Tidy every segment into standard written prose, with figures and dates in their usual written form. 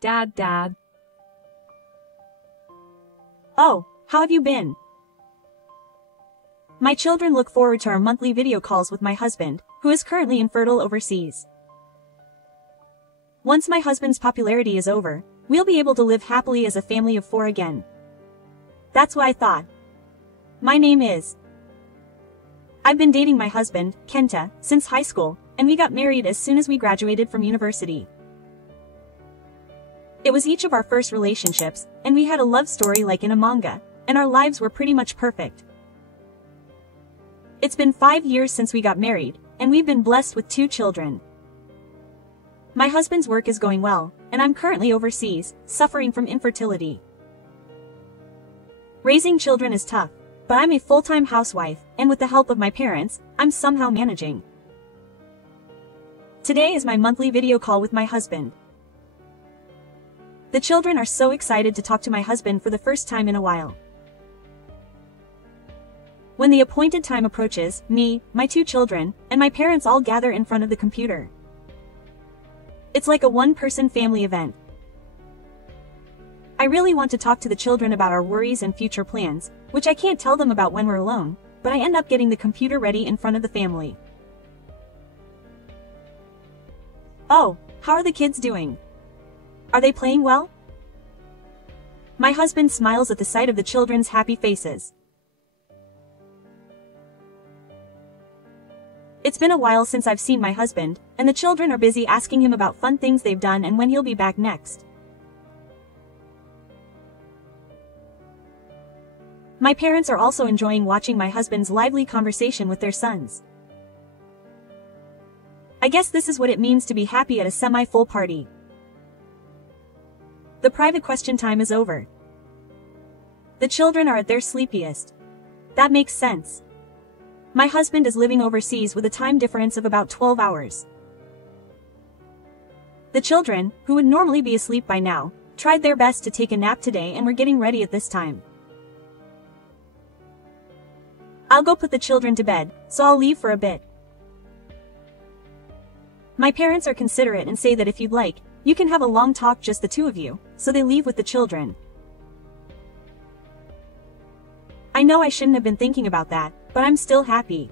Dad. Oh, how have you been? My children look forward to our monthly video calls with my husband, who is currently infertile overseas. Once my husband's popularity is over, we'll be able to live happily as a family of 4 again. That's what I thought. My name is. I've been dating my husband, Kenta, since high school, and we got married as soon as we graduated from university. It was each of our first relationships, and we had a love story like in a manga, and our lives were pretty much perfect. It's been 5 years since we got married, and we've been blessed with 2 children. My husband's work is going well, and I'm currently overseas, suffering from infertility. Raising children is tough, but I'm a full-time housewife, and with the help of my parents, I'm somehow managing. Today is my monthly video call with my husband. The children are so excited to talk to my husband for the first time in a while. When the appointed time approaches, me, my 2 children, and my parents all gather in front of the computer. It's like a one-person family event. I really want to talk to the children about our worries and future plans, which I can't tell them about when we're alone, but I end up getting the computer ready in front of the family. Oh, how are the kids doing? Are they playing well? My husband smiles at the sight of the children's happy faces. It's been a while since I've seen my husband, and the children are busy asking him about fun things they've done and when he'll be back next. My parents are also enjoying watching my husband's lively conversation with their sons. I guess this is what it means to be happy at a semi-full party. The private question time is over. The children are at their sleepiest. That makes sense. My husband is living overseas with a time difference of about 12 hours. The children, who would normally be asleep by now, tried their best to take a nap today and were getting ready at this time. I'll go put the children to bed, so I'll leave for a bit. My parents are considerate and say that if you'd like, you can have a long talk just the 2 of you, so they leave with the children. I know I shouldn't have been thinking about that, but I'm still happy.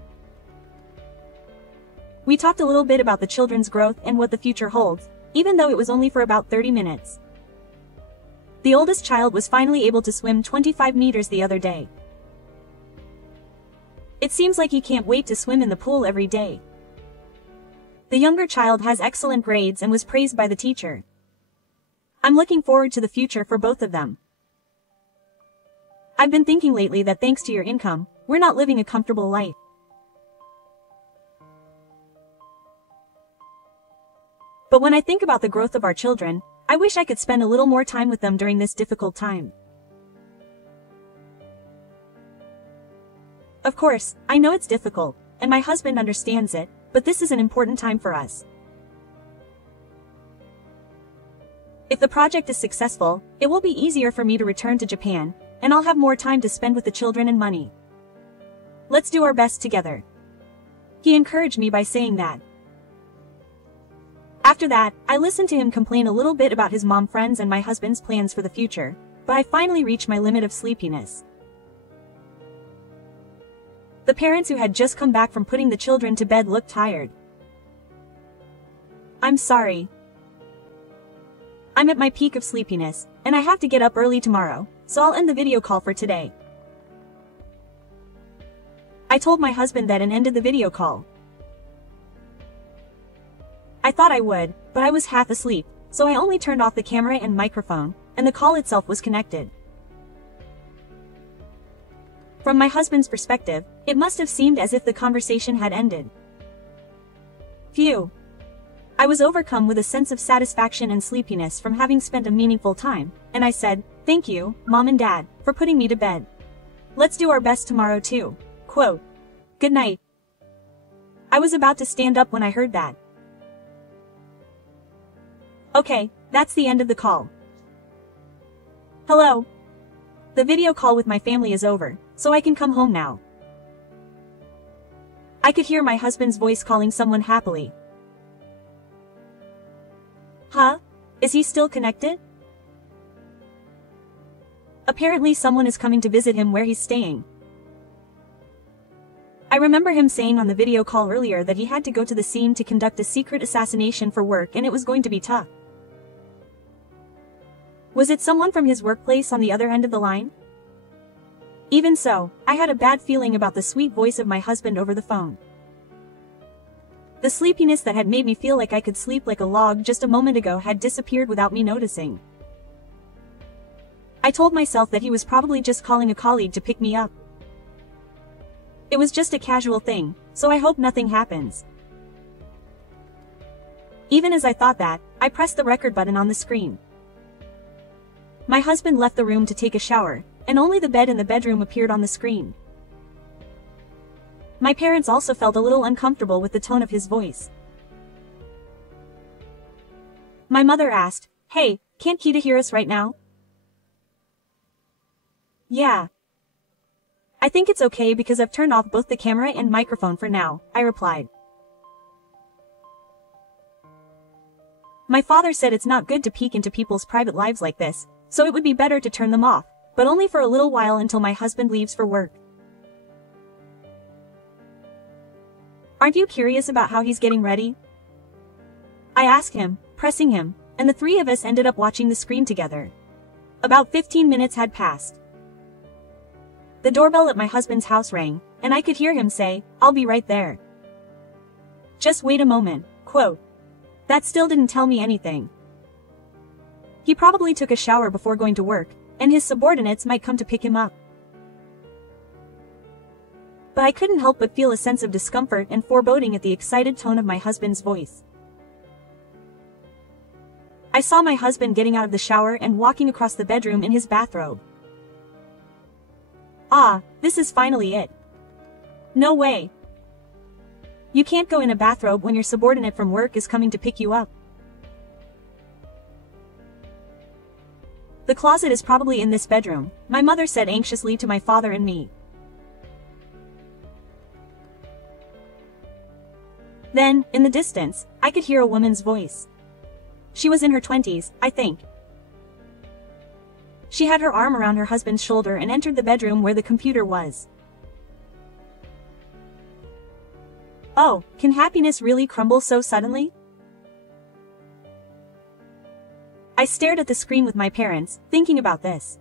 We talked a little bit about the children's growth and what the future holds, even though it was only for about 30 minutes. The oldest child was finally able to swim 25 meters the other day. It seems like he can't wait to swim in the pool every day. The younger child has excellent grades and was praised by the teacher. I'm looking forward to the future for both of them. I've been thinking lately that thanks to your income, we're not living a comfortable life. But when I think about the growth of our children, I wish I could spend a little more time with them during this difficult time. Of course, I know it's difficult, and my husband understands it, but this is an important time for us. If the project is successful, it will be easier for me to return to Japan, and I'll have more time to spend with the children and money. Let's do our best together. He encouraged me by saying that. After that, I listened to him complain a little bit about his mom friends and my husband's plans for the future, but I finally reached my limit of sleepiness. The parents who had just come back from putting the children to bed looked tired. I'm sorry. I'm at my peak of sleepiness, and I have to get up early tomorrow, so I'll end the video call for today. I told my husband that and ended the video call. I thought I would, but I was half asleep, so I only turned off the camera and microphone, and the call itself was connected. From my husband's perspective, it must have seemed as if the conversation had ended. Phew. I was overcome with a sense of satisfaction and sleepiness from having spent a meaningful time, and I said, "Thank you, Mom and Dad, for putting me to bed. Let's do our best tomorrow too." Quote. Good night. I was about to stand up when I heard that. Okay, that's the end of the call. Hello. The video call with my family is over, so I can come home now. I could hear my husband's voice calling someone happily. Huh? Is he still connected? Apparently someone is coming to visit him where he's staying. I remember him saying on the video call earlier that he had to go to the scene to conduct a secret assassination for work and it was going to be tough. Was it someone from his workplace on the other end of the line? Even so, I had a bad feeling about the sweet voice of my husband over the phone. The sleepiness that had made me feel like I could sleep like a log just a moment ago had disappeared without me noticing. I told myself that he was probably just calling a colleague to pick me up. It was just a casual thing, so I hope nothing happens. Even as I thought that, I pressed the record button on the screen. My husband left the room to take a shower, and only the bed in the bedroom appeared on the screen. My parents also felt a little uncomfortable with the tone of his voice. My mother asked, "Hey, can't Kita hear us right now?" "Yeah. I think it's okay because I've turned off both the camera and microphone for now," I replied. My father said it's not good to peek into people's private lives like this, so it would be better to turn them off, but only for a little while until my husband leaves for work. "Aren't you curious about how he's getting ready?" I asked him, pressing him, and the three of us ended up watching the screen together. About 15 minutes had passed. The doorbell at my husband's house rang, and I could hear him say, "I'll be right there." Just wait a moment, quote. That still didn't tell me anything. He probably took a shower before going to work, and his subordinates might come to pick him up. But I couldn't help but feel a sense of discomfort and foreboding at the excited tone of my husband's voice. I saw my husband getting out of the shower and walking across the bedroom in his bathrobe. Ah, this is finally it. No way. You can't go in a bathrobe when your subordinate from work is coming to pick you up. The closet is probably in this bedroom, my mother said anxiously to my father and me. Then, in the distance, I could hear a woman's voice. She was in her 20s, I think. She had her arm around her husband's shoulder and entered the bedroom where the computer was. Oh, can happiness really crumble so suddenly? I stared at the screen with my parents, thinking about this.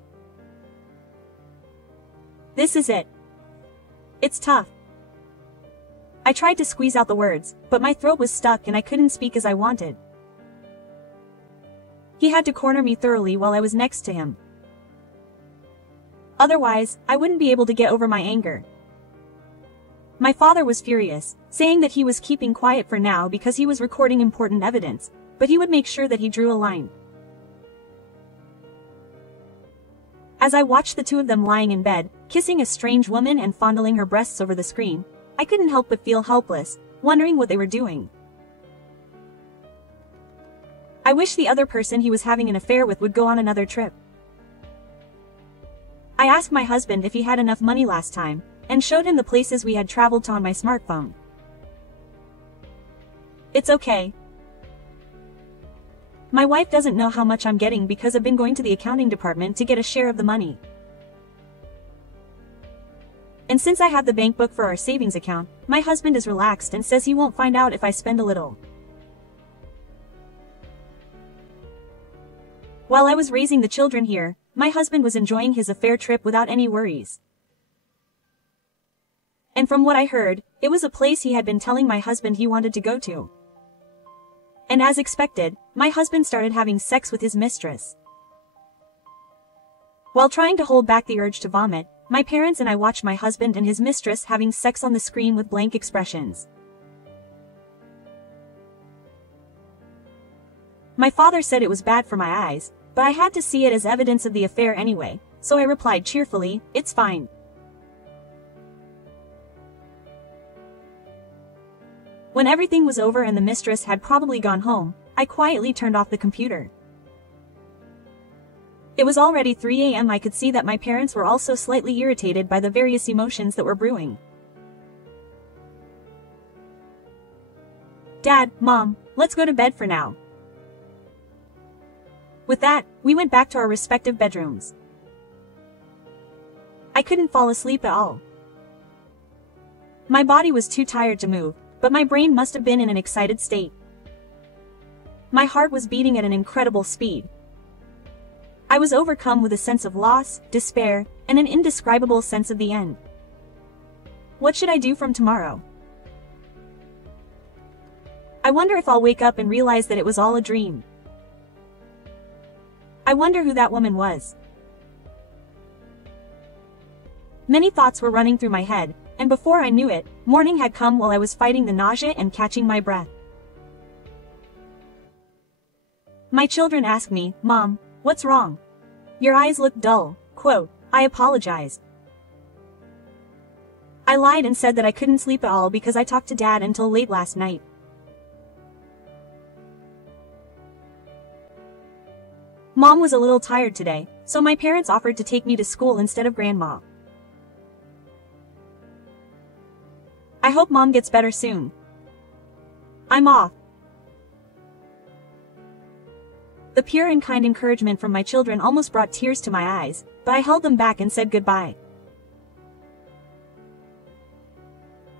This is it. It's tough. I tried to squeeze out the words, but my throat was stuck and I couldn't speak as I wanted. He had to corner me thoroughly while I was next to him. Otherwise, I wouldn't be able to get over my anger. My father was furious, saying that he was keeping quiet for now because he was recording important evidence, but he would make sure that he drew a line. As I watched the two of them lying in bed, kissing a strange woman and fondling her breasts over the screen, I couldn't help but feel helpless, wondering what they were doing. I wish the other person he was having an affair with would go on another trip. I asked my husband if he had enough money last time, and showed him the places we had traveled to on my smartphone. It's okay. My wife doesn't know how much I'm getting because I've been going to the accounting department to get a share of the money. And since I have the bank book for our savings account, my husband is relaxed and says he won't find out if I spend a little. While I was raising the children here, my husband was enjoying his affair trip without any worries. And from what I heard, it was a place he had been telling my husband he wanted to go to. And as expected, my husband started having sex with his mistress. While trying to hold back the urge to vomit, my parents and I watched my husband and his mistress having sex on the screen with blank expressions. My father said it was bad for my eyes, but I had to see it as evidence of the affair anyway, so I replied cheerfully, "It's fine." When everything was over and the mistress had probably gone home, I quietly turned off the computer. It was already 3 a.m. I could see that my parents were also slightly irritated by the various emotions that were brewing. "Dad, Mom, let's go to bed for now." With that, we went back to our respective bedrooms. I couldn't fall asleep at all. My body was too tired to move, but my brain must have been in an excited state. My heart was beating at an incredible speed. I was overcome with a sense of loss, despair, and an indescribable sense of the end. What should I do from tomorrow? I wonder if I'll wake up and realize that it was all a dream. I wonder who that woman was. Many thoughts were running through my head, and before I knew it, morning had come while I was fighting the nausea and catching my breath. My children asked me, "Mom, what's wrong? Your eyes look dull." Quote, I apologized. I lied and said that I couldn't sleep at all because I talked to Dad until late last night. Mom was a little tired today, so my parents offered to take me to school instead of Grandma. I hope Mom gets better soon. I'm off. The pure and kind encouragement from my children almost brought tears to my eyes, but I held them back and said goodbye.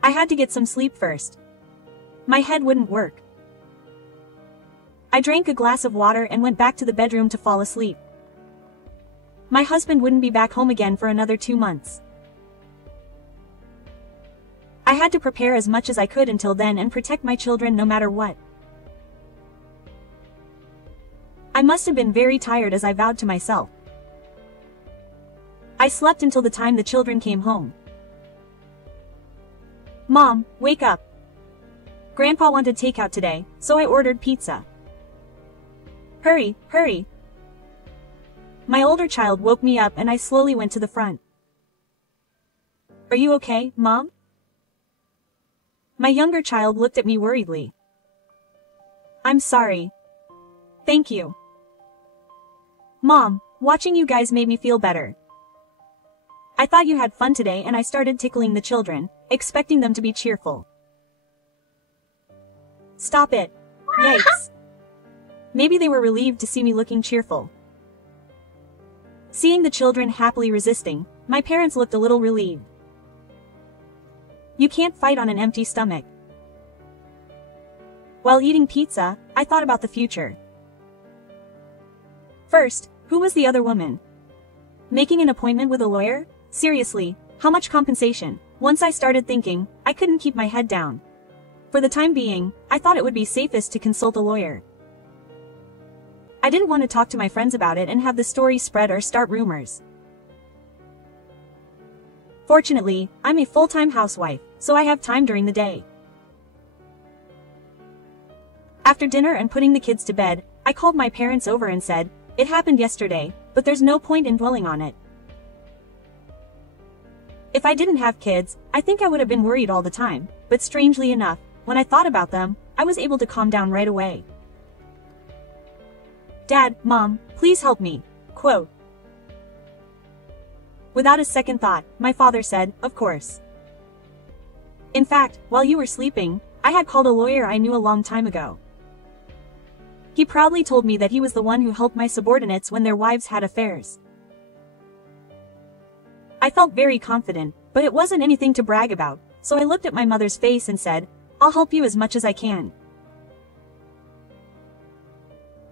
I had to get some sleep first. My head wouldn't work. I drank a glass of water and went back to the bedroom to fall asleep. My husband wouldn't be back home again for another 2 months. I had to prepare as much as I could until then and protect my children no matter what. I must have been very tired as I vowed to myself. I slept until the time the children came home. Mom, wake up. Grandpa wanted takeout today, so I ordered pizza. Hurry, hurry. My older child woke me up and I slowly went to the front. Are you okay, Mom? My younger child looked at me worriedly. I'm sorry. Thank you. Mom, watching you guys made me feel better. I thought you had fun today and I started tickling the children, expecting them to be cheerful. Stop it. Yikes. Maybe they were relieved to see me looking cheerful. Seeing the children happily resisting, my parents looked a little relieved. You can't fight on an empty stomach. While eating pizza, I thought about the future. First, who was the other woman? Making an appointment with a lawyer? Seriously, how much compensation? Once I started thinking, I couldn't keep my head down. For the time being, I thought it would be safest to consult a lawyer. I didn't want to talk to my friends about it and have the story spread or start rumors. Fortunately, I'm a full-time housewife, so I have time during the day. After dinner and putting the kids to bed, I called my parents over and said, "It happened yesterday, but there's no point in dwelling on it." If I didn't have kids, I think I would have been worried all the time, but strangely enough, when I thought about them, I was able to calm down right away. Dad, Mom, please help me. Quote. Without a second thought, my father said, "Of course." In fact, while you were sleeping, I had called a lawyer I knew a long time ago. He proudly told me that he was the one who helped my subordinates when their wives had affairs. I felt very confident, but it wasn't anything to brag about, so I looked at my mother's face and said, "I'll help you as much as I can."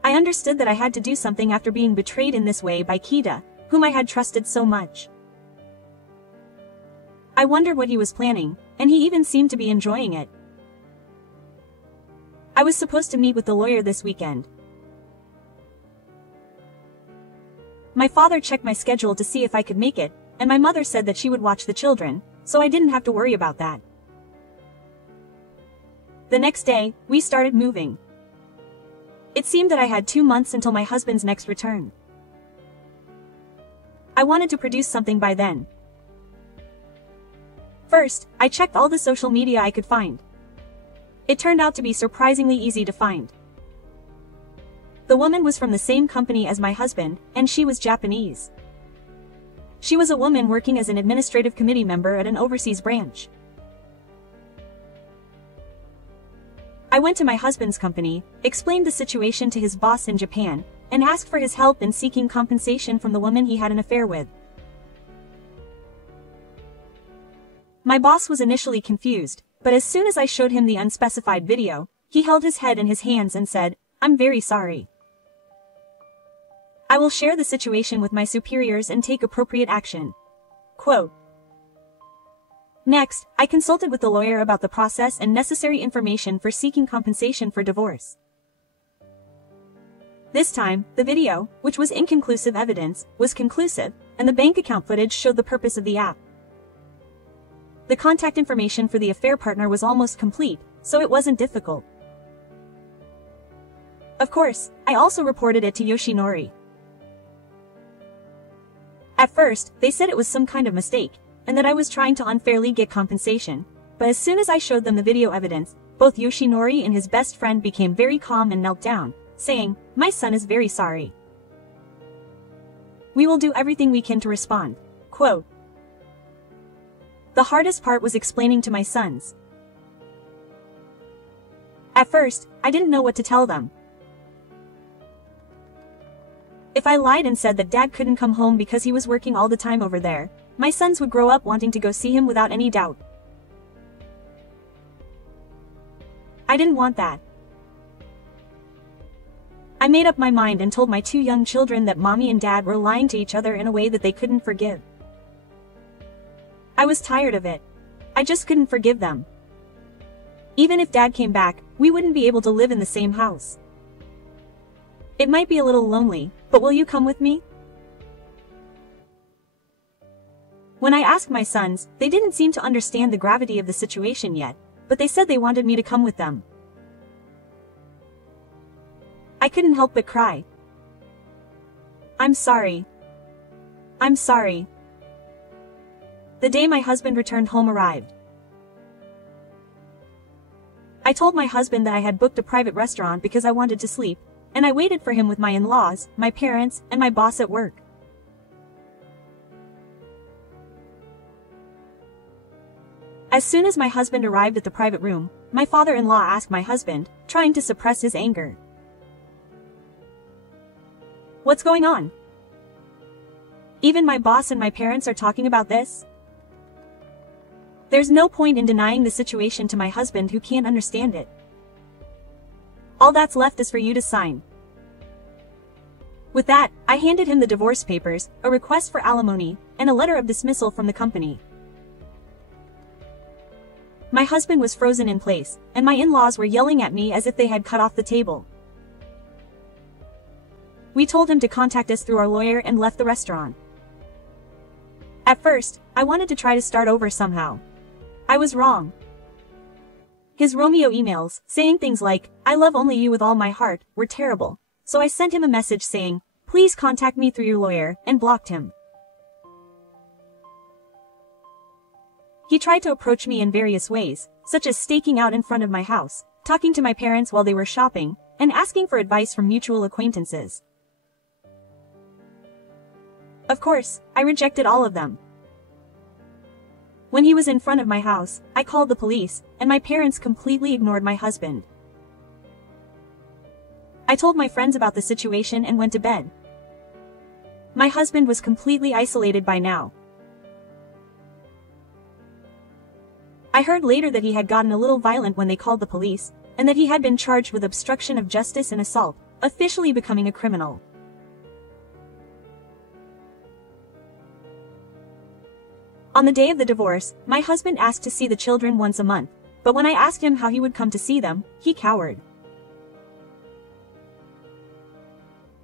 I understood that I had to do something after being betrayed in this way by Kita, whom I had trusted so much. I wondered what he was planning, and he even seemed to be enjoying it. I was supposed to meet with the lawyer this weekend. My father checked my schedule to see if I could make it, and my mother said that she would watch the children, so I didn't have to worry about that. The next day, we started moving. It seemed that I had 2 months until my husband's next return. I wanted to produce something by then. First, I checked all the social media I could find. It turned out to be surprisingly easy to find. The woman was from the same company as my husband, and she was Japanese. She was a woman working as an administrative committee member at an overseas branch. I went to my husband's company, explained the situation to his boss in Japan, and asked for his help in seeking compensation from the woman he had an affair with. My boss was initially confused, but as soon as I showed him the unspecified video, he held his head in his hands and said, "I'm very sorry. I will share the situation with my superiors and take appropriate action." Quote. Next, I consulted with the lawyer about the process and necessary information for seeking compensation for divorce. This time, the video, which was inconclusive evidence, was conclusive, and the bank account footage showed the purpose of the app. The contact information for the affair partner was almost complete, so it wasn't difficult. Of course, I also reported it to Yoshinori. At first, they said it was some kind of mistake, and that I was trying to unfairly get compensation, but as soon as I showed them the video evidence, both Yoshinori and his best friend became very calm and knelt down, saying, "My son is very sorry. We will do everything we can to respond." Quote. The hardest part was explaining to my sons. At first, I didn't know what to tell them. If I lied and said that Dad couldn't come home because he was working all the time over there, my sons would grow up wanting to go see him without any doubt. I didn't want that. I made up my mind and told my two young children that Mommy and Dad were lying to each other in a way that they couldn't forgive. I was tired of it. I just couldn't forgive them. Even if Dad came back, we wouldn't be able to live in the same house. It might be a little lonely, but will you come with me? When I asked my sons, they didn't seem to understand the gravity of the situation yet, but they said they wanted me to come with them. I couldn't help but cry. "I'm sorry. I'm sorry." The day my husband returned home arrived. I told my husband that I had booked a private restaurant because I wanted to sleep, and I waited for him with my in-laws, my parents, and my boss at work. As soon as my husband arrived at the private room, my father-in-law asked my husband, trying to suppress his anger, "What's going on? Even my boss and my parents are talking about this?" There's no point in denying the situation to my husband who can't understand it. All that's left is for you to sign. With that, I handed him the divorce papers, a request for alimony, and a letter of dismissal from the company. My husband was frozen in place, and my in-laws were yelling at me as if they had cut off the table. We told him to contact us through our lawyer and left the restaurant. At first, I wanted to try to start over somehow. I was wrong. His Romeo emails, saying things like, "I love only you with all my heart," were terrible, so I sent him a message saying, "Please contact me through your lawyer," and blocked him. He tried to approach me in various ways, such as staking out in front of my house, talking to my parents while they were shopping, and asking for advice from mutual acquaintances. Of course, I rejected all of them. When he was in front of my house, I called the police, and my parents completely ignored my husband. I told my friends about the situation and went to bed. My husband was completely isolated by now. I heard later that he had gotten a little violent when they called the police, and that he had been charged with obstruction of justice and assault, officially becoming a criminal. On the day of the divorce, my husband asked to see the children once a month, but when I asked him how he would come to see them, he cowered.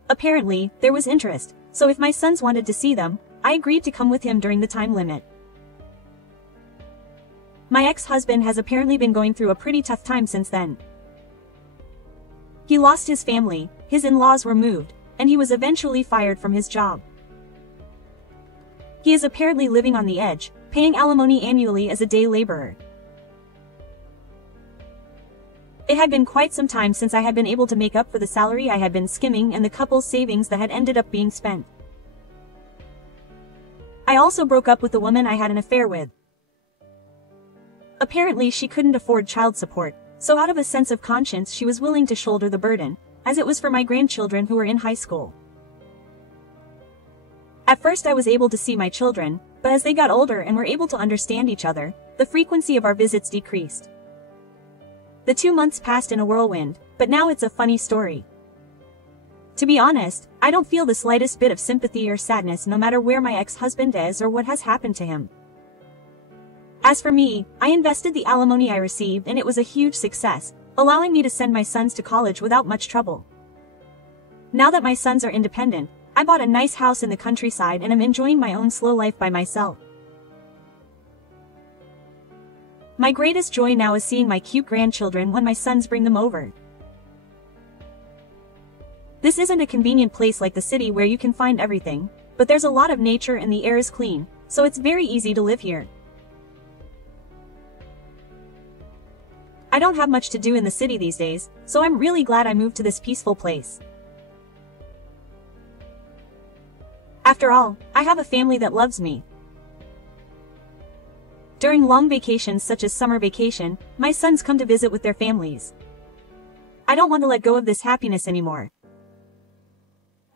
Apparently, there was interest, so if my sons wanted to see them, I agreed to come with him during the time limit. My ex-husband has apparently been going through a pretty tough time since then. He lost his family, his in-laws were moved, and he was eventually fired from his job. He is apparently living on the edge, paying alimony annually as a day laborer. It had been quite some time since I had been able to make up for the salary I had been skimming and the couple's savings that had ended up being spent. I also broke up with the woman I had an affair with. Apparently she couldn't afford child support, so out of a sense of conscience she was willing to shoulder the burden, as it was for my grandchildren who were in high school. At first I was able to see my children, but as they got older and were able to understand each other, the frequency of our visits decreased. The 2 months passed in a whirlwind, but now it's a funny story. To be honest, I don't feel the slightest bit of sympathy or sadness no matter where my ex-husband is or what has happened to him. As for me, I invested the alimony I received and it was a huge success, allowing me to send my sons to college without much trouble. Now that my sons are independent, I bought a nice house in the countryside and am enjoying my own slow life by myself. My greatest joy now is seeing my cute grandchildren when my sons bring them over. This isn't a convenient place like the city where you can find everything, but there's a lot of nature and the air is clean, so it's very easy to live here. I don't have much to do in the city these days, so I'm really glad I moved to this peaceful place. After all, I have a family that loves me. During long vacations such as summer vacation, my sons come to visit with their families. I don't want to let go of this happiness anymore.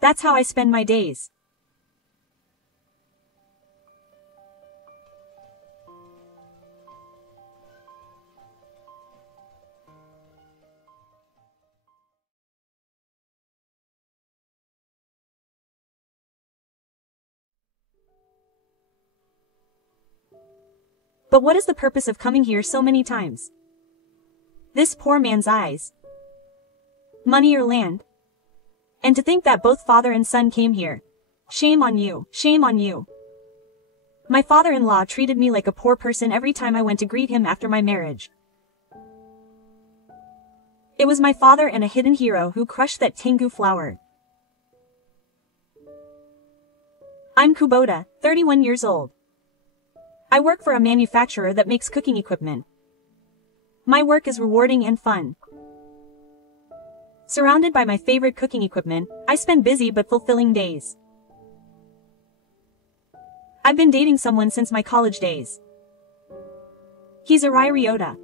That's how I spend my days. But what is the purpose of coming here so many times? This poor man's eyes. Money or land? And to think that both father and son came here. Shame on you, shame on you. My father-in-law treated me like a poor person every time I went to greet him after my marriage. It was my father and a hidden hero who crushed that Tengu flower. I'm Kubota, 31 years old. I work for a manufacturer that makes cooking equipment. My work is rewarding and fun. Surrounded by my favorite cooking equipment, I spend busy but fulfilling days. I've been dating someone since my college days. He's Arai Ryota.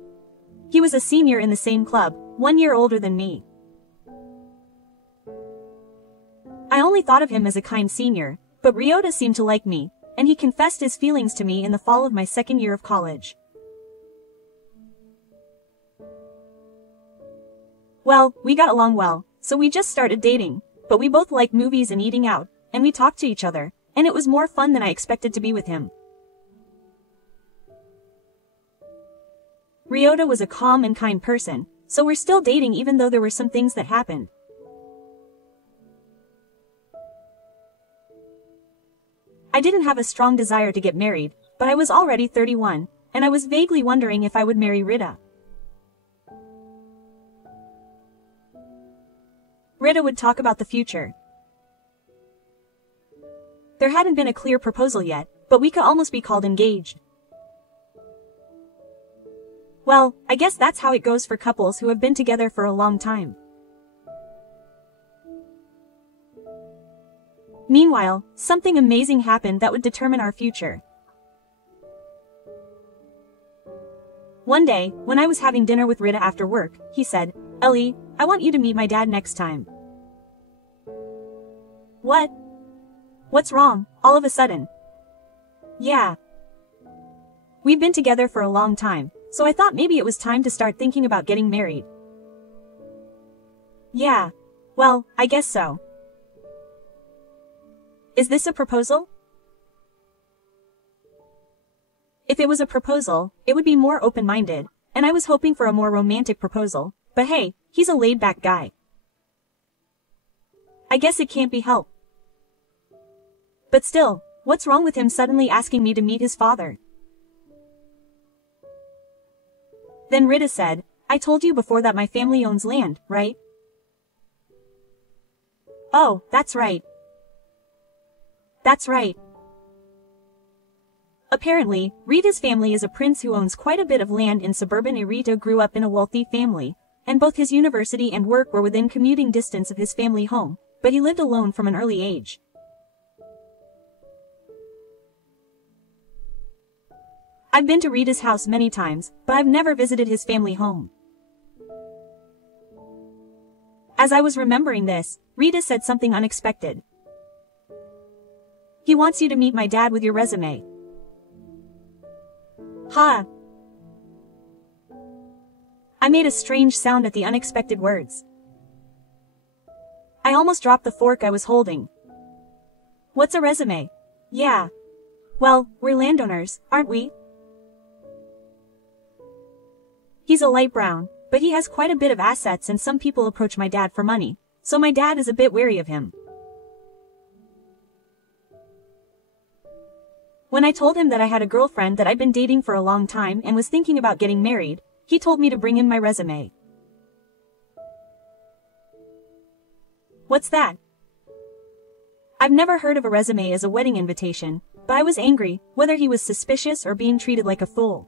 He was a senior in the same club, 1 year older than me. I only thought of him as a kind senior, but Ryota seemed to like me, and he confessed his feelings to me in the fall of my second year of college. Well, we got along well, so we just started dating, but we both like movies and eating out, and we talked to each other, and it was more fun than I expected to be with him. Ryota was a calm and kind person, so we're still dating even though there were some things that happened. I didn't have a strong desire to get married, but I was already 31, and I was vaguely wondering if I would marry Rita. Rita would talk about the future. There hadn't been a clear proposal yet, but we could almost be called engaged. Well, I guess that's how it goes for couples who have been together for a long time. Meanwhile, something amazing happened that would determine our future. One day, when I was having dinner with Rita after work, he said, "Ellie, I want you to meet my dad next time." What? What's wrong, all of a sudden? Yeah. We've been together for a long time, so I thought maybe it was time to start thinking about getting married. Yeah. Well, I guess so. Is this a proposal? If it was a proposal, it would be more open-minded, and I was hoping for a more romantic proposal, but hey, he's a laid-back guy. I guess it can't be helped. But still, what's wrong with him suddenly asking me to meet his father? Then Rita said, "I told you before that my family owns land, right?" Oh, that's right. That's right. Apparently, Rita's family is a prince who owns quite a bit of land in suburban Rita grew up in a wealthy family, and both his university and work were within commuting distance of his family home, but he lived alone from an early age. I've been to Rita's house many times, but I've never visited his family home. As I was remembering this, Rita said something unexpected. He wants you to meet my dad with your resume. Ha! I made a strange sound at the unexpected words. I almost dropped the fork I was holding. What's a resume? Yeah. Well, we're landowners, aren't we? He's a light brown, but he has quite a bit of assets and some people approach my dad for money, so my dad is a bit wary of him. When I told him that I had a girlfriend that I'd been dating for a long time and was thinking about getting married, he told me to bring in my resume. What's that? I've never heard of a resume as a wedding invitation, but I was angry, whether he was suspicious or being treated like a fool.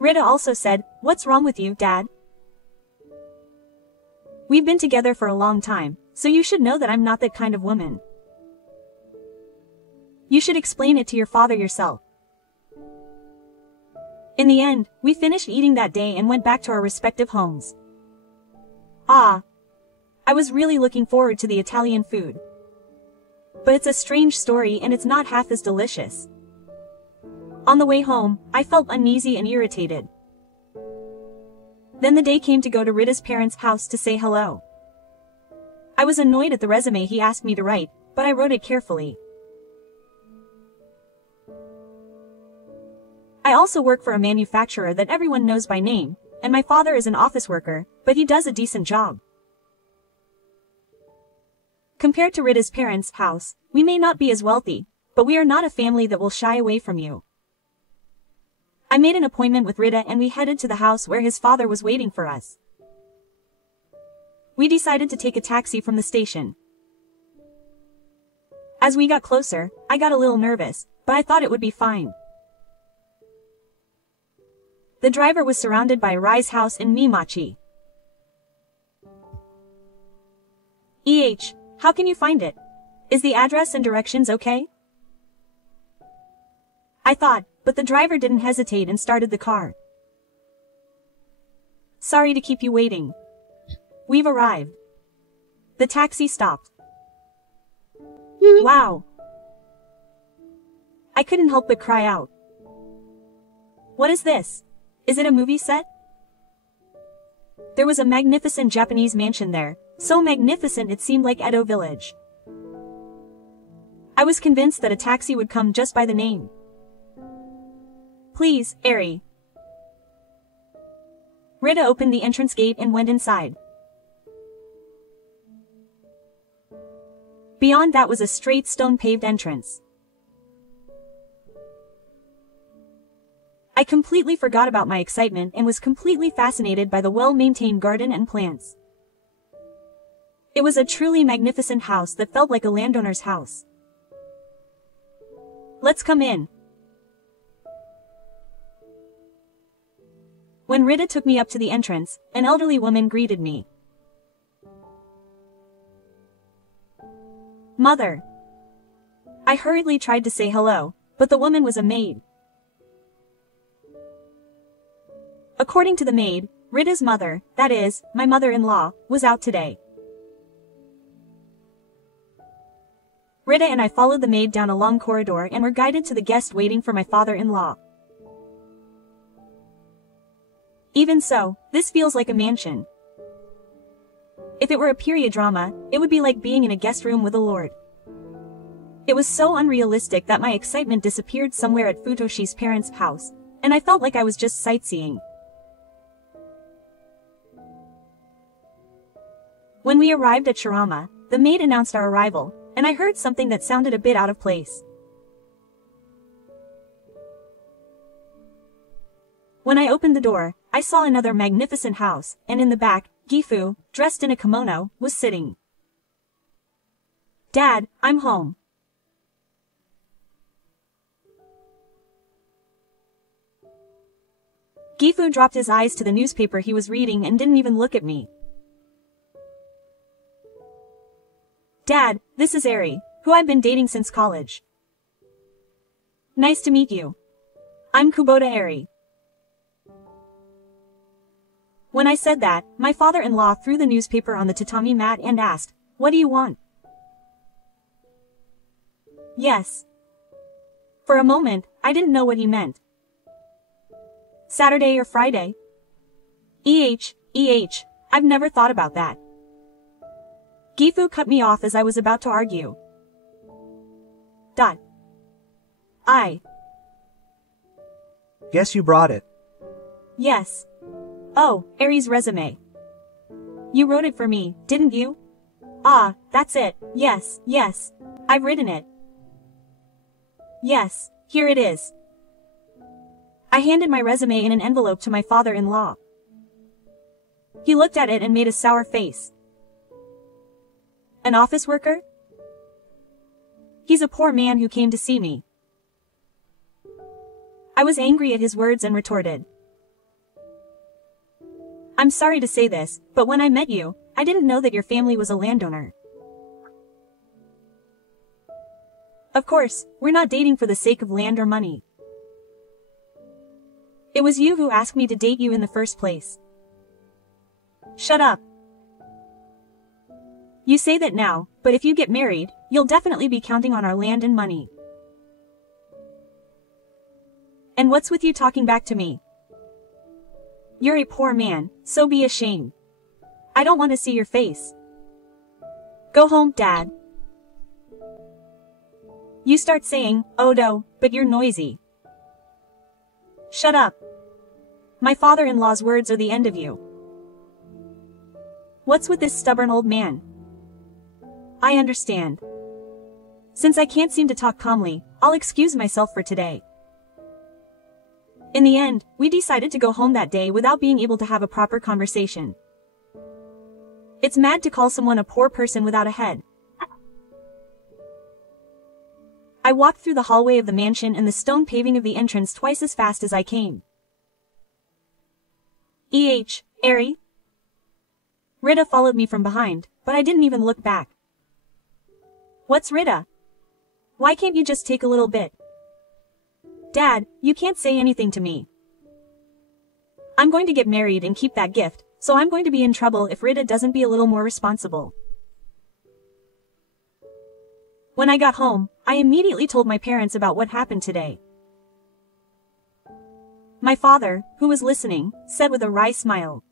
Rita also said, "What's wrong with you, Dad? We've been together for a long time, so you should know that I'm not that kind of woman. You should explain it to your father yourself." In the end, we finished eating that day and went back to our respective homes. I was really looking forward to the Italian food. But it's a strange story and it's not half as delicious. On the way home, I felt uneasy and irritated. Then the day came to go to Rita's parents' house to say hello. I was annoyed at the resume he asked me to write, but I wrote it carefully. I also work for a manufacturer that everyone knows by name, and my father is an office worker, but he does a decent job. Compared to Rita's parents' house, we may not be as wealthy, but we are not a family that will shy away from you. I made an appointment with Rita and we headed to the house where his father was waiting for us. We decided to take a taxi from the station. As we got closer, I got a little nervous, but I thought it would be fine. The driver was surrounded by a rice house in Mimachi. How can you find it? Is the address and directions okay? I thought, but the driver didn't hesitate and started the car. Sorry to keep you waiting. We've arrived. The taxi stopped. Wow. I couldn't help but cry out. What is this? Is it a movie set? There was a magnificent Japanese mansion there, so magnificent it seemed like Edo Village. I was convinced that a taxi would come just by the name. Please, Eri. Rita opened the entrance gate and went inside. Beyond that was a straight stone-paved entrance. I completely forgot about my excitement and was completely fascinated by the well-maintained garden and plants. It was a truly magnificent house that felt like a landowner's house. Let's come in. When Rita took me up to the entrance, an elderly woman greeted me. Mother. I hurriedly tried to say hello, but the woman was a maid. According to the maid, Rita's mother, that is, my mother-in-law, was out today. Rita and I followed the maid down a long corridor and were guided to the guest waiting for my father-in-law. Even so, this feels like a mansion. If it were a period drama, it would be like being in a guest room with a lord. It was so unrealistic that my excitement disappeared somewhere at Futoshi's parents' house, and I felt like I was just sightseeing. When we arrived at Shirama, the maid announced our arrival, and I heard something that sounded a bit out of place. When I opened the door, I saw another magnificent house, and in the back, Gifu, dressed in a kimono, was sitting. Dad, I'm home. Gifu dropped his eyes to the newspaper he was reading and didn't even look at me. Dad, this is Eri, who I've been dating since college. Nice to meet you. I'm Kubota Eri. When I said that, my father-in-law threw the newspaper on the tatami mat and asked, "What do you want?" Yes. For a moment, I didn't know what he meant. Saturday or Friday? I've never thought about that. Gifu cut me off as I was about to argue. Guess you brought it. Yes. Oh, Aries resume. You wrote it for me, didn't you? Ah, that's it. Yes, I've written it. Yes, here it is. I handed my resume in an envelope to my father-in-law. He looked at it and made a sour face. An office worker? He's a poor man who came to see me. I was angry at his words and retorted. I'm sorry to say this, but when I met you, I didn't know that your family was a landowner. Of course, we're not dating for the sake of land or money. It was you who asked me to date you in the first place. Shut up. You say that now, but if you get married, you'll definitely be counting on our land and money. And what's with you talking back to me? You're a poor man, so be ashamed. I don't want to see your face. Go home, Dad. You start saying, "Odo," but you're noisy. Shut up. My father-in-law's words are the end of you. What's with this stubborn old man? I understand. Since I can't seem to talk calmly, I'll excuse myself for today. In the end, we decided to go home that day without being able to have a proper conversation. It's mad to call someone a poor person without a head. I walked through the hallway of the mansion and the stone paving of the entrance twice as fast as I came. Ari? Rita followed me from behind, but I didn't even look back. What's Rita? Why can't you just take a little bit? Dad, you can't say anything to me. I'm going to get married and keep that gift, so I'm going to be in trouble if Rita doesn't be a little more responsible. When I got home, I immediately told my parents about what happened today. My father, who was listening, said with a wry smile,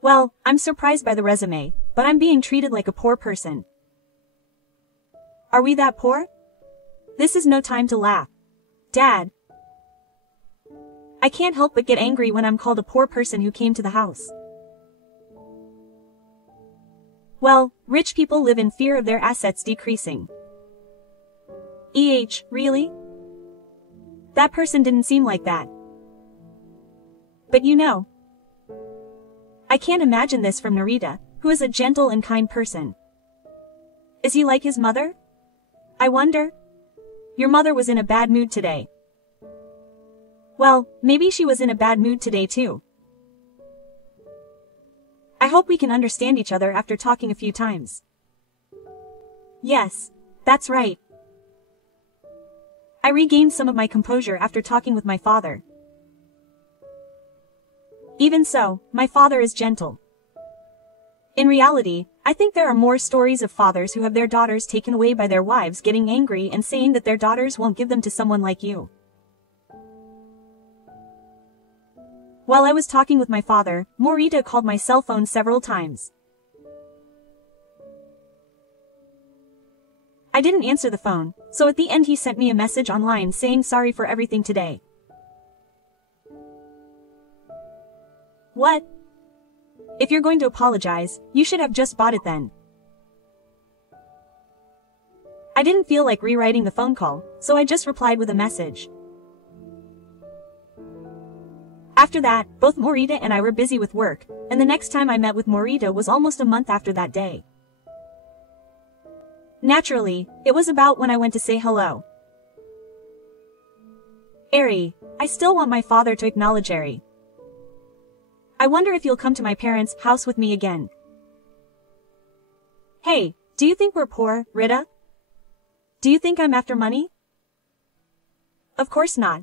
"Well, I'm surprised by the resume, but I'm being treated like a poor person." Are we that poor? This is no time to laugh. Dad. I can't help but get angry when I'm called a poor person who came to the house. Well, rich people live in fear of their assets decreasing. Really? That person didn't seem like that. But you know, I can't imagine this from Narita, who is a gentle and kind person. Is he like his mother? I wonder. Your mother was in a bad mood today. Well, maybe she was in a bad mood today too. I hope we can understand each other after talking a few times. Yes, that's right. I regained some of my composure after talking with my father. Even so, my father is gentle. In reality, I think there are more stories of fathers who have their daughters taken away by their wives getting angry and saying that their daughters won't give them to someone like you. While I was talking with my father, Morita called my cell phone several times. I didn't answer the phone, so at the end he sent me a message online saying sorry for everything today. What? If you're going to apologize, you should have just bought it then. I didn't feel like rewriting the phone call, so I just replied with a message. After that, both Morita and I were busy with work, and the next time I met with Morita was almost a month after that day. Naturally, it was about when I went to say hello. Ari, I still want my father to acknowledge Ari. I wonder if you'll come to my parents' house with me again. Hey, do you think we're poor, Rita? Do you think I'm after money? Of course not.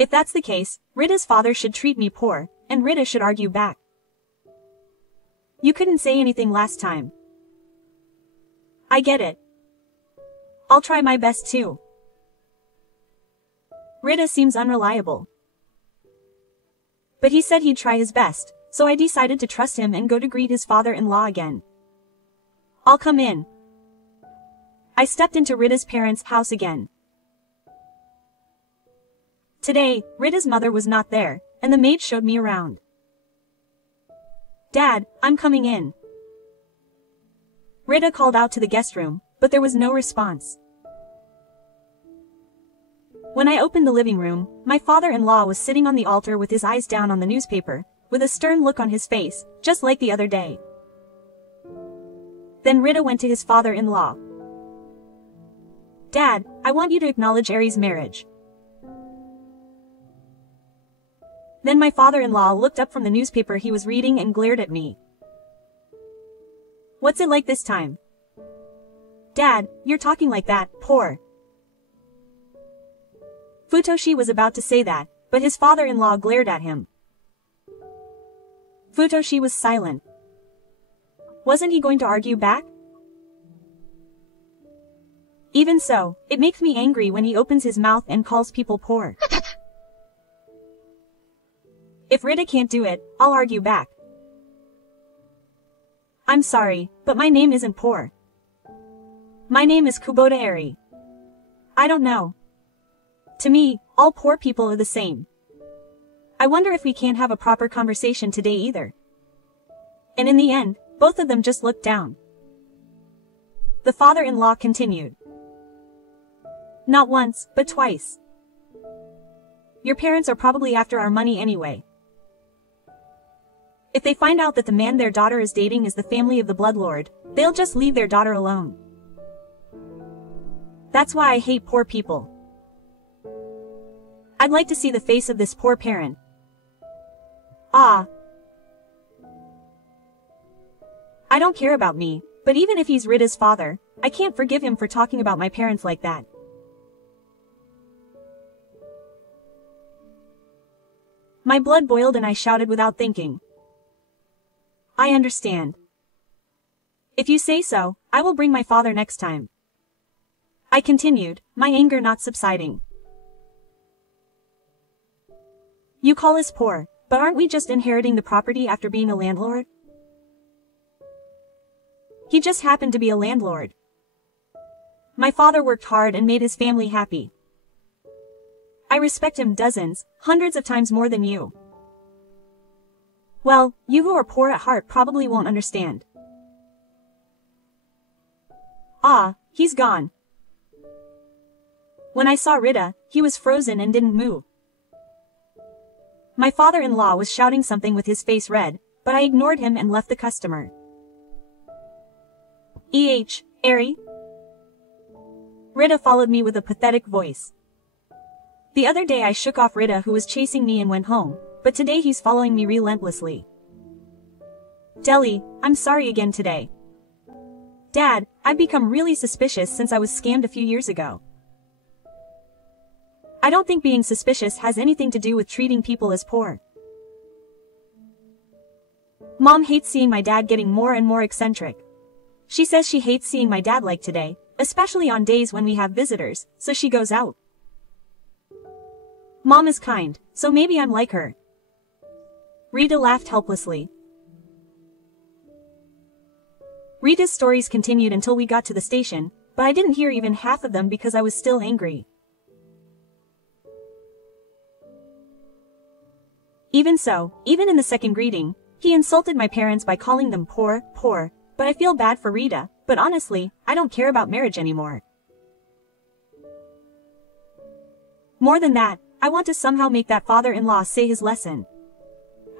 If that's the case, Rita's father should treat me poor, and Rita should argue back. You couldn't say anything last time. I get it. I'll try my best too. Rita seems unreliable. But he said he'd try his best, so I decided to trust him and go to greet his father-in-law again. I'll come in. I stepped into Rita's parents' house again. Today, Rita's mother was not there, and the maid showed me around. Dad, I'm coming in. Rita called out to the guest room, but there was no response. When I opened the living room, my father-in-law was sitting on the altar with his eyes down on the newspaper, with a stern look on his face, just like the other day. Then Rita went to his father-in-law. Dad, I want you to acknowledge Aries' marriage. Then my father-in-law looked up from the newspaper he was reading and glared at me. What's it like this time? Dad, you're talking like that, poor. Futoshi was about to say that, but his father-in-law glared at him. Futoshi was silent. Wasn't he going to argue back? Even so, it makes me angry when he opens his mouth and calls people poor. If Rita can't do it, I'll argue back. I'm sorry, but my name isn't poor. My name is Kubota Eri. I don't know. To me, all poor people are the same. I wonder if we can't have a proper conversation today either. And in the end, both of them just looked down. The father-in-law continued. Not once, but twice. Your parents are probably after our money anyway. If they find out that the man their daughter is dating is the family of the bloodlord, they'll just leave their daughter alone. That's why I hate poor people. I'd like to see the face of this poor parent. Ah. I don't care about me, but even if he's Rita's father, I can't forgive him for talking about my parents like that. My blood boiled and I shouted without thinking. I understand. If you say so, I will bring my father next time. I continued, my anger not subsiding. You call us poor, but aren't we just inheriting the property after being a landlord? He just happened to be a landlord. My father worked hard and made his family happy. I respect him dozens, hundreds of times more than you. Well, you who are poor at heart probably won't understand. Ah, he's gone. When I saw Rita, he was frozen and didn't move. My father-in-law was shouting something with his face red, but I ignored him and left the customer. Eri? Rita followed me with a pathetic voice. The other day I shook off Rita who was chasing me and went home, but today he's following me relentlessly. Deli, I'm sorry again today. Dad, I've become really suspicious since I was scammed a few years ago. I don't think being suspicious has anything to do with treating people as poor. Mom hates seeing my dad getting more and more eccentric. She says she hates seeing my dad like today, especially on days when we have visitors, so she goes out. Mom is kind, so maybe I'm like her. Rita laughed helplessly. Rita's stories continued until we got to the station, but I didn't hear even half of them because I was still angry. Even so, even in the second greeting, he insulted my parents by calling them poor, but I feel bad for Rita, but honestly, I don't care about marriage anymore. More than that, I want to somehow make that father-in-law say his lesson.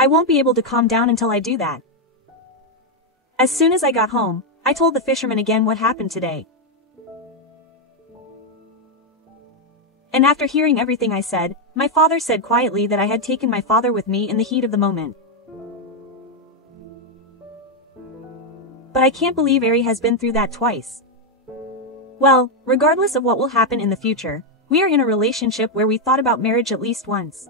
I won't be able to calm down until I do that. As soon as I got home, I told the fisherman again what happened today. And after hearing everything I said, my father said quietly that I had taken my father with me in the heat of the moment. But I can't believe Eri has been through that twice. Well, regardless of what will happen in the future, we are in a relationship where we thought about marriage at least once.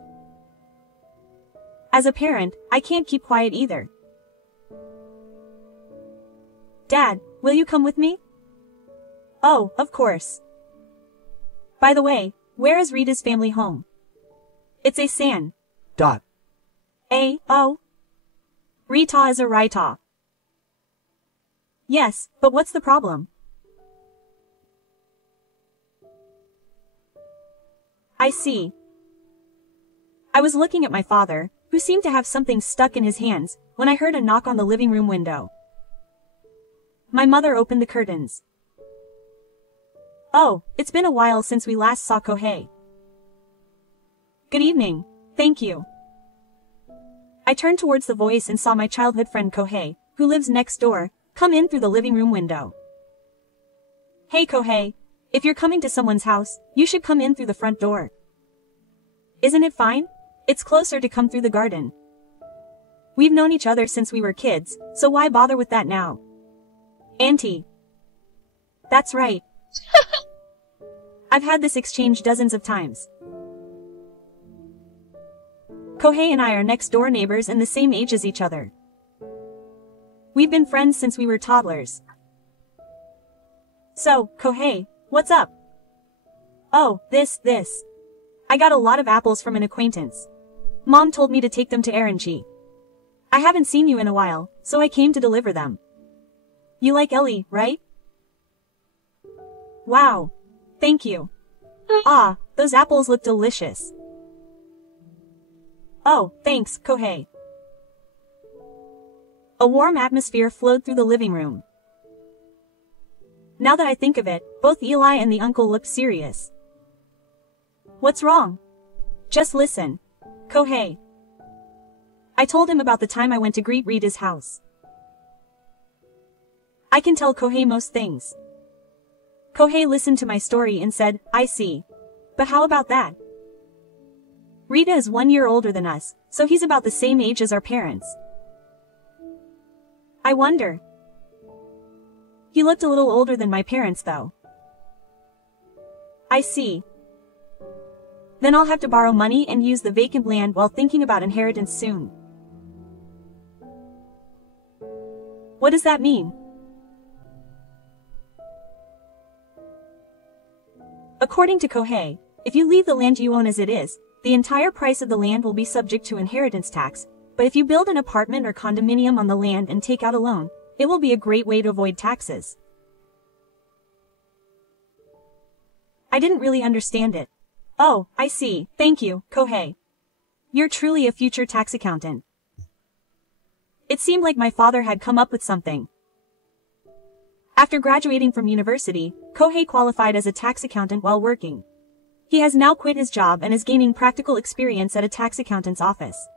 As a parent, I can't keep quiet either. Dad, will you come with me? Oh, of course. By the way, where is Rita's family home? It's a San. Dot. Oh. Rita is a Rita. Yes, but what's the problem? I see. I was looking at my father, who seemed to have something stuck in his hands, when I heard a knock on the living room window. My mother opened the curtains. Oh, it's been a while since we last saw Kohei. Good evening, thank you. I turned towards the voice and saw my childhood friend Kohei, who lives next door, come in through the living room window. Hey Kohei, if you're coming to someone's house, you should come in through the front door. Isn't it fine? It's closer to come through the garden. We've known each other since we were kids, so why bother with that now? Auntie. That's right. I've had this exchange dozens of times. Kohei and I are next door neighbors and the same age as each other. We've been friends since we were toddlers. So, Kohei, what's up? Oh, this. I got a lot of apples from an acquaintance. Mom told me to take them to Erenchi. I haven't seen you in a while, so I came to deliver them. You like Ellie, right? Wow. Thank you. Ah, those apples look delicious. Oh, thanks, Kohei. A warm atmosphere flowed through the living room. Now that I think of it, both Eli and the uncle looked serious. What's wrong? Just listen. Kohei. I told him about the time I went to greet Rita's house. I can tell Kohei most things. Kohei listened to my story and said, I see. But how about that? Rita is 1 year older than us, so he's about the same age as our parents. I wonder. He looked a little older than my parents though. I see. Then I'll have to borrow money and use the vacant land while thinking about inheritance soon. What does that mean? According to Kohei, if you leave the land you own as it is, the entire price of the land will be subject to inheritance tax, but if you build an apartment or condominium on the land and take out a loan, it will be a great way to avoid taxes. I didn't really understand it. Oh, I see. Thank you, Kohei. You're truly a future tax accountant. It seemed like my father had come up with something. After graduating from university, Kohei qualified as a tax accountant while working. He has now quit his job and is gaining practical experience at a tax accountant's office.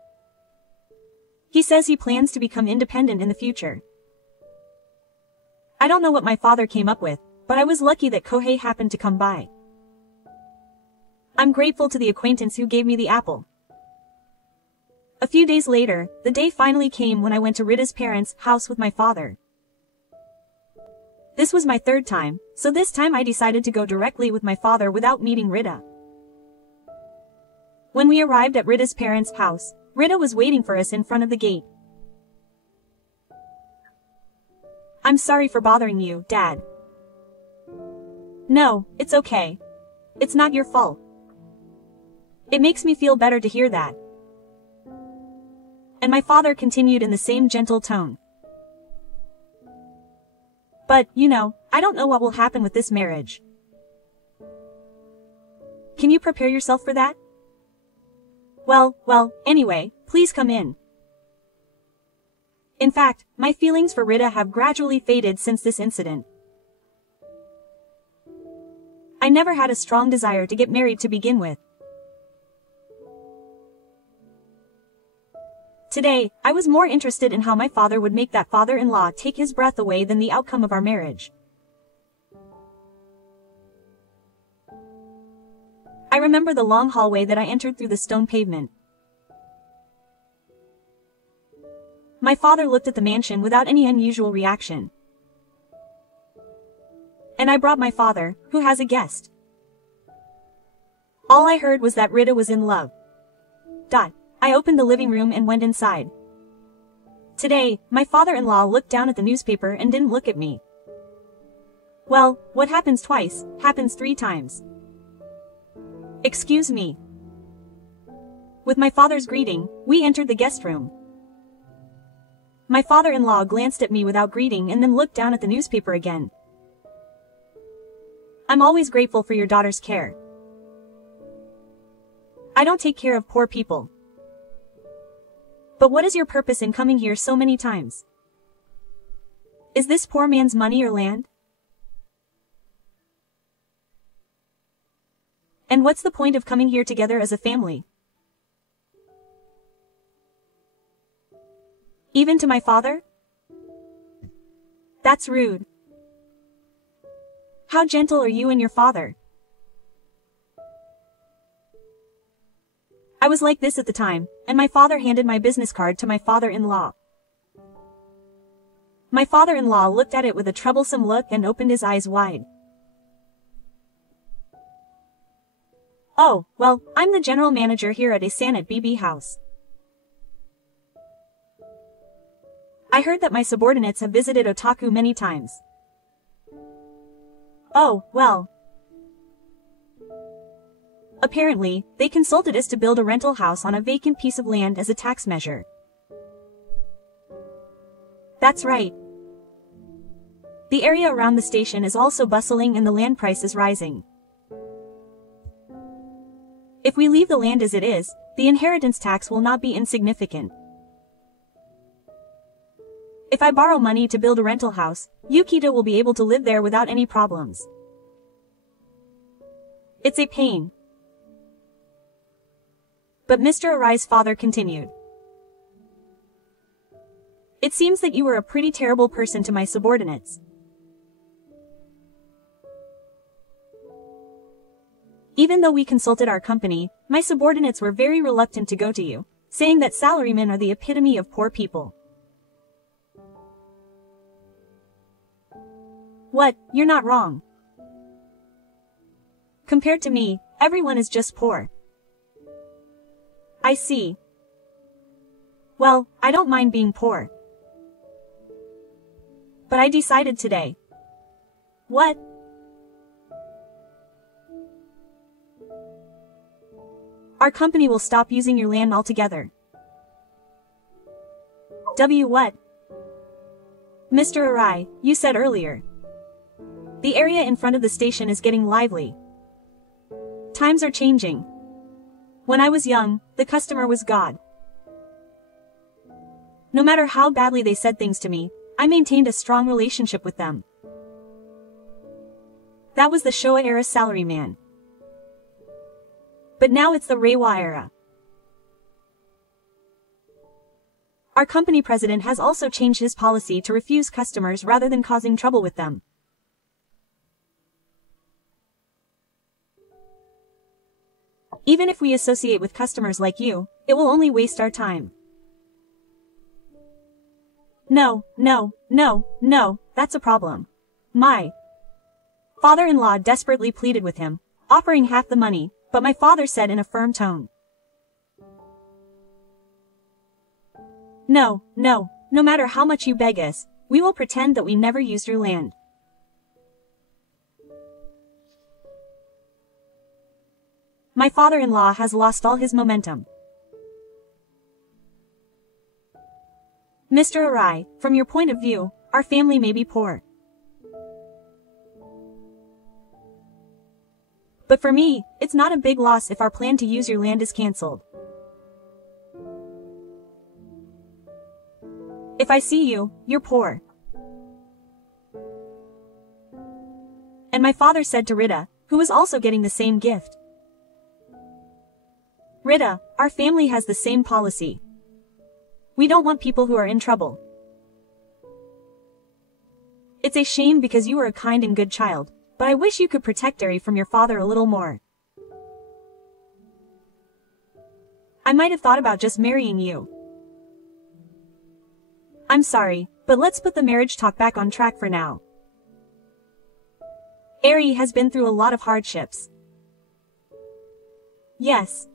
He says he plans to become independent in the future. I don't know what my father came up with, but I was lucky that Kohei happened to come by. I'm grateful to the acquaintance who gave me the apple. A few days later, the day finally came when I went to Rita's parents' house with my father. This was my third time, so this time I decided to go directly with my father without meeting Rita. When we arrived at Rita's parents' house, Rita was waiting for us in front of the gate. I'm sorry for bothering you, Dad. No, it's okay. It's not your fault. It makes me feel better to hear that. And my father continued in the same gentle tone. But, you know, I don't know what will happen with this marriage. Can you prepare yourself for that? Well, anyway, please come in. In fact, my feelings for Rita have gradually faded since this incident. I never had a strong desire to get married to begin with. Today, I was more interested in how my father would make that father-in-law take his breath away than the outcome of our marriage. I remember the long hallway that I entered through the stone pavement. My father looked at the mansion without any unusual reaction. And I brought my father, who has a guest. All I heard was that Rita was in love. I opened the living room and went inside. Today, my father-in-law looked down at the newspaper and didn't look at me. Well, what happens twice, happens 3 times. Excuse me. With my father's greeting, we entered the guest room. My father-in-law glanced at me without greeting and then looked down at the newspaper again. I'm always grateful for your daughter's care. I don't take care of poor people. But what is your purpose in coming here so many times? Is this poor man's money or land? And what's the point of coming here together as a family? Even to my father? That's rude. How gentle are you and your father? I was like this at the time, and my father handed my business card to my father-in-law. My father-in-law looked at it with a troublesome look and opened his eyes wide. Oh, well, I'm the general manager here at Asanat BB House. I heard that my subordinates have visited Otaku many times. Oh, well. Apparently, they consulted us to build a rental house on a vacant piece of land as a tax measure. That's right. The area around the station is also bustling and the land price is rising. If we leave the land as it is, the inheritance tax will not be insignificant. If I borrow money to build a rental house, Yukita will be able to live there without any problems. It's a pain. But Mr. Arai's father continued. It seems that you were a pretty terrible person to my subordinates. Even though we consulted our company, my subordinates were very reluctant to go to you, saying that salarymen are the epitome of poor people. What, you're not wrong. Compared to me, everyone is just poor. I see. Well, I don't mind being poor. But I decided today. What? Our company will stop using your land altogether. What? Mr. Arai, you said earlier. The area in front of the station is getting lively. Times are changing. When I was young, the customer was God. No matter how badly they said things to me, I maintained a strong relationship with them. That was the Showa era salaryman. But now it's the Reiwa era. Our company president has also changed his policy to refuse customers rather than causing trouble with them. Even if we associate with customers like you, it will only waste our time. No, that's a problem. My father-in-law desperately pleaded with him, offering half the money, but my father said in a firm tone. No matter how much you beg us, we will pretend that we never used your land. My father-in-law has lost all his momentum. Mr. Arai, from your point of view, our family may be poor. But for me, it's not a big loss if our plan to use your land is cancelled. If I see you, you're poor. And my father said to Rita, who was also getting the same gift. Rita, our family has the same policy. We don't want people who are in trouble. It's a shame because you are a kind and good child, but I wish you could protect Eri from your father a little more. I might have thought about just marrying you. I'm sorry, but let's put the marriage talk back on track for now. Eri has been through a lot of hardships. Yes.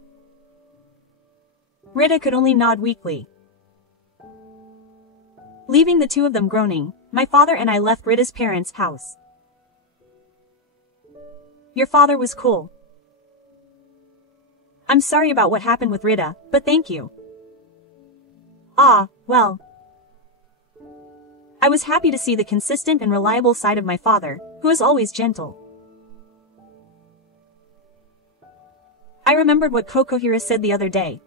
Rita could only nod weakly. Leaving the two of them groaning, my father and I left Rita's parents' house. Your father was cool. I'm sorry about what happened with Rita, but thank you. Ah, well. I was happy to see the consistent and reliable side of my father, who is always gentle. I remembered what Kokohira said the other day.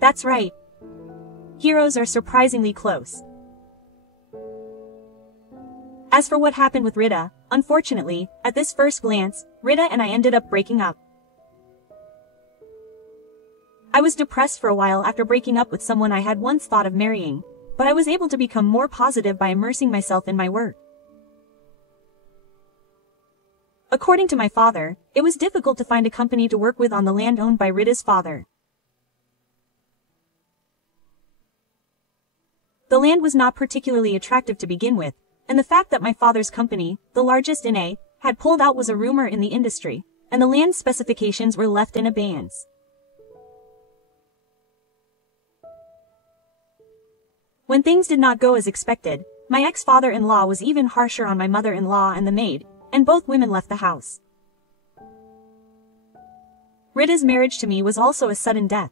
That's right. Heroes are surprisingly close. As for what happened with Rita, unfortunately, at this first glance, Rita and I ended up breaking up. I was depressed for a while after breaking up with someone I had once thought of marrying, but I was able to become more positive by immersing myself in my work. According to my father, it was difficult to find a company to work with on the land owned by Rita's father. The land was not particularly attractive to begin with, and the fact that my father's company, the largest in A, had pulled out was a rumor in the industry, and the land specifications were left in abeyance. When things did not go as expected, my ex-father-in-law was even harsher on my mother-in-law and the maid, and both women left the house. Rita's marriage to me was also a sudden death.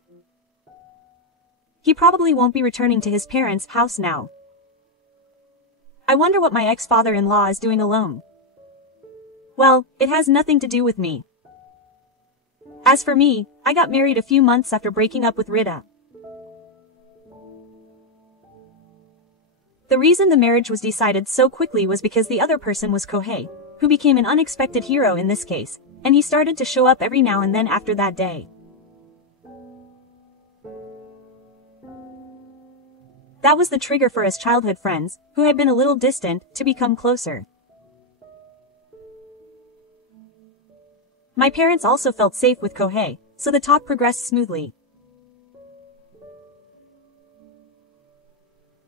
He probably won't be returning to his parents' house now. I wonder what my ex-father-in-law is doing alone. Well, it has nothing to do with me. As for me, I got married a few months after breaking up with Rita. The reason the marriage was decided so quickly was because the other person was Kohei, who became an unexpected hero in this case, and he started to show up every now and then after that day. That was the trigger for us childhood friends, who had been a little distant, to become closer. My parents also felt safe with Kohei, so the talk progressed smoothly.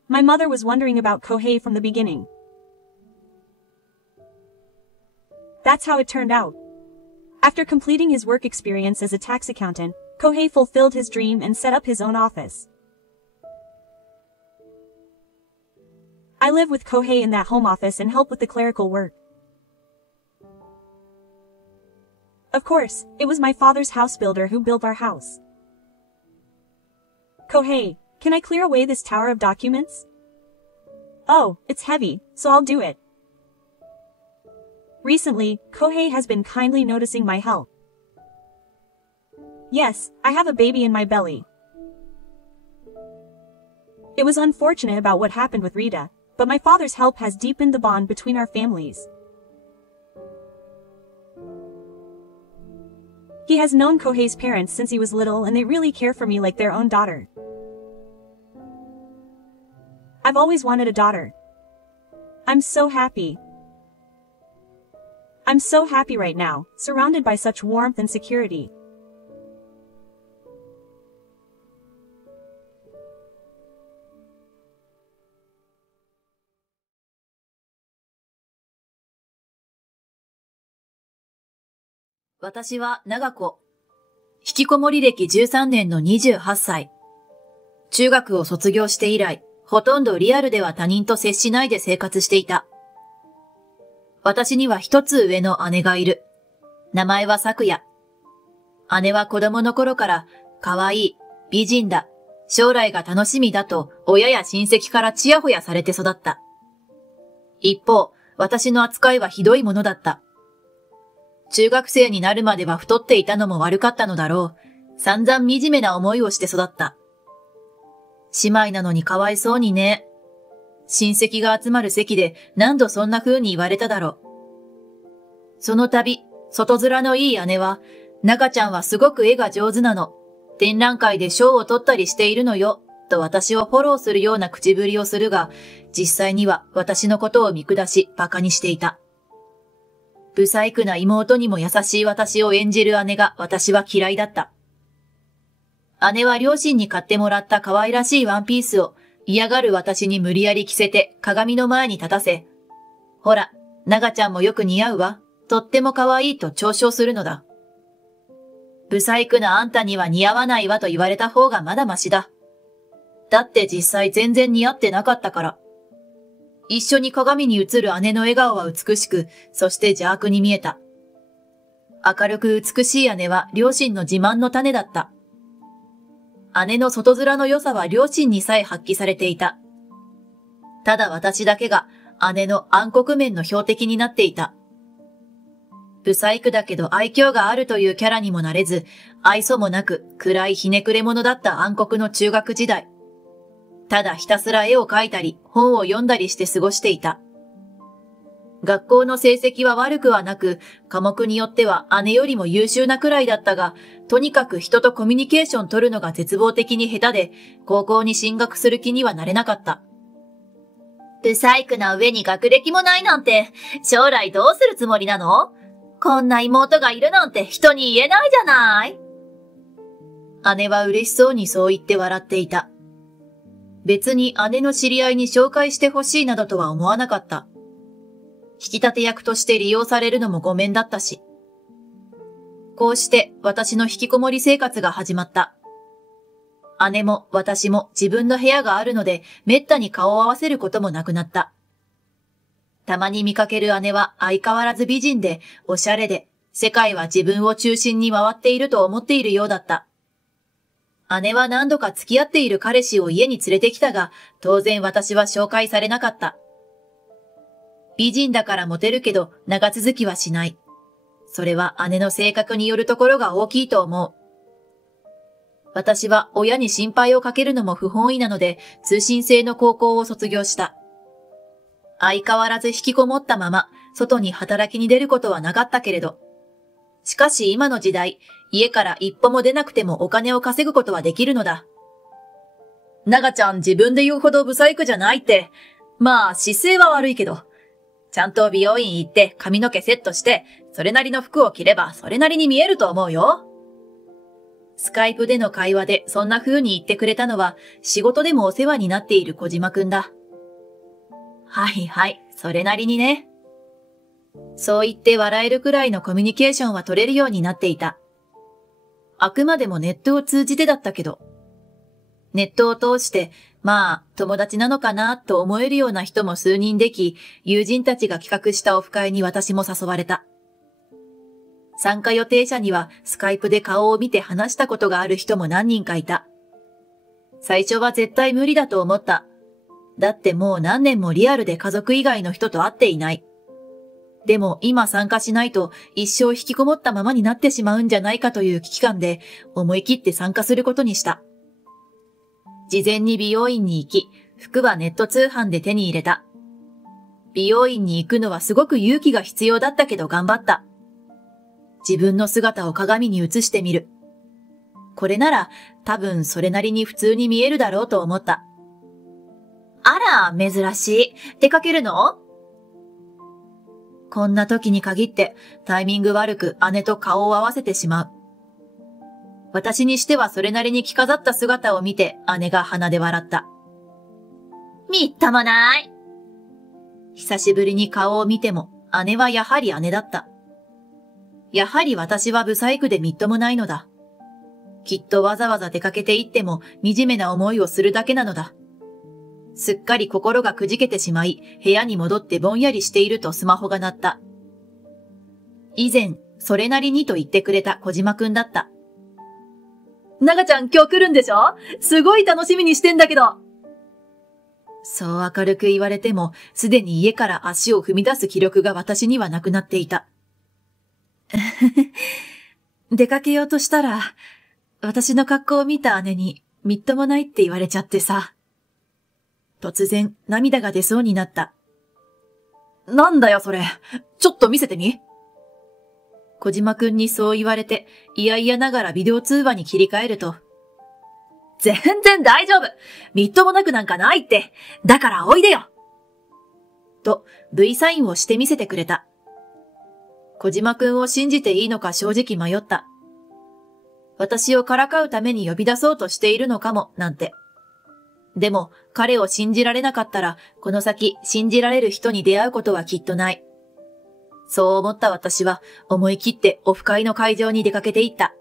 My mother was wondering about Kohei from the beginning. That's how it turned out. After completing his work experience as a tax accountant, Kohei fulfilled his dream and set up his own office. I live with Kohei in that home office and help with the clerical work. Of course, it was my father's house builder who built our house. Kohei, can I clear away this tower of documents? Oh, it's heavy, so I'll do it. Recently, Kohei has been kindly noticing my health. Yes, I have a baby in my belly. It was unfortunate about what happened with Rita, but my father's help has deepened the bond between our families. He has known Kohei's parents since he was little and they really care for me like their own daughter. I've always wanted a daughter. I'm so happy. I'm so happy right now, surrounded by such warmth and security.私は長子。引きこもり歴13年の28歳。中学を卒業して以来、ほとんどリアルでは他人と接しないで生活していた。私には一つ上の姉がいる。名前は咲夜。姉は子供の頃から、可愛い、美人だ、将来が楽しみだと親や親戚からちやほやされて育った。一方、私の扱いはひどいものだった。中学生になるまでは太っていたのも悪かったのだろう。散々惨めな思いをして育った。姉妹なのにかわいそうにね。親戚が集まる席で何度そんな風に言われただろう。その度、外面のいい姉は、中ちゃんはすごく絵が上手なの。展覧会で賞を取ったりしているのよ。と私をフォローするような口ぶりをするが、実際には私のことを見下し馬鹿にしていた。不細工な妹にも優しい私を演じる姉が私は嫌いだった。姉は両親に買ってもらった可愛らしいワンピースを嫌がる私に無理やり着せて鏡の前に立たせ、ほら、長ちゃんもよく似合うわ、とっても可愛いと嘲笑するのだ。不細工なあんたには似合わないわと言われた方がまだましだ。だって実際全然似合ってなかったから。一緒に鏡に映る姉の笑顔は美しく、そして邪悪に見えた。明るく美しい姉は両親の自慢の種だった。姉の外面の良さは両親にさえ発揮されていた。ただ私だけが姉の暗黒面の標的になっていた。不細工だけど愛嬌があるというキャラにもなれず、愛想もなく暗いひねくれ者だった暗黒の中学時代。ただひたすら絵を描いたり本を読んだりして過ごしていた。学校の成績は悪くはなく、科目によっては姉よりも優秀なくらいだったが、とにかく人とコミュニケーション取るのが絶望的に下手で、高校に進学する気にはなれなかった。不細工な上に学歴もないなんて、将来どうするつもりなの？こんな妹がいるなんて人に言えないじゃない。姉は嬉しそうにそう言って笑っていた。別に姉の知り合いに紹介してほしいなどとは思わなかった。引き立て役として利用されるのもごめんだったし。こうして私の引きこもり生活が始まった。姉も私も自分の部屋があるので、めったに顔を合わせることもなくなった。たまに見かける姉は相変わらず美人で、おしゃれで、世界は自分を中心に回っていると思っているようだった。姉は何度か付き合っている彼氏を家に連れてきたが、当然私は紹介されなかった。美人だからモテるけど長続きはしない。それは姉の性格によるところが大きいと思う。私は親に心配をかけるのも不本意なので、通信制の高校を卒業した。相変わらず引きこもったまま、外に働きに出ることはなかったけれど。しかし今の時代、家から一歩も出なくてもお金を稼ぐことはできるのだ。ながちゃん自分で言うほど不細工じゃないって。まあ姿勢は悪いけど。ちゃんと美容院行って髪の毛セットして、それなりの服を着ればそれなりに見えると思うよ。スカイプでの会話でそんな風に言ってくれたのは、仕事でもお世話になっている小島くんだ。はいはい、それなりにね。そう言って笑えるくらいのコミュニケーションは取れるようになっていた。あくまでもネットを通じてだったけど。ネットを通して、まあ、友達なのかなと思えるような人も数人でき、友人たちが企画したオフ会に私も誘われた。参加予定者にはスカイプで顔を見て話したことがある人も何人かいた。最初は絶対無理だと思った。だってもう何年もリアルで家族以外の人と会っていない。でも今参加しないと一生引きこもったままになってしまうんじゃないかという危機感で思い切って参加することにした。事前に美容院に行き、服はネット通販で手に入れた。美容院に行くのはすごく勇気が必要だったけど頑張った。自分の姿を鏡に映してみる。これなら多分それなりに普通に見えるだろうと思った。あら、珍しい。出かけるの？こんな時に限ってタイミング悪く姉と顔を合わせてしまう。私にしてはそれなりに着飾った姿を見て姉が鼻で笑った。みっともない。久しぶりに顔を見ても姉はやはり姉だった。やはり私は不細工でみっともないのだ。きっとわざわざ出かけて行っても惨めな思いをするだけなのだ。すっかり心がくじけてしまい、部屋に戻ってぼんやりしているとスマホが鳴った。以前、それなりにと言ってくれた小島くんだった。ながちゃん今日来るんでしょ？すごい楽しみにしてんだけど。そう明るく言われても、すでに家から足を踏み出す気力が私にはなくなっていた。出かけようとしたら、私の格好を見た姉にみっともないって言われちゃってさ。突然涙が出そうになった。なんだよそれ。ちょっと見せてみ。小島くんにそう言われて、いやいやながらビデオ通話に切り替えると。全然大丈夫。みっともなくなんかないって。だからおいでよ。と V サインをして見せてくれた。小島くんを信じていいのか正直迷った。私をからかうために呼び出そうとしているのかも、なんて。でも、彼を信じられなかったら、この先信じられる人に出会うことはきっとない。そう思った私は思い切ってオフ会の会場に出かけていった。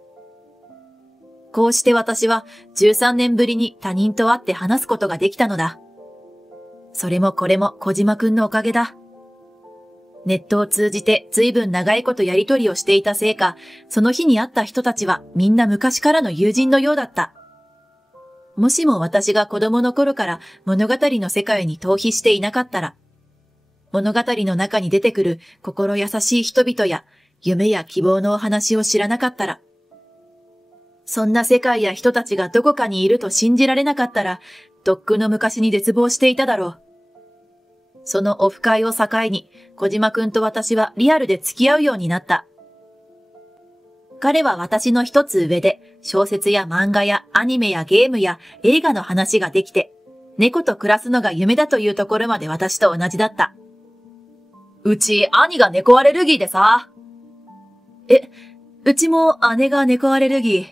こうして私は13年ぶりに他人と会って話すことができたのだ。それもこれも小島くんのおかげだ。ネットを通じて随分長いことやりとりをしていたせいか、その日に会った人たちはみんな昔からの友人のようだった。もしも私が子供の頃から物語の世界に逃避していなかったら、物語の中に出てくる心優しい人々や夢や希望のお話を知らなかったら、そんな世界や人たちがどこかにいると信じられなかったら、とっくの昔に絶望していただろう。そのオフ会を境に、小島くんと私はリアルで付き合うようになった。彼は私の一つ上で、小説や漫画やアニメやゲームや映画の話ができて、猫と暮らすのが夢だというところまで私と同じだった。うち兄が猫アレルギーでさ。うちも姉が猫アレルギー。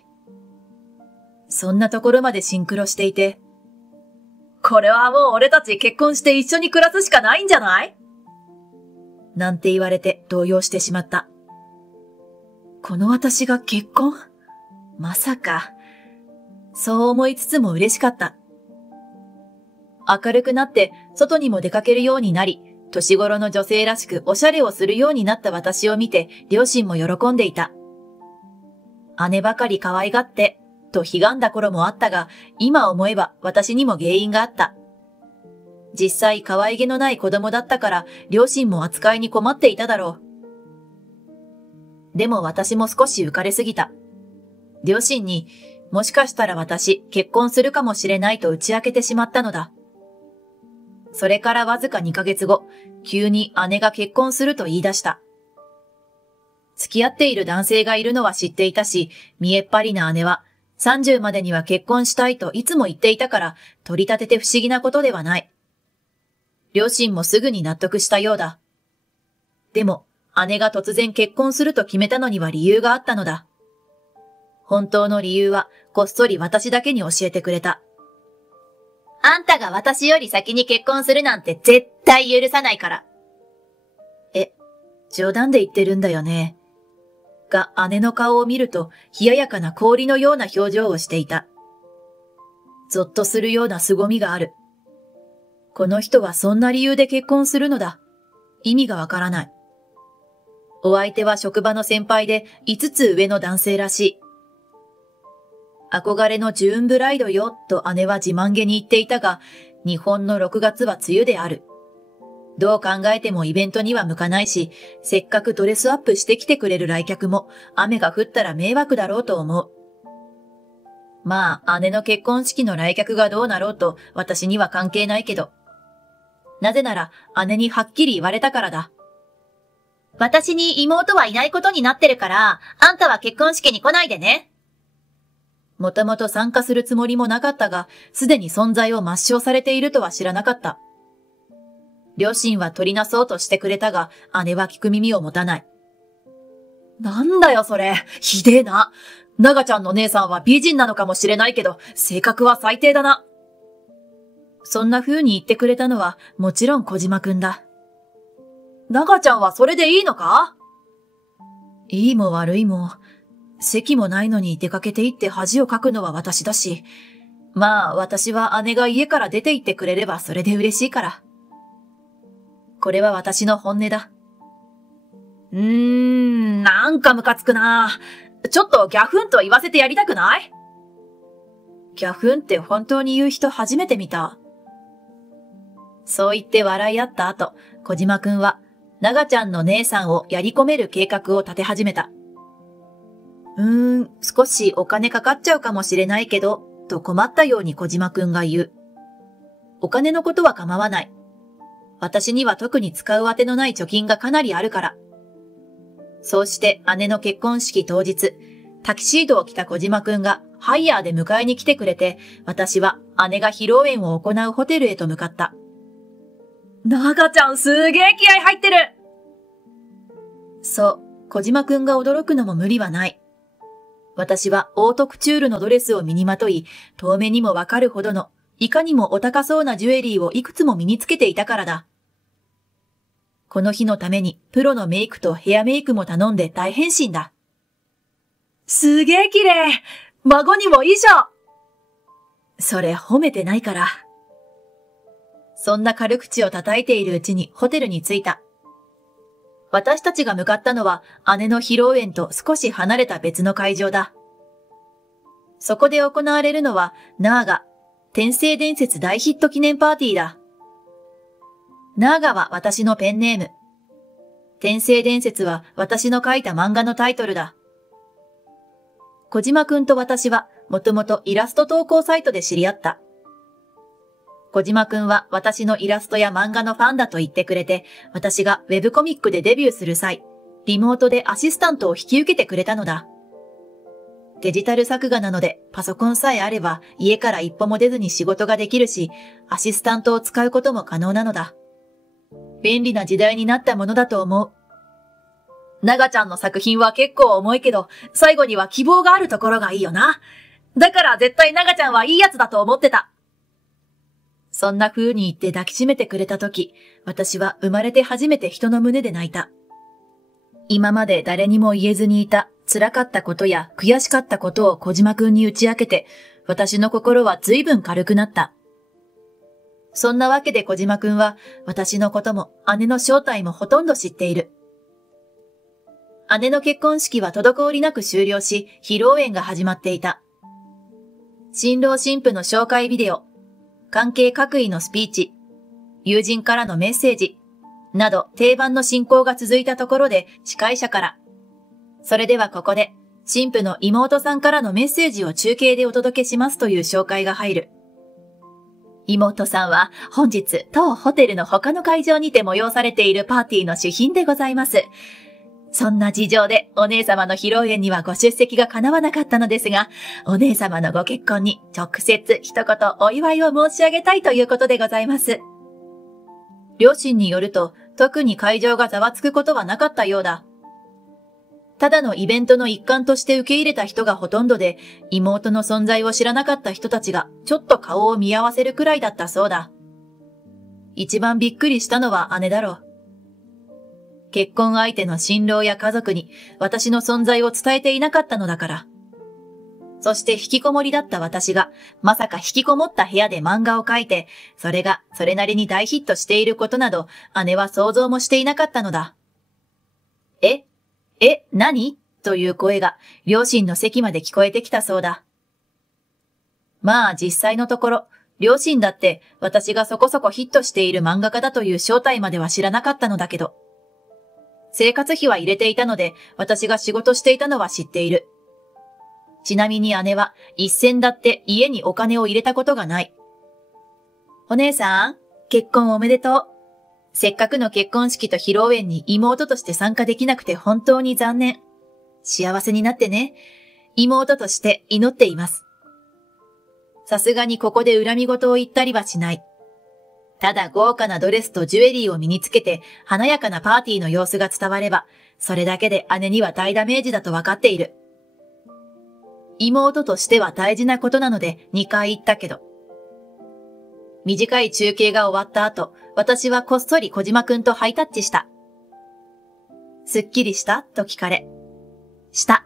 そんなところまでシンクロしていて、これはもう俺たち結婚して一緒に暮らすしかないんじゃない?なんて言われて動揺してしまった。この私が結婚?まさか。そう思いつつも嬉しかった。明るくなって外にも出かけるようになり、年頃の女性らしくおしゃれをするようになった私を見て両親も喜んでいた。姉ばかり可愛がって、と悲願だ頃もあったが、今思えば私にも原因があった。実際可愛げのない子供だったから、両親も扱いに困っていただろう。でも私も少し浮かれすぎた。両親に、もしかしたら私結婚するかもしれないと打ち明けてしまったのだ。それからわずか2ヶ月後、急に姉が結婚すると言い出した。付き合っている男性がいるのは知っていたし、見えっ張りな姉は、30までには結婚したいといつも言っていたから、取り立てて不思議なことではない。両親もすぐに納得したようだ。でも、姉が突然結婚すると決めたのには理由があったのだ。本当の理由は、こっそり私だけに教えてくれた。あんたが私より先に結婚するなんて絶対許さないから。冗談で言ってるんだよね。が姉の顔を見ると冷ややかな氷のような表情をしていた。ゾッとするような凄みがある。この人はそんな理由で結婚するのだ。意味がわからない。お相手は職場の先輩で5つ上の男性らしい。憧れのジューンブライドよ、と姉は自慢げに言っていたが、日本の6月は梅雨である。どう考えてもイベントには向かないし、せっかくドレスアップしてきてくれる来客も、雨が降ったら迷惑だろうと思う。まあ、姉の結婚式の来客がどうなろうと、私には関係ないけど。なぜなら、姉にはっきり言われたからだ。私に妹はいないことになってるから、あんたは結婚式に来ないでね。もともと参加するつもりもなかったが、すでに存在を抹消されているとは知らなかった。両親は取りなそうとしてくれたが、姉は聞く耳を持たない。なんだよそれ、ひでえな。長ちゃんの姉さんは美人なのかもしれないけど、性格は最低だな。そんな風に言ってくれたのは、もちろん小島くんだ。長ちゃんはそれでいいのか?いいも悪いも、席もないのに出かけて行って恥をかくのは私だし、まあ私は姉が家から出て行ってくれればそれで嬉しいから。これは私の本音だ。なんかムカつくな。ちょっとギャフンと言わせてやりたくない?ギャフンって本当に言う人初めて見た。そう言って笑い合った後、小島くんは、長ちゃんの姉さんをやり込める計画を立て始めた。少しお金かかっちゃうかもしれないけど、と困ったように小島くんが言う。お金のことは構わない。私には特に使うあてのない貯金がかなりあるから。そうして姉の結婚式当日、タキシードを着た小島くんがハイヤーで迎えに来てくれて、私は姉が披露宴を行うホテルへと向かった。長ちゃんすげえ気合入ってる!そう、小島くんが驚くのも無理はない。私はオートクチュールのドレスを身にまとい、遠目にもわかるほどの、いかにもお高そうなジュエリーをいくつも身につけていたからだ。この日のためにプロのメイクとヘアメイクも頼んで大変身だ。すげえ綺麗。孫にも衣装。それ褒めてないから。そんな軽口を叩いているうちにホテルに着いた。私たちが向かったのは姉の披露宴と少し離れた別の会場だ。そこで行われるのはナーガ、転生伝説大ヒット記念パーティーだ。ナーガは私のペンネーム。転生伝説は私の書いた漫画のタイトルだ。小島くんと私はもともとイラスト投稿サイトで知り合った。小島くんは私のイラストや漫画のファンだと言ってくれて、私がウェブコミックでデビューする際、リモートでアシスタントを引き受けてくれたのだ。デジタル作画なのでパソコンさえあれば家から一歩も出ずに仕事ができるし、アシスタントを使うことも可能なのだ。便利な時代になったものだと思う。ながちゃんの作品は結構重いけど、最後には希望があるところがいいよな。だから絶対ながちゃんはいいやつだと思ってた。そんな風に言って抱きしめてくれたとき、私は生まれて初めて人の胸で泣いた。今まで誰にも言えずにいた辛かったことや悔しかったことを小島くんに打ち明けて、私の心は随分軽くなった。そんなわけで小島くんは私のことも姉の正体もほとんど知っている。姉の結婚式は滞りなく終了し、披露宴が始まっていた。新郎新婦の紹介ビデオ、関係各位のスピーチ、友人からのメッセージ、など定番の進行が続いたところで司会者から、それではここで新婦の妹さんからのメッセージを中継でお届けしますという紹介が入る。妹さんは本日当ホテルの他の会場にて催されているパーティーの主賓でございます。そんな事情でお姉様の披露宴にはご出席が叶わなかったのですが、お姉様のご結婚に直接一言お祝いを申し上げたいということでございます。両親によると、特に会場がざわつくことはなかったようだ。ただのイベントの一環として受け入れた人がほとんどで、妹の存在を知らなかった人たちがちょっと顔を見合わせるくらいだったそうだ。一番びっくりしたのは姉だろう。結婚相手の新郎や家族に私の存在を伝えていなかったのだから。そして引きこもりだった私が、まさか引きこもった部屋で漫画を描いて、それがそれなりに大ヒットしていることなど、姉は想像もしていなかったのだ。何という声が両親の席まで聞こえてきたそうだ。まあ実際のところ、両親だって私がそこそこヒットしている漫画家だという正体までは知らなかったのだけど、生活費は入れていたので、私が仕事していたのは知っている。ちなみに姉は一銭だって家にお金を入れたことがない。お姉さん、結婚おめでとう。せっかくの結婚式と披露宴に妹として参加できなくて本当に残念。幸せになってね。妹として祈っています。さすがにここで恨み事を言ったりはしない。ただ豪華なドレスとジュエリーを身につけて華やかなパーティーの様子が伝われば、それだけで姉には大ダメージだと分かっている。妹としては大事なことなので2回言ったけど。短い中継が終わった後、私はこっそり小島くんとハイタッチした。すっきりしたと聞かれ。した。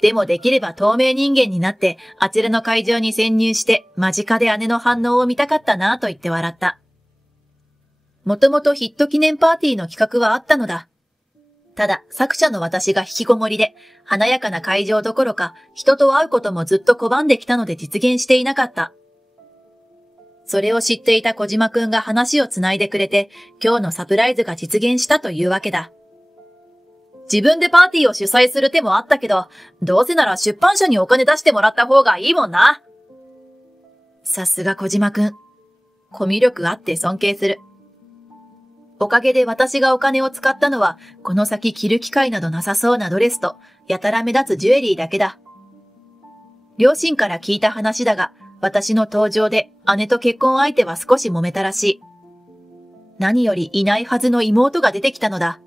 でもできれば透明人間になってあちらの会場に潜入して間近で姉の反応を見たかったなと言って笑った。もともとヒット記念パーティーの企画はあったのだ。ただ作者の私が引きこもりで華やかな会場どころか人と会うこともずっと拒んできたので実現していなかった。それを知っていた小島くんが話をつないでくれて今日のサプライズが実現したというわけだ。自分でパーティーを主催する手もあったけど、どうせなら出版社にお金出してもらった方がいいもんな。さすが小島くん。コミュ力あって尊敬する。おかげで私がお金を使ったのは、この先着る機会などなさそうなドレスと、やたら目立つジュエリーだけだ。両親から聞いた話だが、私の登場で姉と結婚相手は少し揉めたらしい。何よりいないはずの妹が出てきたのだ。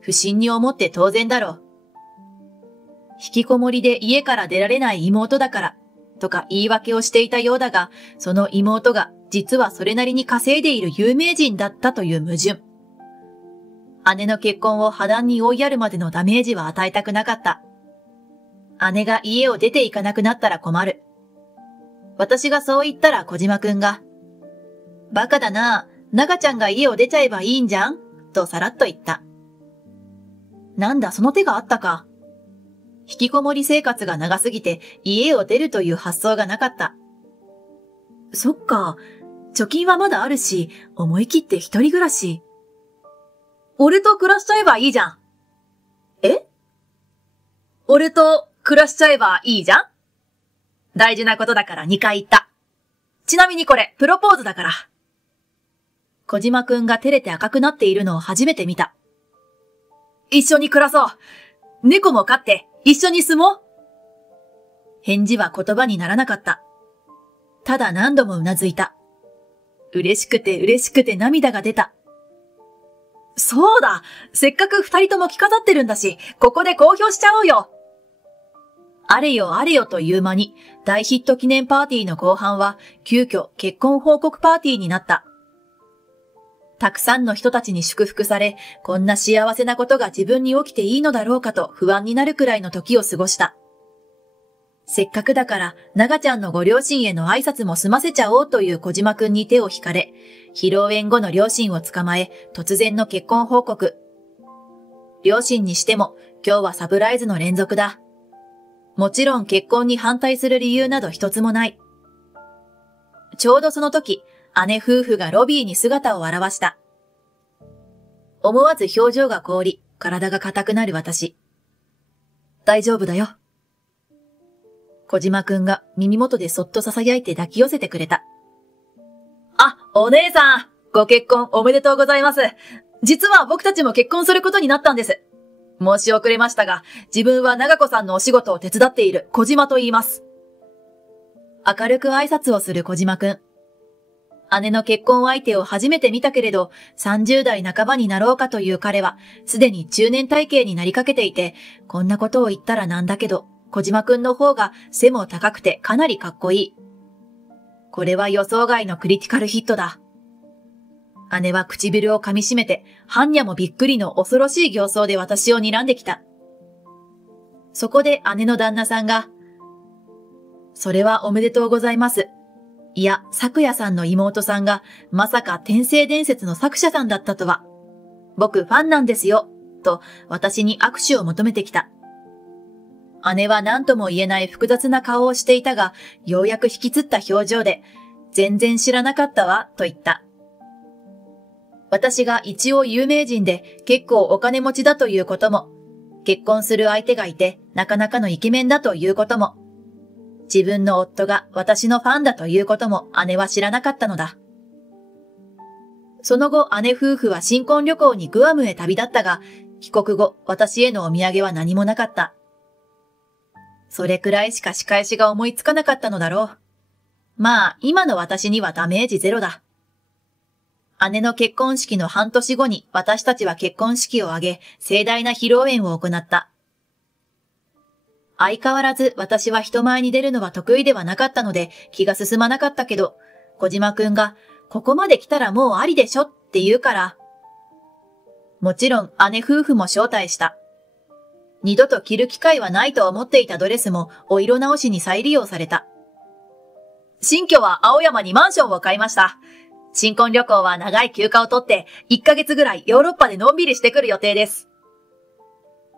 不審に思って当然だろう。引きこもりで家から出られない妹だから、とか言い訳をしていたようだが、その妹が実はそれなりに稼いでいる有名人だったという矛盾。姉の結婚を破談に追いやるまでのダメージは与えたくなかった。姉が家を出て行かなくなったら困る。私がそう言ったら小島くんが、バカだな、長ちゃんが家を出ちゃえばいいんじゃんとさらっと言った。なんだその手があったか。引きこもり生活が長すぎて家を出るという発想がなかった。そっか、貯金はまだあるし、思い切って一人暮らし。俺と暮らしちゃえばいいじゃん。え？俺と暮らしちゃえばいいじゃん？大事なことだから2回言った。ちなみにこれ、プロポーズだから。小島くんが照れて赤くなっているのを初めて見た。一緒に暮らそう。猫も飼って一緒に住もう。返事は言葉にならなかった。ただ何度もうなずいた。嬉しくて涙が出た。そうだ、せっかく2人とも着飾ってるんだし、ここで公表しちゃおうよ。あれよあれよという間に、大ヒット記念パーティーの後半は、急遽結婚報告パーティーになった。たくさんの人たちに祝福され、こんな幸せなことが自分に起きていいのだろうかと不安になるくらいの時を過ごした。せっかくだから、長ちゃんのご両親への挨拶も済ませちゃおうという小島くんに手を引かれ、披露宴後の両親を捕まえ、突然の結婚報告。両親にしても、今日はサプライズの連続だ。もちろん結婚に反対する理由など一つもない。ちょうどその時、姉夫婦がロビーに姿を現した。思わず表情が凍り、体が硬くなる私。大丈夫だよ。小島くんが耳元でそっと囁いて抱き寄せてくれた。あ、お姉さん、ご結婚おめでとうございます。実は僕たちも結婚することになったんです。申し遅れましたが、自分は長子さんのお仕事を手伝っている小島と言います。明るく挨拶をする小島くん。姉の結婚相手を初めて見たけれど、30代半ばになろうかという彼は、すでに中年体型になりかけていて、こんなことを言ったらなんだけど、小島くんの方が背も高くてかなりかっこいい。これは予想外のクリティカルヒットだ。姉は唇を噛み締めて、般若もびっくりの恐ろしい形相で私を睨んできた。そこで姉の旦那さんが、それはおめでとうございます。いや、咲夜さんの妹さんが、まさか転生伝説の作者さんだったとは。僕ファンなんですよ、と私に握手を求めてきた。姉は何とも言えない複雑な顔をしていたが、ようやく引きつった表情で、全然知らなかったわ、と言った。私が一応有名人で結構お金持ちだということも、結婚する相手がいてなかなかのイケメンだということも、自分の夫が私のファンだということも姉は知らなかったのだ。その後姉夫婦は新婚旅行にグアムへ旅立ったが、帰国後私へのお土産は何もなかった。それくらいしか仕返しが思いつかなかったのだろう。まあ今の私にはダメージゼロだ。姉の結婚式の半年後に私たちは結婚式を挙げ、盛大な披露宴を行った。相変わらず私は人前に出るのは得意ではなかったので気が進まなかったけど、小島くんがここまで来たらもうありでしょって言うから。もちろん姉夫婦も招待した。二度と着る機会はないと思っていたドレスもお色直しに再利用された。新居は青山にマンションを買いました。新婚旅行は長い休暇を取って1ヶ月ぐらいヨーロッパでのんびりしてくる予定です。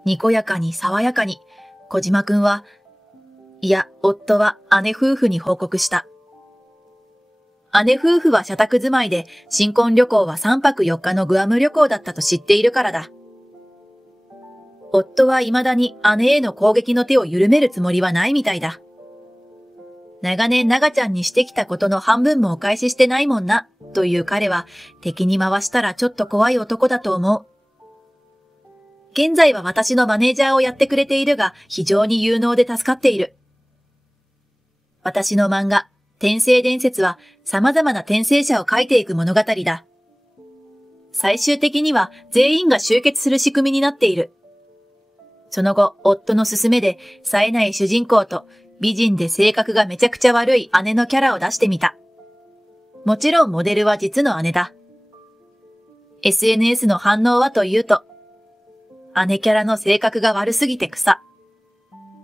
にこやかに爽やかに、小島くんは、いや、夫は姉夫婦に報告した。姉夫婦は社宅住まいで、新婚旅行は3泊4日のグアム旅行だったと知っているからだ。夫は未だに姉への攻撃の手を緩めるつもりはないみたいだ。長年長ちゃんにしてきたことの半分もお返ししてないもんな、という彼は敵に回したらちょっと怖い男だと思う。現在は私のマネージャーをやってくれているが、非常に有能で助かっている。私の漫画、転生伝説は様々な転生者を描いていく物語だ。最終的には全員が集結する仕組みになっている。その後、夫の勧めで冴えない主人公と美人で性格がめちゃくちゃ悪い姉のキャラを出してみた。もちろんモデルは実の姉だ。SNS の反応はというと、姉キャラの性格が悪すぎて草。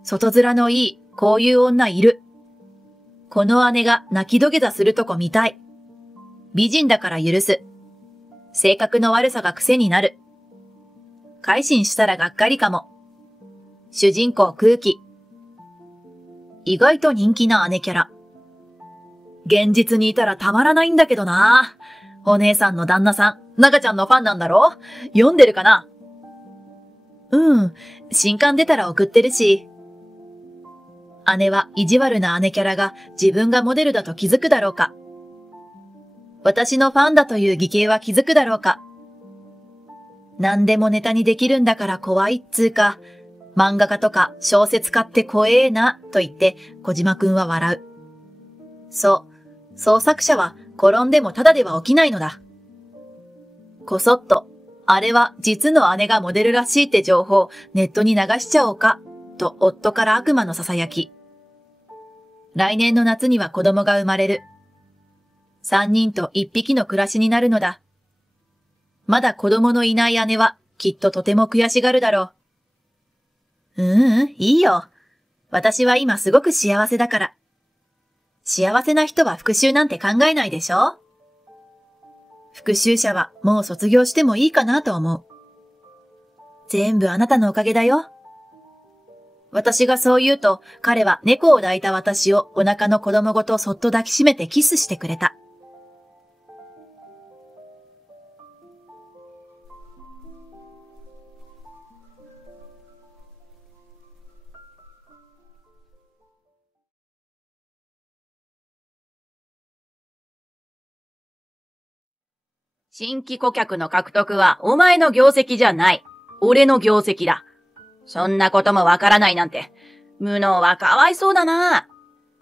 外面のいい、こういう女いる。この姉が泣き土下座するとこ見たい。美人だから許す。性格の悪さが癖になる。改心したらがっかりかも。主人公空気。意外と人気な姉キャラ。現実にいたらたまらないんだけどな。お姉さんの旦那さん、中ちゃんのファンなんだろ？読んでるかな？新刊出たら送ってるし。姉は意地悪な姉キャラが自分がモデルだと気づくだろうか。私のファンだという義兄は気づくだろうか。何でもネタにできるんだから怖いっつうか、漫画家とか小説家って怖えなと言って小島くんは笑う。そう、創作者は転んでもただでは起きないのだ。こそっと、あれは実の姉がモデルらしいって情報をネットに流しちゃおうか、と夫から悪魔の囁き。来年の夏には子供が生まれる。3人と1匹の暮らしになるのだ。まだ子供のいない姉はきっととても悔しがるだろう。いいよ。私は今すごく幸せだから。幸せな人は復讐なんて考えないでしょ？復讐者はもう卒業してもいいかなと思う。全部あなたのおかげだよ。私がそう言うと、彼は猫を抱いた私をお腹の子供ごとそっと抱きしめてキスしてくれた。新規顧客の獲得はお前の業績じゃない。俺の業績だ。そんなこともわからないなんて、無能はかわいそうだな。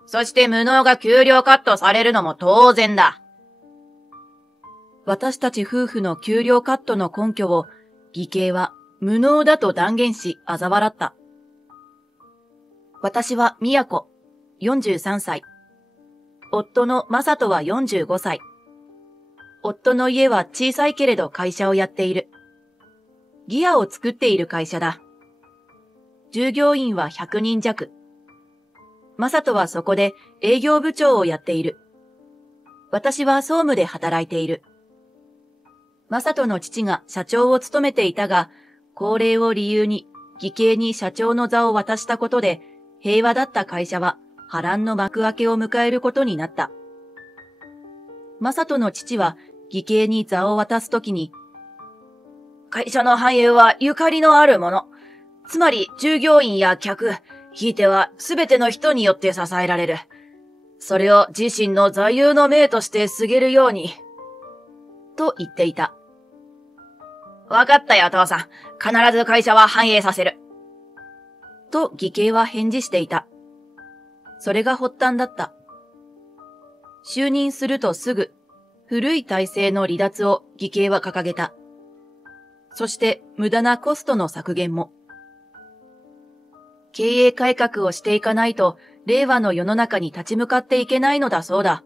そして無能が給料カットされるのも当然だ。私たち夫婦の給料カットの根拠を、義兄は無能だと断言し嘲笑った。私は宮子、43歳。夫の正人は45歳。夫の家は小さいけれど会社をやっている。ギアを作っている会社だ。従業員は100人弱。正人はそこで営業部長をやっている。私は総務で働いている。正人の父が社長を務めていたが、高齢を理由に義兄に社長の座を渡したことで、平和だった会社は波乱の幕開けを迎えることになった。正人の父は義兄に座を渡すときに、会社の繁栄はゆかりのあるもの。つまり従業員や客、ひいてはすべての人によって支えられる。それを自身の座右の銘として告げるように、と言っていた。わかったよ、父さん。必ず会社は繁栄させる。と義兄は返事していた。それが発端だった。就任するとすぐ、古い体制の離脱を義兄は掲げた。そして無駄なコストの削減も。経営改革をしていかないと、令和の世の中に立ち向かっていけないのだそうだ。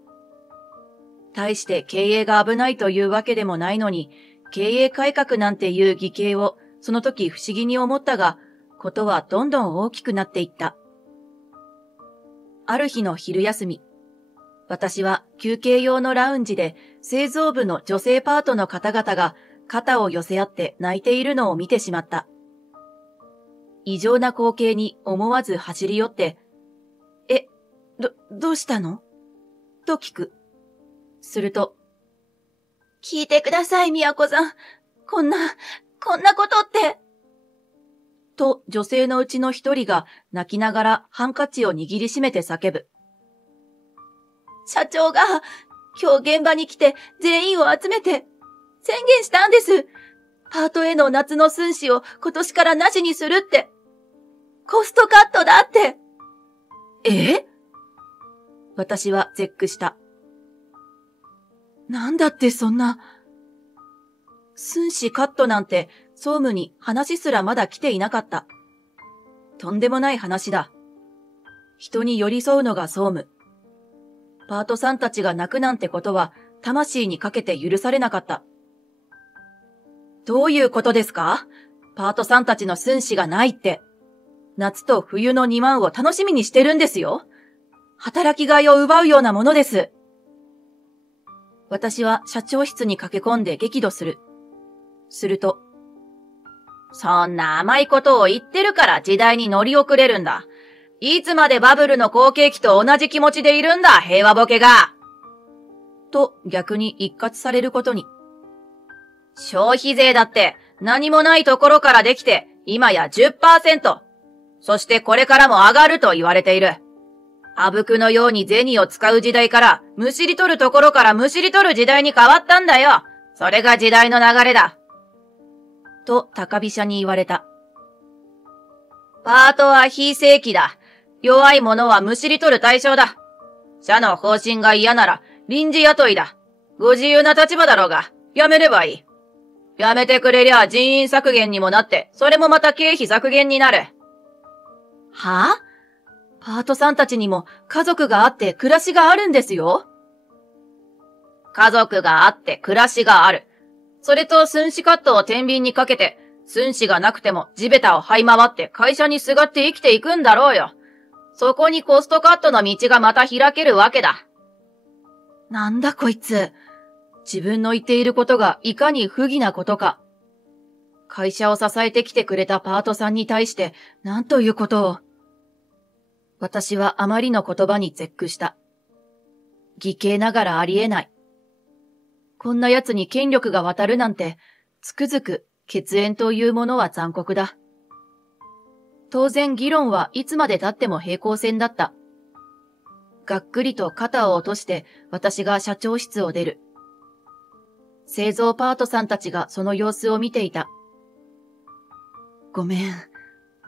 対して経営が危ないというわけでもないのに、経営改革なんていう義兄をその時不思議に思ったが、ことはどんどん大きくなっていった。ある日の昼休み、私は休憩用のラウンジで製造部の女性パートの方々が肩を寄せ合って泣いているのを見てしまった。異常な光景に思わず走り寄って、どうしたの？と聞く。すると、聞いてください、宮子さん。こんなことって。と、女性のうちの一人が泣きながらハンカチを握りしめて叫ぶ。社長が今日現場に来て全員を集めて宣言したんです。パートへの夏の寸志を今年からなしにするって。コストカットだって。私は絶句した。なんだってそんな。寸志カットなんて総務に話すらまだ来ていなかった。とんでもない話だ。人に寄り添うのが総務。パートさんたちが泣くなんてことは魂にかけて許されなかった。どういうことですか？パートさんたちの寸志がないって。夏と冬の2万を楽しみにしてるんですよ。働きがいを奪うようなものです。私は社長室に駆け込んで激怒する。すると、そんな甘いことを言ってるから時代に乗り遅れるんだ。いつまでバブルの好景気と同じ気持ちでいるんだ、平和ボケが。と逆に一括されることに。消費税だって何もないところからできて、今や 10%。そしてこれからも上がると言われている。あぶくのように銭を使う時代から、むしり取るところからむしり取る時代に変わったんだよ。それが時代の流れだ。と高飛車に言われた。パートは非正規だ。弱い者はむしり取る対象だ。社の方針が嫌なら臨時雇いだ。ご自由な立場だろうが、辞めればいい。辞めてくれりゃ人員削減にもなって、それもまた経費削減になる。はぁ？パートさんたちにも家族があって暮らしがあるんですよ。家族があって暮らしがある。それと寸志カットを天秤にかけて、寸志がなくても地べたを這い回って会社にすがって生きていくんだろうよ。そこにコストカットの道がまた開けるわけだ。なんだこいつ。自分の言っていることがいかに不義なことか。会社を支えてきてくれたパートさんに対して何ということを。私はあまりの言葉に絶句した。義兄ながらありえない。こんな奴に権力が渡るなんて、つくづく血縁というものは残酷だ。当然議論はいつまで経っても平行線だった。がっくりと肩を落として私が社長室を出る。製造パートさんたちがその様子を見ていた。ごめん、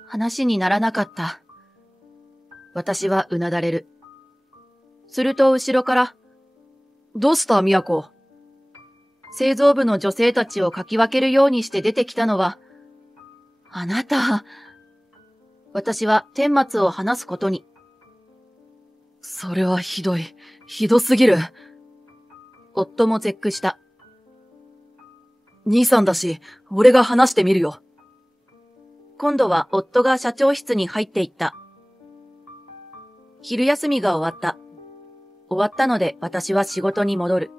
話にならなかった。私はうなだれる。すると後ろから、どうしたみやこ？製造部の女性たちをかき分けるようにして出てきたのは、あなた。私は顛末を話すことに。それはひどい。ひどすぎる。夫も絶句した。兄さんだし、俺が話してみるよ。今度は夫が社長室に入っていった。昼休みが終わった。終わったので私は仕事に戻る。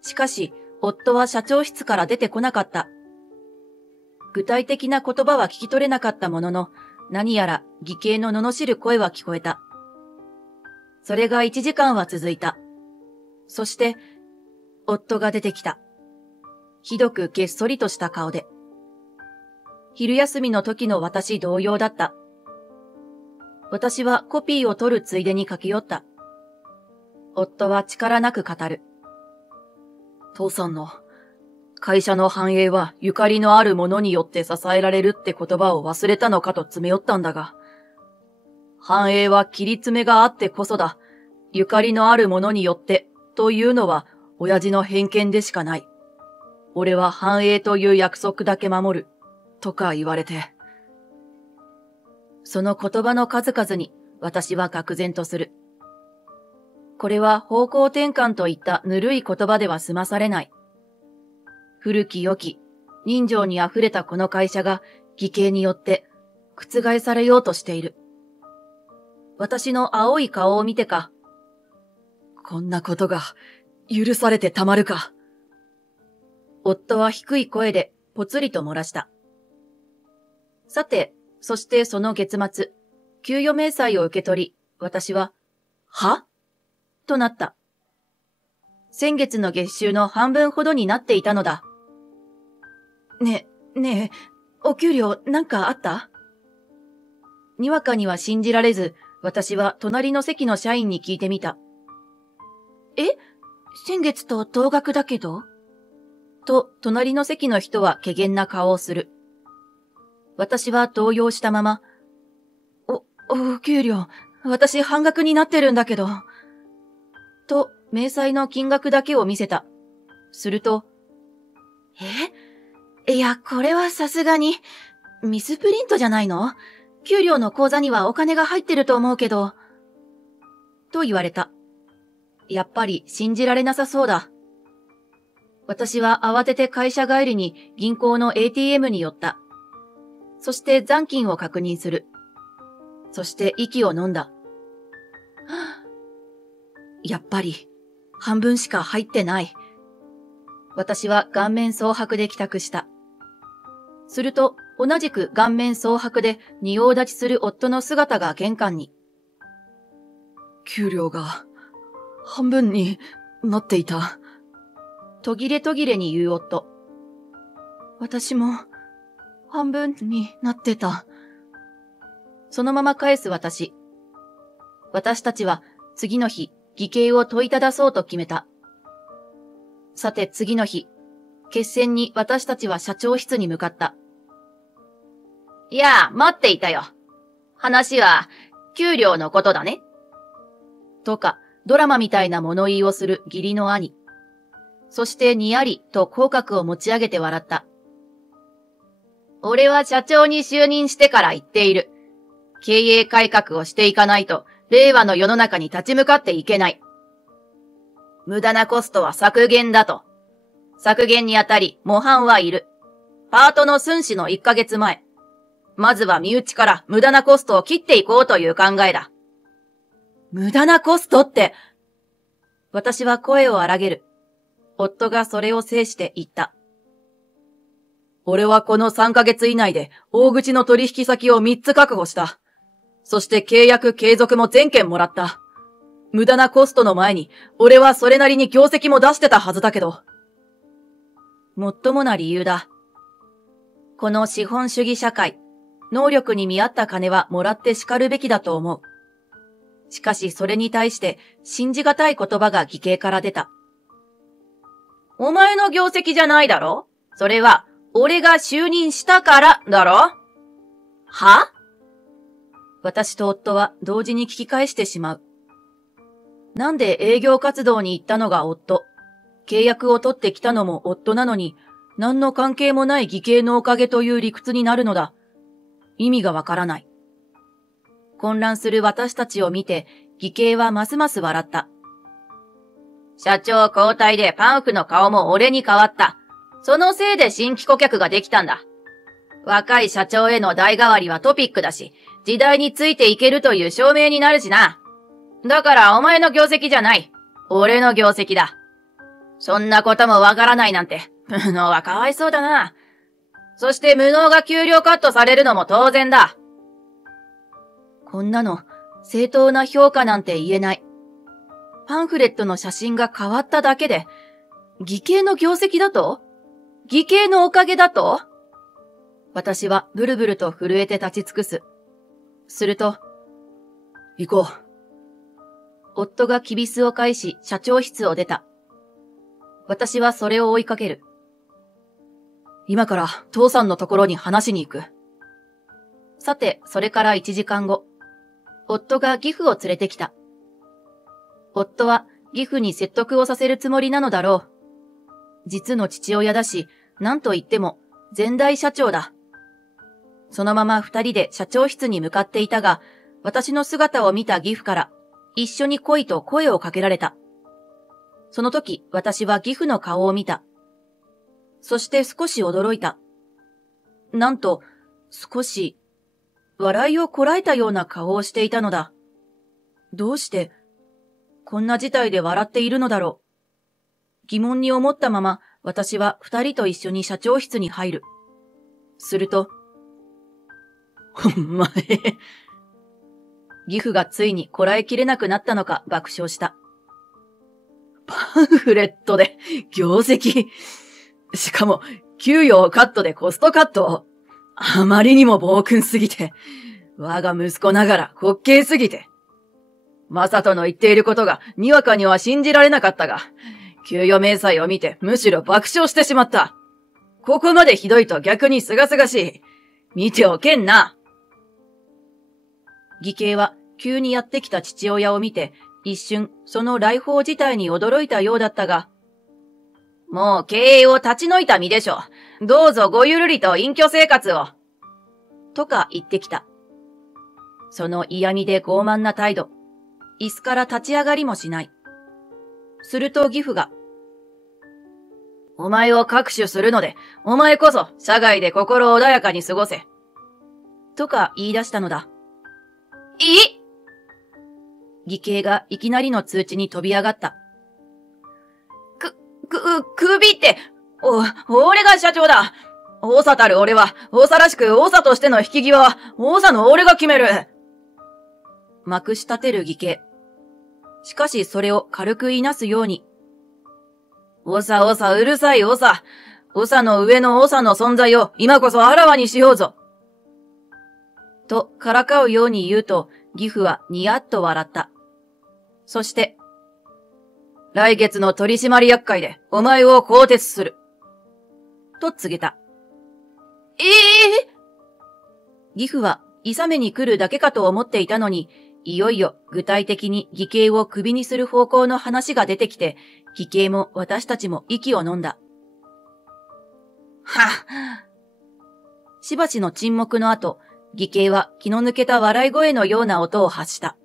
しかし、夫は社長室から出てこなかった。具体的な言葉は聞き取れなかったものの、何やら義兄の罵る声は聞こえた。それが1時間は続いた。そして、夫が出てきた。ひどくげっそりとした顔で。昼休みの時の私同様だった。私はコピーを取るついでに駆け寄った。夫は力なく語る。父さんの、会社の繁栄はゆかりのある者によって支えられるって言葉を忘れたのかと詰め寄ったんだが、繁栄は切り詰めがあってこそだ。ゆかりのある者によってというのは親父の偏見でしかない。俺は繁栄という約束だけ守る。とか言われて。その言葉の数々に私は愕然とする。これは方向転換といったぬるい言葉では済まされない。古き良き、人情に溢れたこの会社が義兄によって覆されようとしている。私の青い顔を見てか、こんなことが許されてたまるか。夫は低い声でぽつりと漏らした。さて、そしてその月末、給与明細を受け取り、私は、は？となった。先月の月収の半分ほどになっていたのだ。ねえ、お給料なんかあった？にわかには信じられず、私は隣の席の社員に聞いてみた。先月と同額だけど？と、隣の席の人は怪訝な顔をする。私は動揺したまま、お給料、私半額になってるんだけど。と、明細の金額だけを見せた。すると、いや、これはさすがに、ミスプリントじゃないの？給料の口座にはお金が入ってると思うけど。と言われた。やっぱり信じられなさそうだ。私は慌てて会社帰りに銀行の ATM に寄った。そして残金を確認する。そして息を飲んだ。やっぱり、半分しか入ってない。私は顔面蒼白で帰宅した。すると、同じく顔面蒼白で仁王立ちする夫の姿が玄関に。給料が、半分になっていた。途切れ途切れに言う夫。私も、半分になってた。そのまま返す私。私たちは次の日、偽計を問いただそうと決めた。さて次の日、決戦に私たちは社長室に向かった。いや、待っていたよ。話は、給料のことだね。とか、ドラマみたいな物言いをする義理の兄。そしてにやりと口角を持ち上げて笑った。俺は社長に就任してから言っている。経営改革をしていかないと、令和の世の中に立ち向かっていけない。無駄なコストは削減だと。削減にあたり模範はいる。パートの寸志の1ヶ月前。まずは身内から無駄なコストを切っていこうという考えだ。無駄なコストって。私は声を荒げる。夫がそれを制して言った。俺はこの3ヶ月以内で大口の取引先を3つ確保した。そして契約継続も全件もらった。無駄なコストの前に、俺はそれなりに業績も出してたはずだけど。もっともな理由だ。この資本主義社会、能力に見合った金はもらって叱るべきだと思う。しかしそれに対して信じがたい言葉が義兄から出た。お前の業績じゃないだろ？それは、俺が就任したからだろ？は？私と夫は同時に聞き返してしまう。なんで営業活動に行ったのが夫、契約を取ってきたのも夫なのに、何の関係もない義兄のおかげという理屈になるのだ。意味がわからない。混乱する私たちを見て、義兄はますます笑った。社長交代でパンフの顔も俺に変わった。そのせいで新規顧客ができたんだ。若い社長への代替わりはトピックだし、時代についていけるという証明になるしな。だからお前の業績じゃない。俺の業績だ。そんなこともわからないなんて、無能はかわいそうだな。そして無能が給料カットされるのも当然だ。こんなの、正当な評価なんて言えない。パンフレットの写真が変わっただけで、義兄の業績だと？義兄のおかげだと？私はブルブルと震えて立ち尽くす。すると、行こう。夫がきびすを返し社長室を出た。私はそれを追いかける。今から父さんのところに話しに行く。さて、それから1時間後、夫が義父を連れてきた。夫は義父に説得をさせるつもりなのだろう。実の父親だし、何と言っても前代社長だ。そのまま2人で社長室に向かっていたが、私の姿を見た義父から一緒に来いと声をかけられた。その時、私は義父の顔を見た。そして少し驚いた。なんと、少し、笑いをこらえたような顔をしていたのだ。どうして、こんな事態で笑っているのだろう。疑問に思ったまま、私は2人と一緒に社長室に入る。すると、お前。義父がついにこらえきれなくなったのか爆笑した。パンフレットで業績。しかも、給与カットでコストカット。あまりにも暴君すぎて、我が息子ながら滑稽すぎて。マサトの言っていることがにわかには信じられなかったが、給与明細を見てむしろ爆笑してしまった。ここまでひどいと逆にすがすがしい。見ておけんな。義兄は急にやってきた父親を見て、一瞬その来訪自体に驚いたようだったが、もう経営を立ち退いた身でしょ。どうぞごゆるりと隠居生活を。とか言ってきた。その嫌味で傲慢な態度。椅子から立ち上がりもしない。すると義父が、お前を搾取するので、お前こそ社外で心穏やかに過ごせ。とか言い出したのだ。義兄がいきなりの通知に飛び上がった。首って、俺が社長だ。王さたる俺は、王さらしく王さとしての引き際は、王さの俺が決める。まくし立てる義兄。しかしそれを軽く言いなすように。うるさい長の上の長の存在を今こそあらわにしようぞ。とからかうように言うと、義父はにやっと笑った。そして、来月の取締役会でお前を更迭する。と告げた。義父は、いさめに来るだけかと思っていたのに、いよいよ具体的に義兄をクビにする方向の話が出てきて、義兄も私たちも息を飲んだ。しばしの沈黙の後、義兄は気の抜けた笑い声のような音を発した。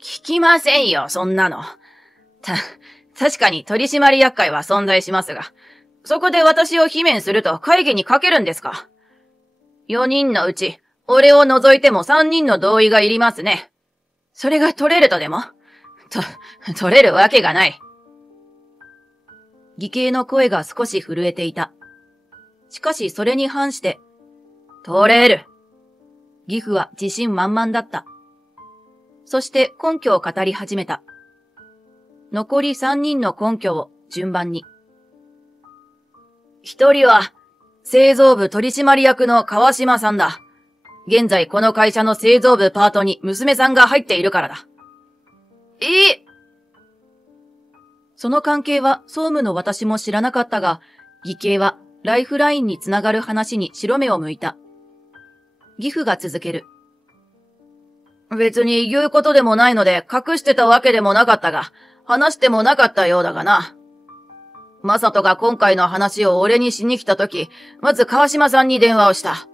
聞きませんよ、そんなの。確かに取締役会は存在しますが、そこで私を罷免すると会議にかけるんですか。4人のうち、俺を除いても3人の同意がいりますね。それが取れるとでも取れるわけがない。義兄の声が少し震えていた。しかしそれに反して、取れる。義父は自信満々だった。そして根拠を語り始めた。残り3人の根拠を順番に。1人は、製造部取締役の川島さんだ。現在この会社の製造部パートに娘さんが入っているからだ。その関係は総務の私も知らなかったが、義兄はライフラインにつながる話に白目を向いた。義父が続ける。別に言うことでもないので隠してたわけでもなかったが、話してもなかったようだがな。マサトが今回の話を俺にしに来たとき、まず川島さんに電話をした。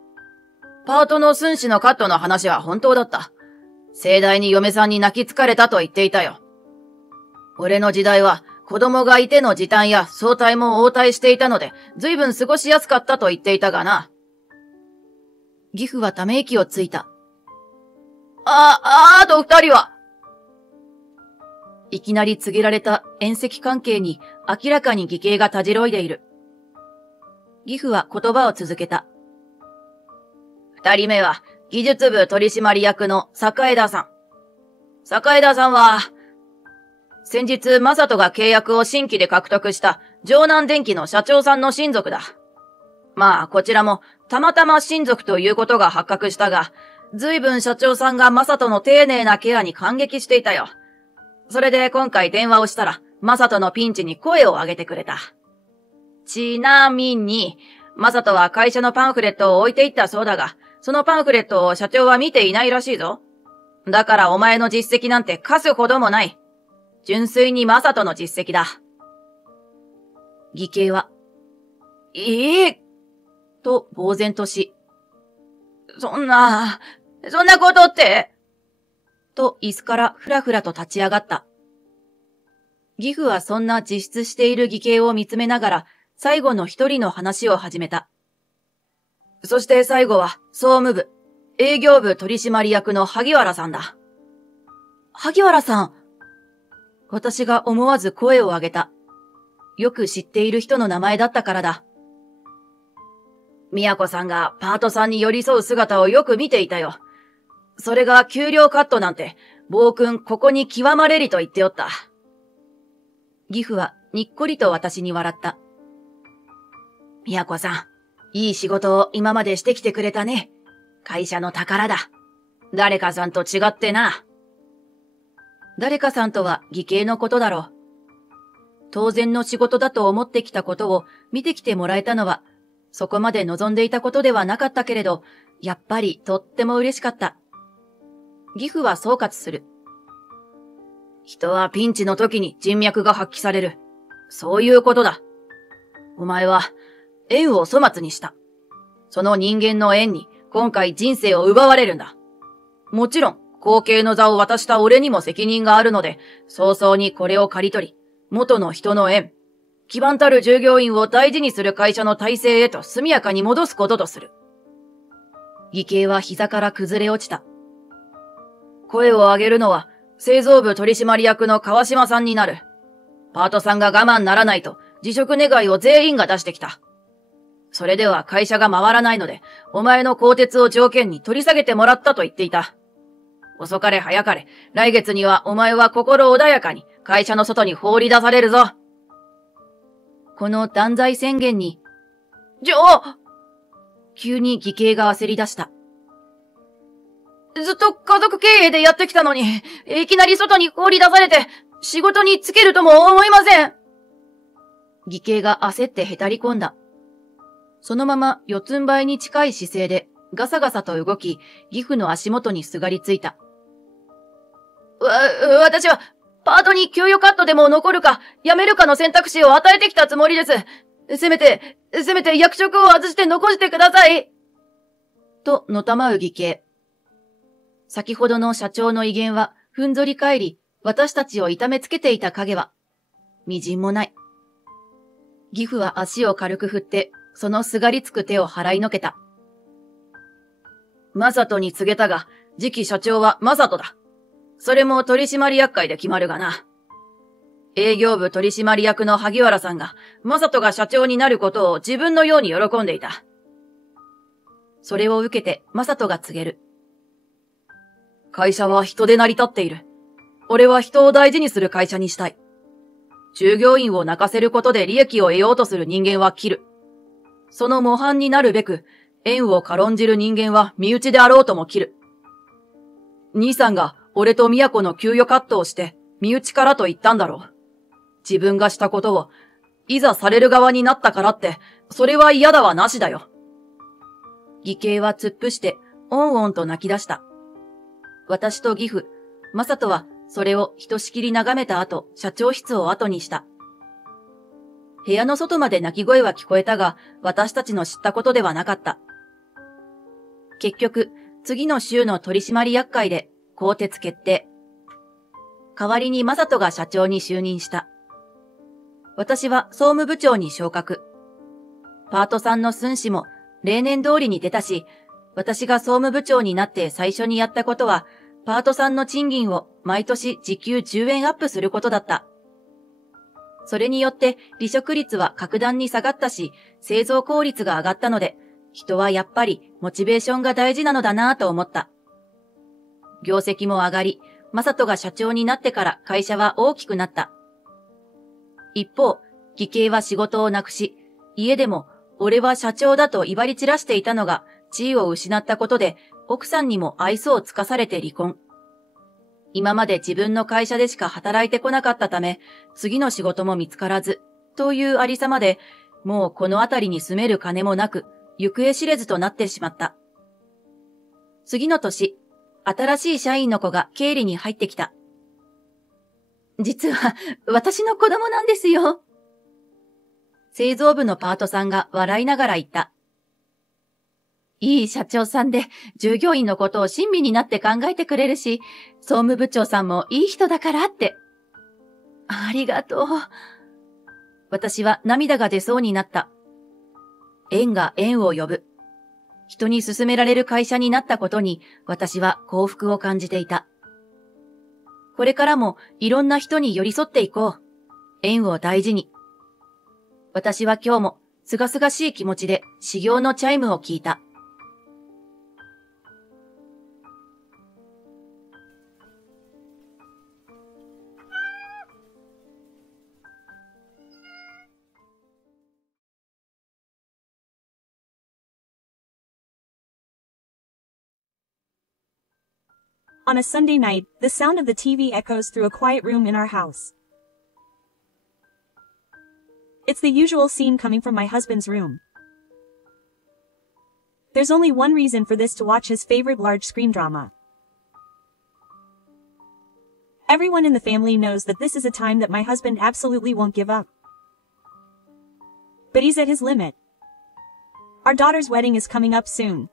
パートの寸志のカットの話は本当だった。盛大に嫁さんに泣きつかれたと言っていたよ。俺の時代は子供がいての時短や早退も応対していたので、随分過ごしやすかったと言っていたがな。義父はため息をついた。あと2人は。いきなり告げられた縁戚関係に明らかに義兄がたじろいでいる。義父は言葉を続けた。2人目は技術部取締役の坂枝さん。坂枝さんは、先日マサトが契約を新規で獲得した城南電機の社長さんの親族だ。まあこちらもたまたま親族ということが発覚したが、随分社長さんがマサトの丁寧なケアに感激していたよ。それで今回電話をしたら、マサトのピンチに声を上げてくれた。ちなみに、マサトは会社のパンフレットを置いていったそうだが、そのパンフレットを社長は見ていないらしいぞ。だからお前の実績なんてかすほどもない。純粋にマサトの実績だ。義兄は、と呆然とし、そんなことって、と椅子からふらふらと立ち上がった。義父はそんな自失している義兄を見つめながら、最後の一人の話を始めた。そして最後は、総務部、営業部取締役の萩原さんだ。萩原さん。私が思わず声を上げた。よく知っている人の名前だったからだ。宮子さんがパートさんに寄り添う姿をよく見ていたよ。それが給料カットなんて、暴君ここに極まれりと言っておった。義父はにっこりと私に笑った。宮子さん、いい仕事を今までしてきてくれたね。会社の宝だ。誰かさんと違ってな。誰かさんとは義兄のことだろう。当然の仕事だと思ってきたことを見てきてもらえたのは、そこまで望んでいたことではなかったけれど、やっぱりとっても嬉しかった。義父は総括する。人はピンチの時に人脈が発揮される。そういうことだ。お前は、縁を粗末にした。その人間の縁に今回人生を奪われるんだ。もちろん、後継の座を渡した俺にも責任があるので、早々にこれを刈り取り、元の人の縁、基盤たる従業員を大事にする会社の体制へと速やかに戻すこととする。義兄は膝から崩れ落ちた。声を上げるのは製造部取締役の川島さんになる。パートさんが我慢ならないと辞職願いを全員が出してきた。それでは会社が回らないので、お前の更迭を条件に取り下げてもらったと言っていた。遅かれ早かれ、来月にはお前は心穏やかに会社の外に放り出されるぞ。この断罪宣言に、急に義兄が焦り出した。ずっと家族経営でやってきたのに、いきなり外に放り出されて、仕事に就けるとも思いません。義兄が焦ってへたり込んだ。そのまま四つん這いに近い姿勢でガサガサと動き、義父の足元にすがりついた。私は、パートに給与カットでも残るか、辞めるかの選択肢を与えてきたつもりです。せめて役職を外して残してください。と、のたまう義兄。先ほどの社長の威厳は、ふんぞり返り、私たちを痛めつけていた影は、みじんもない。義父は足を軽く振って、そのすがりつく手を払いのけた。マサトに告げたが、次期社長はマサトだ。それも取締役会で決まるがな。営業部取締役の萩原さんが、マサトが社長になることを自分のように喜んでいた。それを受けてマサトが告げる。会社は人で成り立っている。俺は人を大事にする会社にしたい。従業員を泣かせることで利益を得ようとする人間は切る。その模範になるべく、縁を軽んじる人間は身内であろうとも切る。兄さんが俺と宮子の給与カットをして、身内からと言ったんだろう。自分がしたことを、いざされる側になったからって、それは嫌だはなしだよ。義兄は突っ伏して、おんおんと泣き出した。私と義父、正人は、それをひとしきり眺めた後、社長室を後にした。部屋の外まで泣き声は聞こえたが、私たちの知ったことではなかった。結局、次の週の取締役会で、更迭決定。代わりに正人が社長に就任した。私は総務部長に昇格。パートさんの寸志も例年通りに出たし、私が総務部長になって最初にやったことは、パートさんの賃金を毎年時給10円アップすることだった。それによって離職率は格段に下がったし、製造効率が上がったので、人はやっぱりモチベーションが大事なのだなぁと思った。業績も上がり、正人が社長になってから会社は大きくなった。一方、義兄は仕事をなくし、家でも俺は社長だと威張り散らしていたのが地位を失ったことで、奥さんにも愛想をつかされて離婚。今まで自分の会社でしか働いてこなかったため、次の仕事も見つからず、というありさまで、もうこの辺りに住める金もなく、行方知れずとなってしまった。次の年、新しい社員の子が経理に入ってきた。実は、私の子供なんですよ。製造部のパートさんが笑いながら言った。いい社長さんで、従業員のことを親身になって考えてくれるし、総務部長さんもいい人だからって。ありがとう。私は涙が出そうになった。縁が縁を呼ぶ。人に勧められる会社になったことに、私は幸福を感じていた。これからもいろんな人に寄り添っていこう。縁を大事に。私は今日もすがすがしい気持ちで始業のチャイムを聞いた。On a Sunday night, the sound of the TV echoes through a quiet room in our house. It's the usual scene coming from my husband's room. There's only one reason for this: to watch his favorite large screen drama. Everyone in the family knows that this is a time that my husband absolutely won't give up. But he's at his limit. Our daughter's wedding is coming up soon.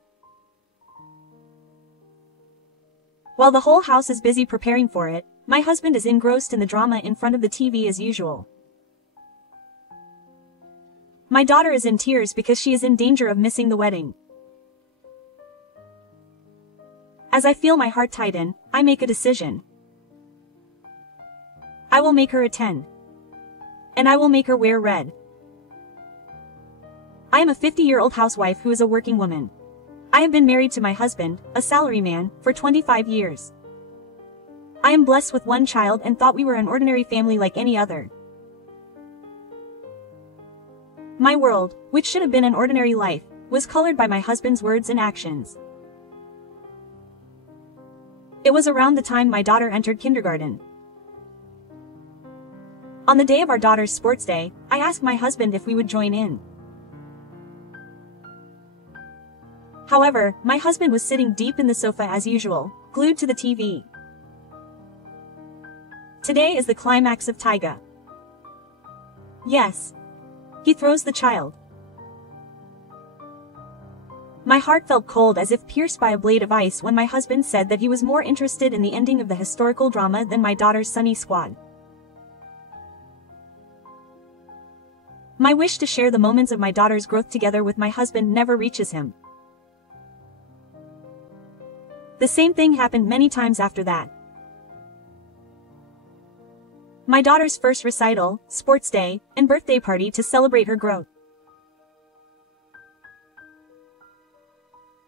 While the whole house is busy preparing for it, my husband is engrossed in the drama in front of the TV as usual. My daughter is in tears because she is in danger of missing the wedding. As I feel my heart tighten, I make a decision. I will make her attend. And I will make her wear red. I am a 50-year-old housewife who is a working woman. I have been married to my husband, a salaryman, for 25 years. I am blessed with one child and thought we were an ordinary family like any other. My world, which should have been an ordinary life, was colored by my husband's words and actions. It was around the time my daughter entered kindergarten. On the day of our daughter's sports day, I asked my husband if we would join in. However, my husband was sitting deep in the sofa as usual, glued to the TV. Today is the climax of Taiga. Yes. He throws the child. My heart felt cold as if pierced by a blade of ice when my husband said that he was more interested in the ending of the historical drama than my daughter's sunny squad. My wish to share the moments of my daughter's growth together with my husband never reaches him. The same thing happened many times after that. My daughter's first recital, sports day, and birthday party to celebrate her growth.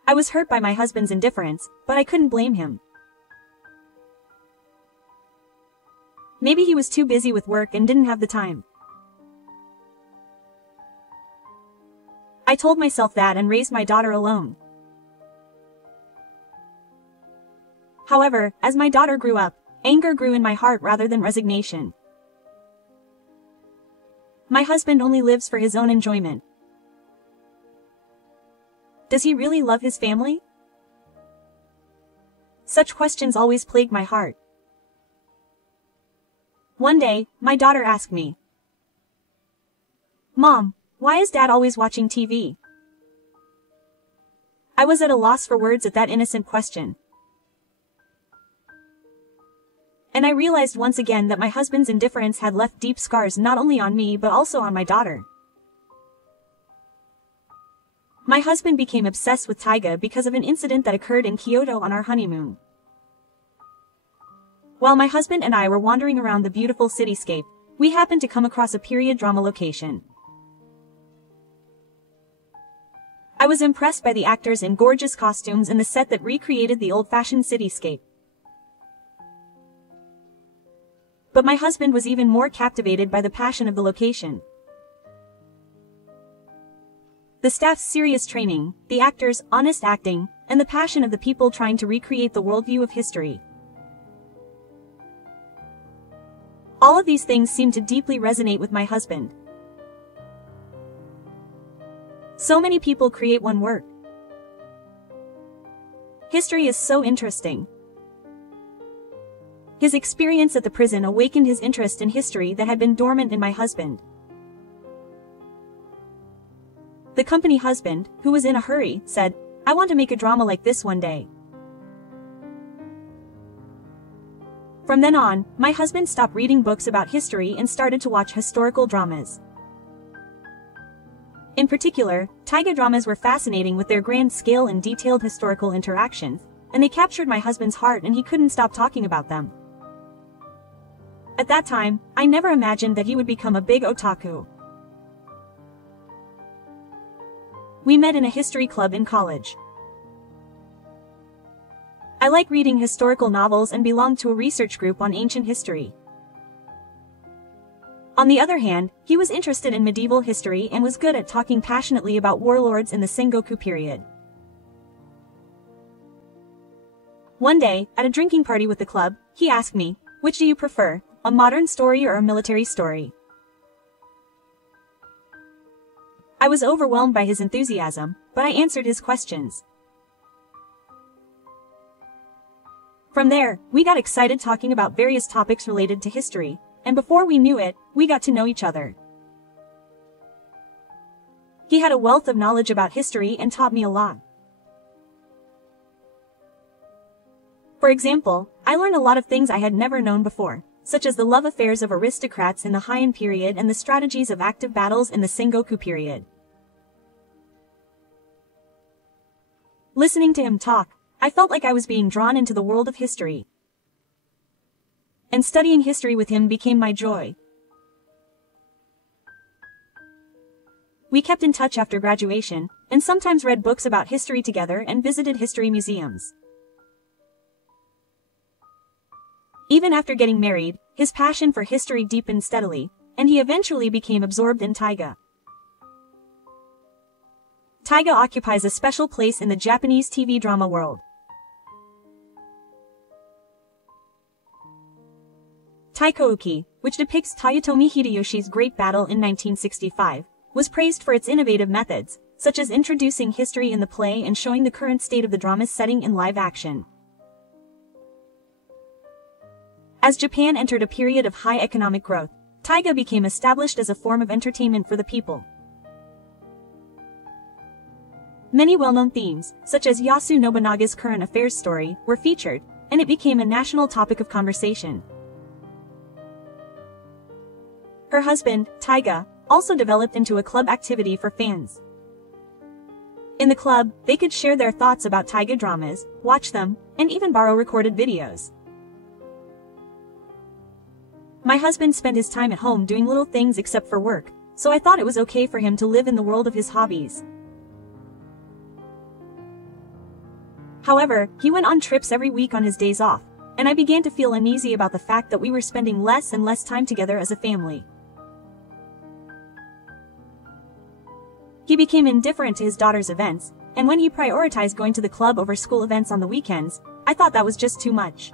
I was hurt by my husband's indifference, but I couldn't blame him. Maybe he was too busy with work and didn't have the time. I told myself that and raised my daughter alone. However, as my daughter grew up, anger grew in my heart rather than resignation. My husband only lives for his own enjoyment. Does he really love his family? Such questions always plague my heart. One day, my daughter asked me, "Mom, why is Dad always watching TV?" I was at a loss for words at that innocent question. And I realized once again that my husband's indifference had left deep scars not only on me but also on my daughter. My husband became obsessed with Taiga because of an incident that occurred in Kyoto on our honeymoon. While my husband and I were wandering around the beautiful cityscape, we happened to come across a period drama location. I was impressed by the actors in gorgeous costumes and the set that recreated the old-fashioned cityscape. But my husband was even more captivated by the passion of the location. The staff's serious training, the actors' honest acting, and the passion of the people trying to recreate the worldview of history. All of these things seemed to deeply resonate with my husband. So many people create one work. History is so interesting. His experience at the prison awakened his interest in history that had been dormant in my husband. The company husband, who was in a hurry, said, "I want to make a drama like this one day." From then on, my husband stopped reading books about history and started to watch historical dramas. In particular, Taiga dramas were fascinating with their grand scale and detailed historical interactions, and they captured my husband's heart and he couldn't stop talking about them. At that time, I never imagined that he would become a big otaku. We met in a history club in college. I like reading historical novels and belonged to a research group on ancient history. On the other hand, he was interested in medieval history and was good at talking passionately about warlords in the Sengoku period. One day, at a drinking party with the club, he asked me, "Which do you prefer, a modern story or a military story?" I was overwhelmed by his enthusiasm, but I answered his questions. From there, we got excited talking about various topics related to history, and before we knew it, we got to know each other. He had a wealth of knowledge about history and taught me a lot. For example, I learned a lot of things I had never known before, such as the love affairs of aristocrats in the Heian period and the strategies of active battles in the Sengoku period. Listening to him talk, I felt like I was being drawn into the world of history. And studying history with him became my joy. We kept in touch after graduation, and sometimes read books about history together and visited history museums. Even after getting married, his passion for history deepened steadily, and he eventually became absorbed in taiga. Taiga occupies a special place in the Japanese TV drama world. Taikouki, which depicts Toyotomi Hideyoshi's great battle in 1965, was praised for its innovative methods, such as introducing history in the play and showing the current state of the drama's setting in live action. As Japan entered a period of high economic growth, taiga became established as a form of entertainment for the people. Many well-known themes, such as Yasu Nobunaga's current affairs story, were featured, and it became a national topic of conversation. Her husband, Taiga, also developed into a club activity for fans. In the club, they could share their thoughts about taiga dramas, watch them, and even borrow recorded videos. My husband spent his time at home doing little things except for work, so I thought it was okay for him to live in the world of his hobbies. However, he went on trips every week on his days off, and I began to feel uneasy about the fact that we were spending less and less time together as a family. He became indifferent to his daughter's events, and when he prioritized going to the club over school events on the weekends, I thought that was just too much.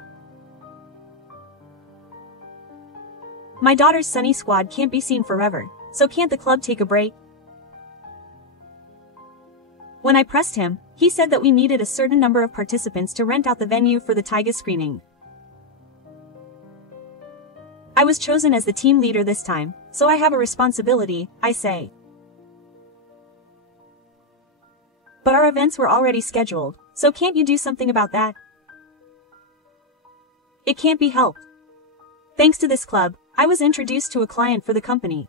My daughter's Sunny Squad can't be seen forever, so can't the club take a break? When I pressed him, he said that we needed a certain number of participants to rent out the venue for the taiga screening. I was chosen as the team leader this time, so I have a responsibility, I say. But our events were already scheduled, so can't you do something about that? It can't be helped. Thanks to this club, I was introduced to a client for the company.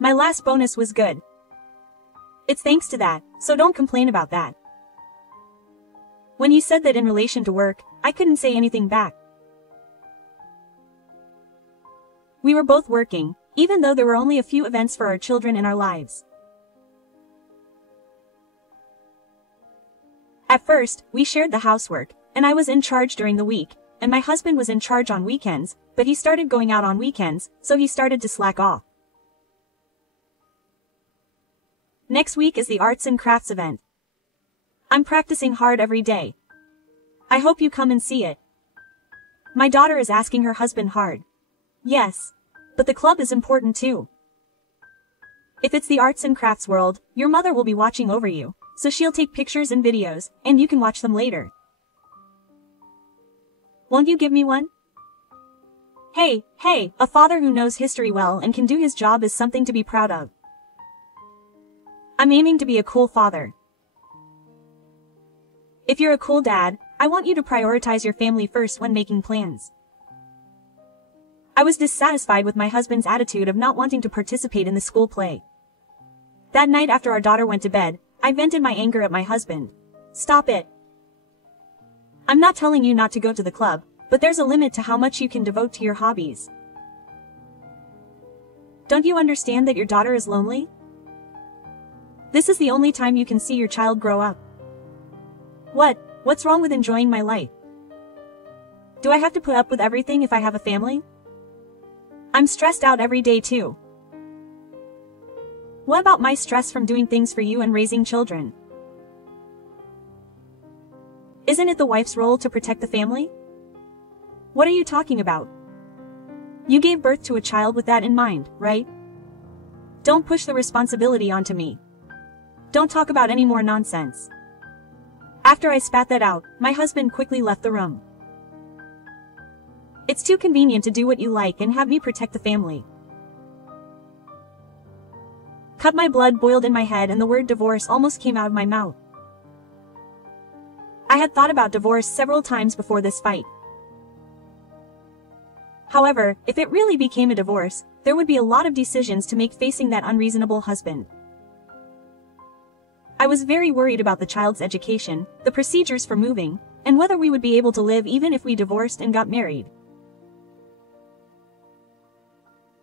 My last bonus was good. It's thanks to that, so don't complain about that. When he said that in relation to work, I couldn't say anything back. We were both working, even though there were only a few events for our children in our lives. At first, we shared the housework, and I was in charge during the week, and my husband was in charge on weekends, but he started going out on weekends, so he started to slack off. Next week is the arts and crafts event. I'm practicing hard every day. I hope you come and see it. My daughter is asking her husband hard. Yes. But the club is important too. If it's the arts and crafts world, your mother will be watching over you, so she'll take pictures and videos, and you can watch them later. Won't you give me one? Hey, a father who knows history well and can do his job is something to be proud of. I'm aiming to be a cool father. If you're a cool dad, I want you to prioritize your family first when making plans. I was dissatisfied with my husband's attitude of not wanting to participate in the school play. That night after our daughter went to bed, I vented my anger at my husband. Stop it. I'm not telling you not to go to the club, but there's a limit to how much you can devote to your hobbies. Don't you understand that your daughter is lonely? This is the only time you can see your child grow up. What's wrong with enjoying my life? Do I have to put up with everything if I have a family? I'm stressed out every day too. What about my stress from doing things for you and raising children? Isn't it the wife's role to protect the family? What are you talking about? You gave birth to a child with that in mind, right? Don't push the responsibility onto me. Don't talk about any more nonsense. After I spat that out, my husband quickly left the room. It's too convenient to do what you like and have me protect the family. Cut my blood boiled in my head and the word divorce almost came out of my mouth. I had thought about divorce several times before this fight. However, if it really became a divorce, there would be a lot of decisions to make facing that unreasonable husband. I was very worried about the child's education, the procedures for moving, and whether we would be able to live even if we divorced and got married.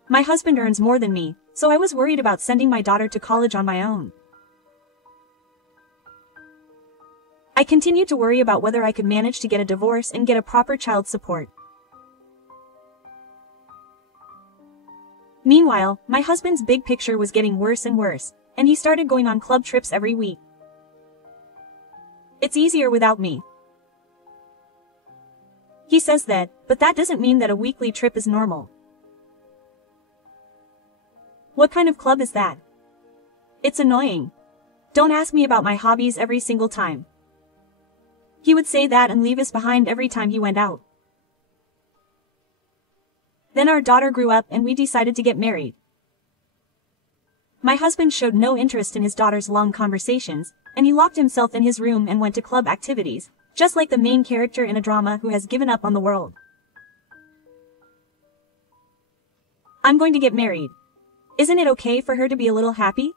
My husband earns more than me, so I was worried about sending my daughter to college on my own. I continued to worry about whether I could manage to get a divorce and get a proper child support. Meanwhile, my husband's big picture was getting worse and worse, and he started going on club trips every week. It's easier without me, he says that, but that doesn't mean that a weekly trip is normal. What kind of club is that? It's annoying. Don't ask me about my hobbies every single time. He would say that and leave us behind every time he went out. Then our daughter grew up and we decided to get married. My husband showed no interest in his daughter's long conversations, and he locked himself in his room and went to club activities, just like the main character in a drama who has given up on the world. I'm going to get married. Isn't it okay for her to be a little happy?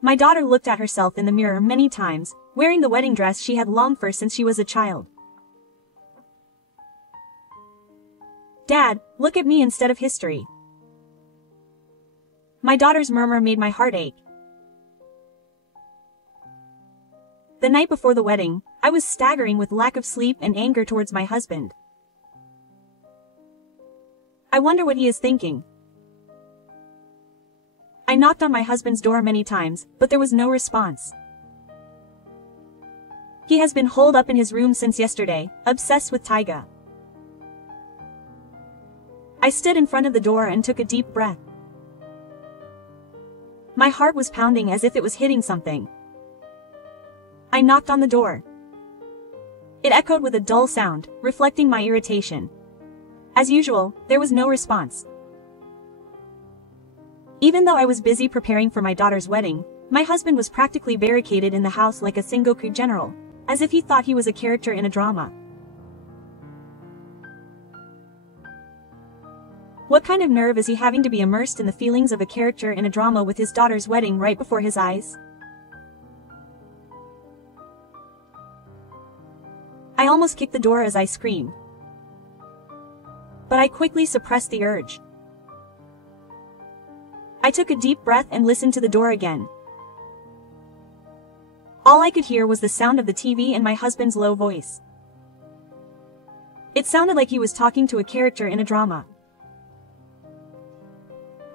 My daughter looked at herself in the mirror many times, wearing the wedding dress she had longed for since she was a child. Dad, look at me instead of history. My daughter's murmur made my heart ache. The night before the wedding, I was staggering with lack of sleep and anger towards my husband. I wonder what he is thinking. I knocked on my husband's door many times, but there was no response. He has been holed up in his room since yesterday, obsessed with Taiga. I stood in front of the door and took a deep breath. My heart was pounding as if it was hitting something. I knocked on the door. It echoed with a dull sound, reflecting my irritation. As usual, there was no response. Even though I was busy preparing for my daughter's wedding, my husband was practically barricaded in the house like a Sengoku general, as if he thought he was a character in a drama. What kind of nerve is he having to be immersed in the feelings of a character in a drama with his daughter's wedding right before his eyes? I almost kicked the door as I screamed. But I quickly suppressed the urge. I took a deep breath and listened to the door again. All I could hear was the sound of the TV and my husband's low voice. It sounded like he was talking to a character in a drama.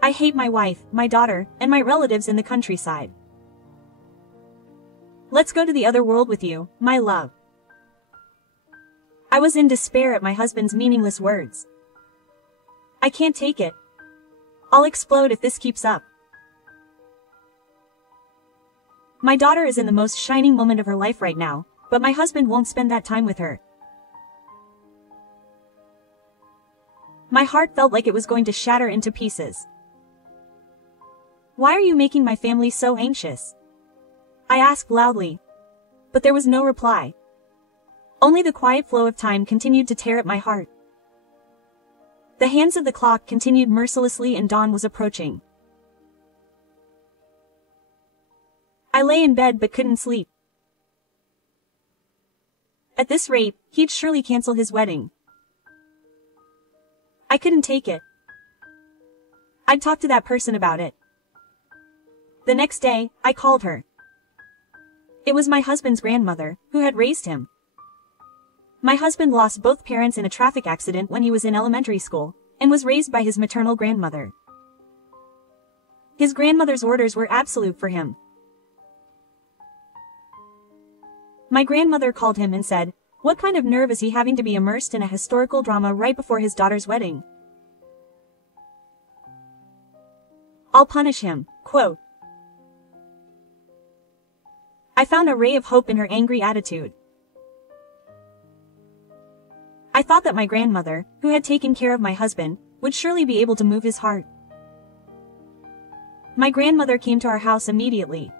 I hate my wife, my daughter, and my relatives in the countryside. Let's go to the other world with you, my love. I was in despair at my husband's meaningless words. I can't take it. I'll explode if this keeps up. My daughter is in the most shining moment of her life right now, but my husband won't spend that time with her. My heart felt like it was going to shatter into pieces. Why are you making my family so anxious? I asked loudly. But there was no reply. Only the quiet flow of time continued to tear at my heart. The hands of the clock continued mercilessly and dawn was approaching. I lay in bed but couldn't sleep. At this rate, he'd surely cancel his wedding. I couldn't take it. I'd talk to that person about it. The next day, I called her. It was my husband's grandmother, who had raised him. My husband lost both parents in a traffic accident when he was in elementary school, and was raised by his maternal grandmother. His grandmother's orders were absolute for him. My grandmother called him and said, "What kind of nerve is he having to be immersed in a historical drama right before his daughter's wedding? I'll punish him." Quote. I found a ray of hope in her angry attitude. I thought that my grandmother, who had taken care of my husband, would surely be able to move his heart. My grandmother came to our house immediately.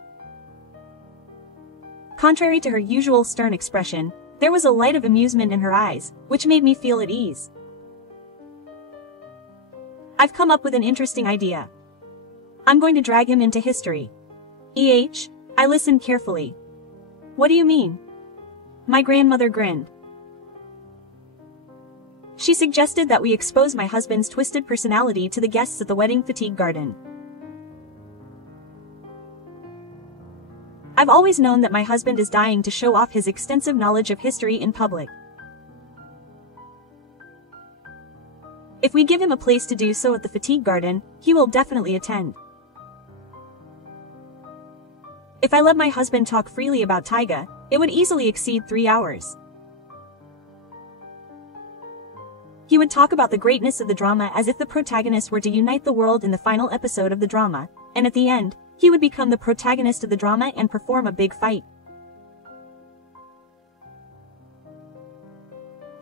Contrary to her usual stern expression, there was a light of amusement in her eyes, which made me feel at ease. I've come up with an interesting idea. I'm going to drag him into history. I listened carefully. What do you mean? My grandmother grinned. She suggested that we expose my husband's twisted personality to the guests at the wedding fatigue garden. I've always known that my husband is dying to show off his extensive knowledge of history in public. If we give him a place to do so at the fatigue garden, he will definitely attend. If I let my husband talk freely about Taiga, it would easily exceed 3 hours. He would talk about the greatness of the drama as if the protagonist were to unite the world in the final episode of the drama, and at the end, he would become the protagonist of the drama and perform a big fight.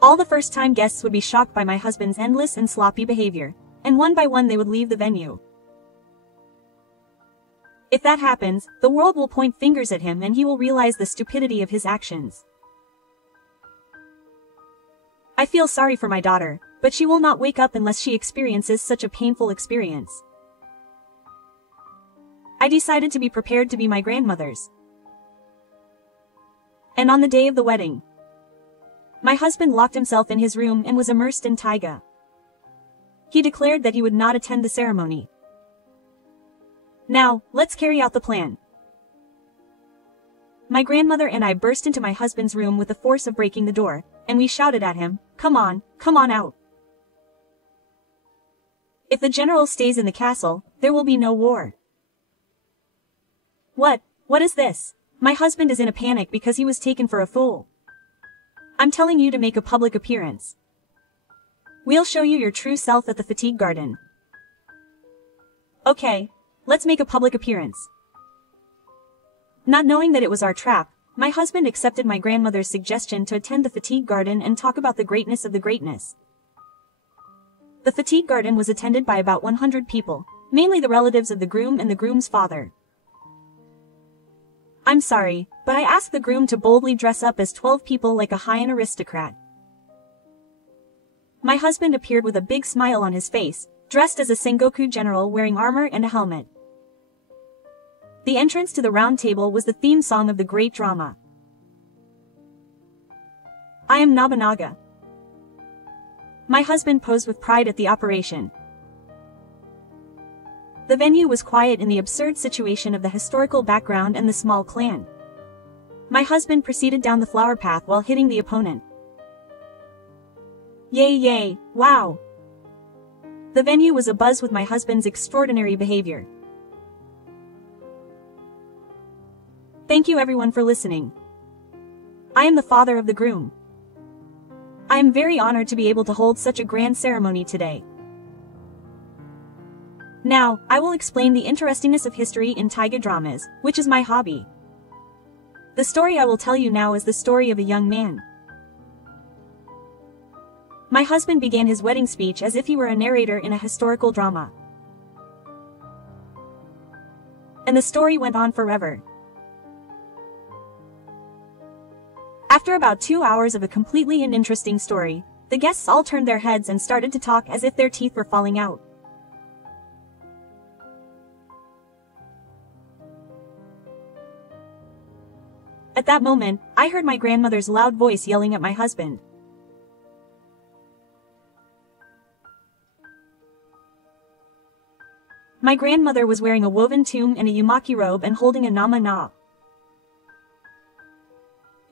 All the first-time guests would be shocked by my husband's endless and sloppy behavior, and one by one they would leave the venue. If that happens, the world will point fingers at him and he will realize the stupidity of his actions. I feel sorry for my daughter, but she will not wake up unless she experiences such a painful experience. I decided to be prepared to be my grandmother's. And on the day of the wedding, my husband locked himself in his room and was immersed in Taiga. He declared that he would not attend the ceremony. Now, let's carry out the plan. My grandmother and I burst into my husband's room with the force of breaking the door, and we shouted at him, come on out. If the general stays in the castle, there will be no war. What is this? My husband is in a panic because he was taken for a fool. I'm telling you to make a public appearance. We'll show you your true self at the fatigue garden. Okay, let's make a public appearance. Not knowing that it was our trap, my husband accepted my grandmother's suggestion to attend the fatigue garden and talk about the greatness of the greatness. The fatigue garden was attended by about 100 people, mainly the relatives of the groom and the groom's father. I'm sorry, but I asked the groom to boldly dress up as 12 people like a high-end aristocrat. My husband appeared with a big smile on his face, dressed as a Sengoku general wearing armor and a helmet. The entrance to the round table was the theme song of the great drama. I am Nobunaga. My husband posed with pride at the operation. The venue was quiet in the absurd situation of the historical background and the small clan. My husband proceeded down the flower path while hitting the opponent. Yay, wow! The venue was abuzz with my husband's extraordinary behavior. Thank you everyone for listening. I am the father of the groom. I am very honored to be able to hold such a grand ceremony today. Now, I will explain the interestingness of history in Taiga dramas, which is my hobby. The story I will tell you now is the story of a young man. My husband began his wedding speech as if he were a narrator in a historical drama. And the story went on forever. After about 2 hours of a completely uninteresting story, the guests all turned their heads and started to talk as if their teeth were falling out. At that moment, I heard my grandmother's loud voice yelling at my husband. My grandmother was wearing a woven tomb and a yamaki robe and holding a nama-na.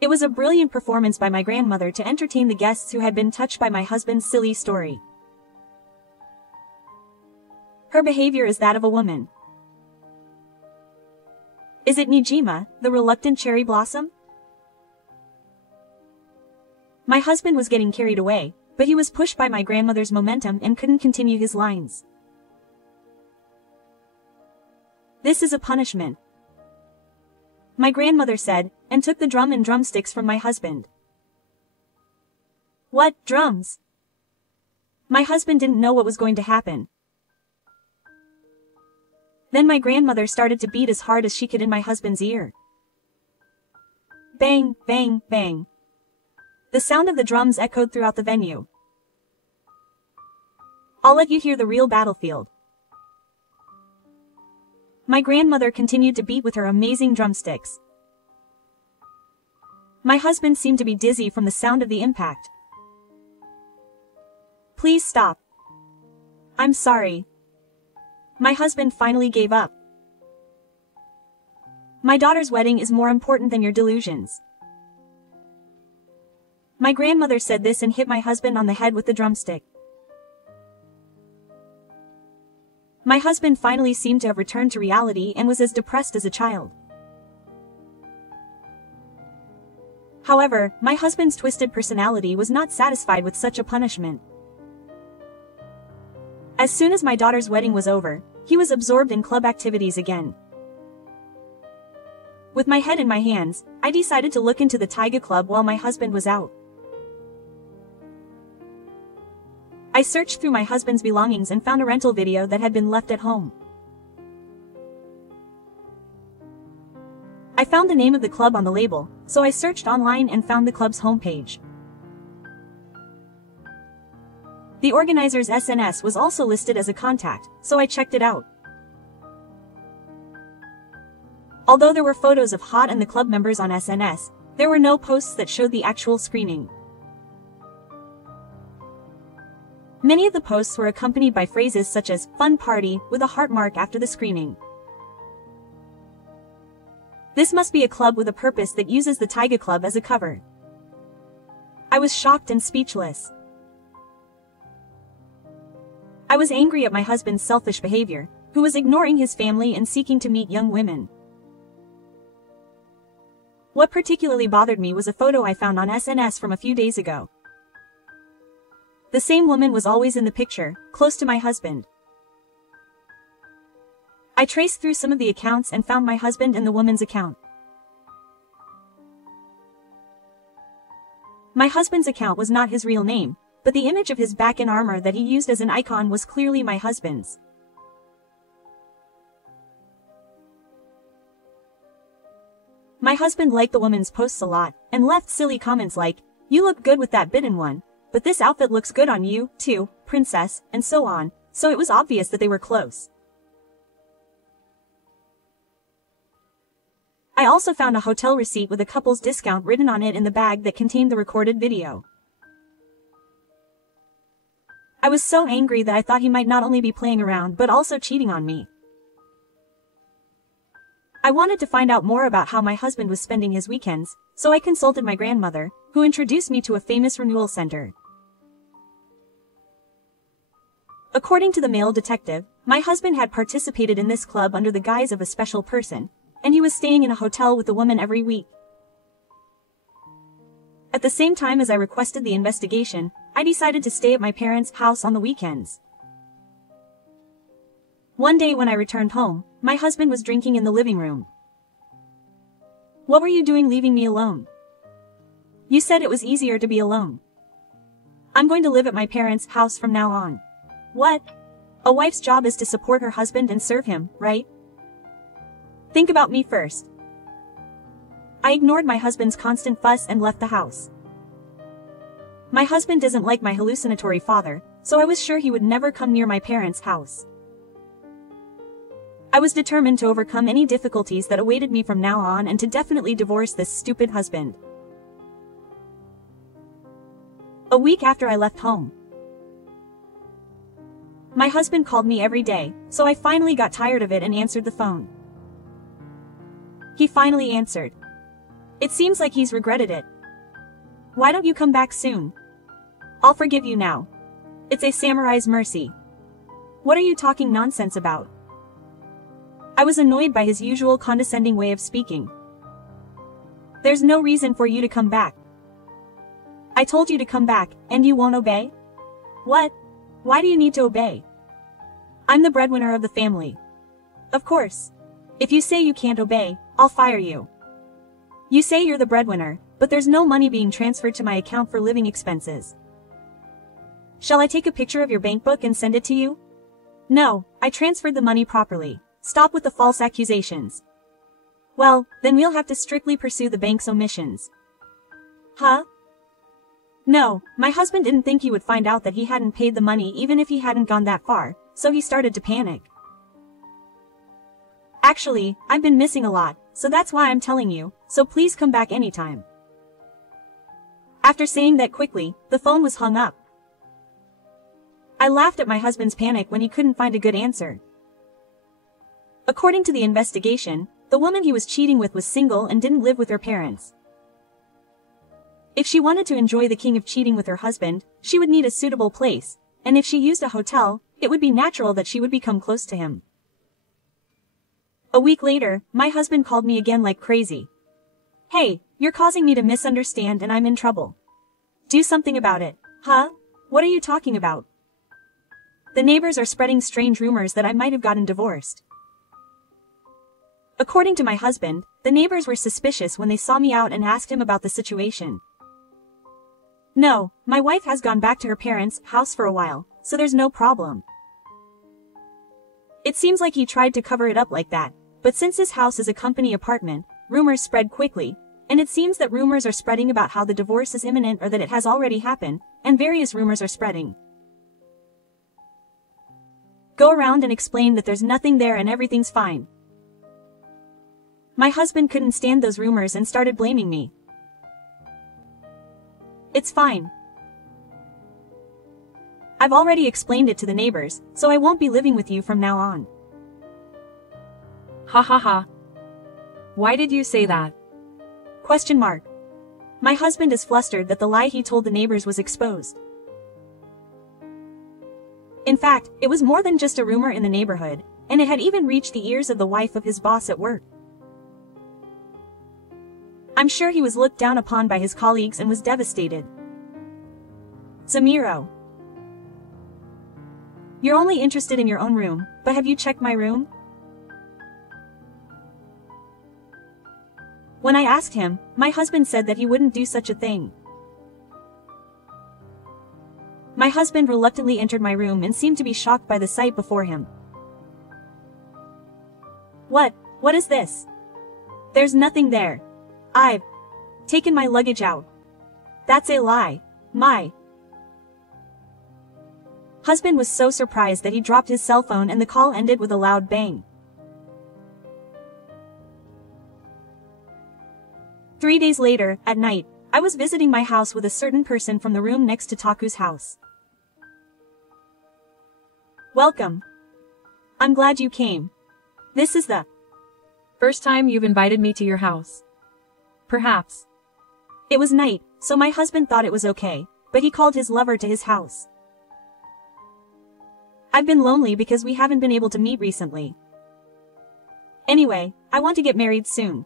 It was a brilliant performance by my grandmother to entertain the guests who had been touched by my husband's silly story. Her behavior is that of a woman. Is it Nijima, the reluctant cherry blossom? My husband was getting carried away, but he was pushed by my grandmother's momentum and couldn't continue his lines. This is a punishment, my grandmother said, and took the drum and drumsticks from my husband. What, drums? My husband didn't know what was going to happen. Then my grandmother started to beat as hard as she could in my husband's ear. Bang, bang, bang. The sound of the drums echoed throughout the venue. I'll let you hear the real battlefield. My grandmother continued to beat with her amazing drumsticks. My husband seemed to be dizzy from the sound of the impact. Please stop. I'm sorry. My husband finally gave up. My daughter's wedding is more important than your delusions. My grandmother said this and hit my husband on the head with the drumstick. My husband finally seemed to have returned to reality and was as depressed as a child. However, my husband's twisted personality was not satisfied with such a punishment. As soon as my daughter's wedding was over, he was absorbed in club activities again. With my head in my hands, I decided to look into the Taiga Club while my husband was out. I searched through my husband's belongings and found a rental video that had been left at home. I found the name of the club on the label, so I searched online and found the club's homepage. The organizer's SNS was also listed as a contact, so I checked it out. Although there were photos of Hot and the club members on SNS, there were no posts that showed the actual screening. Many of the posts were accompanied by phrases such as "fun party" with a heart mark after the screening. This must be a club with a purpose that uses the Taiga Club as a cover. I was shocked and speechless. I was angry at my husband's selfish behavior, who was ignoring his family and seeking to meet young women. What particularly bothered me was a photo I found on SNS from a few days ago. The same woman was always in the picture, close to my husband. I traced through some of the accounts and found my husband in the woman's account. My husband's account was not his real name, but the image of his back in armor that he used as an icon was clearly my husband's. My husband liked the woman's posts a lot, and left silly comments like, "You look good with that bitten one, but this outfit looks good on you, too, princess," and so on, so it was obvious that they were close. I also found a hotel receipt with a couple's discount written on it in the bag that contained the recorded video. I was so angry that I thought he might not only be playing around but also cheating on me. I wanted to find out more about how my husband was spending his weekends, so I consulted my grandmother, who introduced me to a famous renewal center. According to the male detective, my husband had participated in this club under the guise of a special person, and he was staying in a hotel with the woman every week. At the same time as I requested the investigation, I decided to stay at my parents' house on the weekends. One day when I returned home, my husband was drinking in the living room. "What were you doing leaving me alone? You said it was easier to be alone. I'm going to live at my parents' house from now on." "What? A wife's job is to support her husband and serve him, right? Think about me first." I ignored my husband's constant fuss and left the house. My husband doesn't like my hallucinatory father, so I was sure he would never come near my parents' house. I was determined to overcome any difficulties that awaited me from now on and to definitely divorce this stupid husband. A week after I left home, my husband called me every day, so I finally got tired of it and answered the phone. He finally answered. "It seems like he's regretted it. Why don't you come back soon? I'll forgive you now. It's a samurai's mercy." "What are you talking nonsense about?" I was annoyed by his usual condescending way of speaking. "There's no reason for you to come back. I told you to come back, and you won't obey? What? Why do you need to obey? I'm the breadwinner of the family. Of course. If you say you can't obey, I'll fire you. You say you're the breadwinner, but there's no money being transferred to my account for living expenses. Shall I take a picture of your bank book and send it to you?" "No, I transferred the money properly. Stop with the false accusations." "Well, then we'll have to strictly pursue the bank's omissions." "Huh? No, my husband didn't think he would find out that he hadn't paid the money even if he hadn't gone that far, so he started to panic. Actually, I've been missing a lot, so that's why I'm telling you, so please come back anytime. After saying that quickly, the phone was hung up. I laughed at my husband's panic when he couldn't find a good answer. According to the investigation, the woman he was cheating with was single and didn't live with her parents. If she wanted to enjoy the king of cheating with her husband, she would need a suitable place, and if she used a hotel, it would be natural that she would become close to him. A week later, my husband called me again like crazy. Hey, you're causing me to misunderstand and I'm in trouble. Do something about it. Huh? What are you talking about? The neighbors are spreading strange rumors that I might have gotten divorced. According to my husband, the neighbors were suspicious when they saw me out and asked him about the situation. No, my wife has gone back to her parents' house for a while, so there's no problem. It seems like he tried to cover it up like that, but since his house is a company apartment, rumors spread quickly, and it seems that rumors are spreading about how the divorce is imminent or that it has already happened, and various rumors are spreading. Go around and explain that there's nothing there and everything's fine. My husband couldn't stand those rumors and started blaming me. It's fine. I've already explained it to the neighbors, so I won't be living with you from now on. Ha ha ha. Why did you say that? Question mark. My husband is flustered that the lie he told the neighbors was exposed. In fact, it was more than just a rumor in the neighborhood, and it had even reached the ears of the wife of his boss at work. I'm sure he was looked down upon by his colleagues and was devastated. Zamiro. You're only interested in your own room, but have you checked my room? When I asked him, my husband said that he wouldn't do such a thing. My husband reluctantly entered my room and seemed to be shocked by the sight before him. What is this? There's nothing there. I've taken my luggage out. That's a lie. My husband was so surprised that he dropped his cell phone and the call ended with a loud bang. 3 days later, at night, I was visiting my house with a certain person from the room next to Taku's house. Welcome. I'm glad you came. This is the First time you've invited me to your house. Perhaps. It was night, so my husband thought it was okay, but he called his lover to his house. I've been lonely because we haven't been able to meet recently. Anyway, I want to get married soon.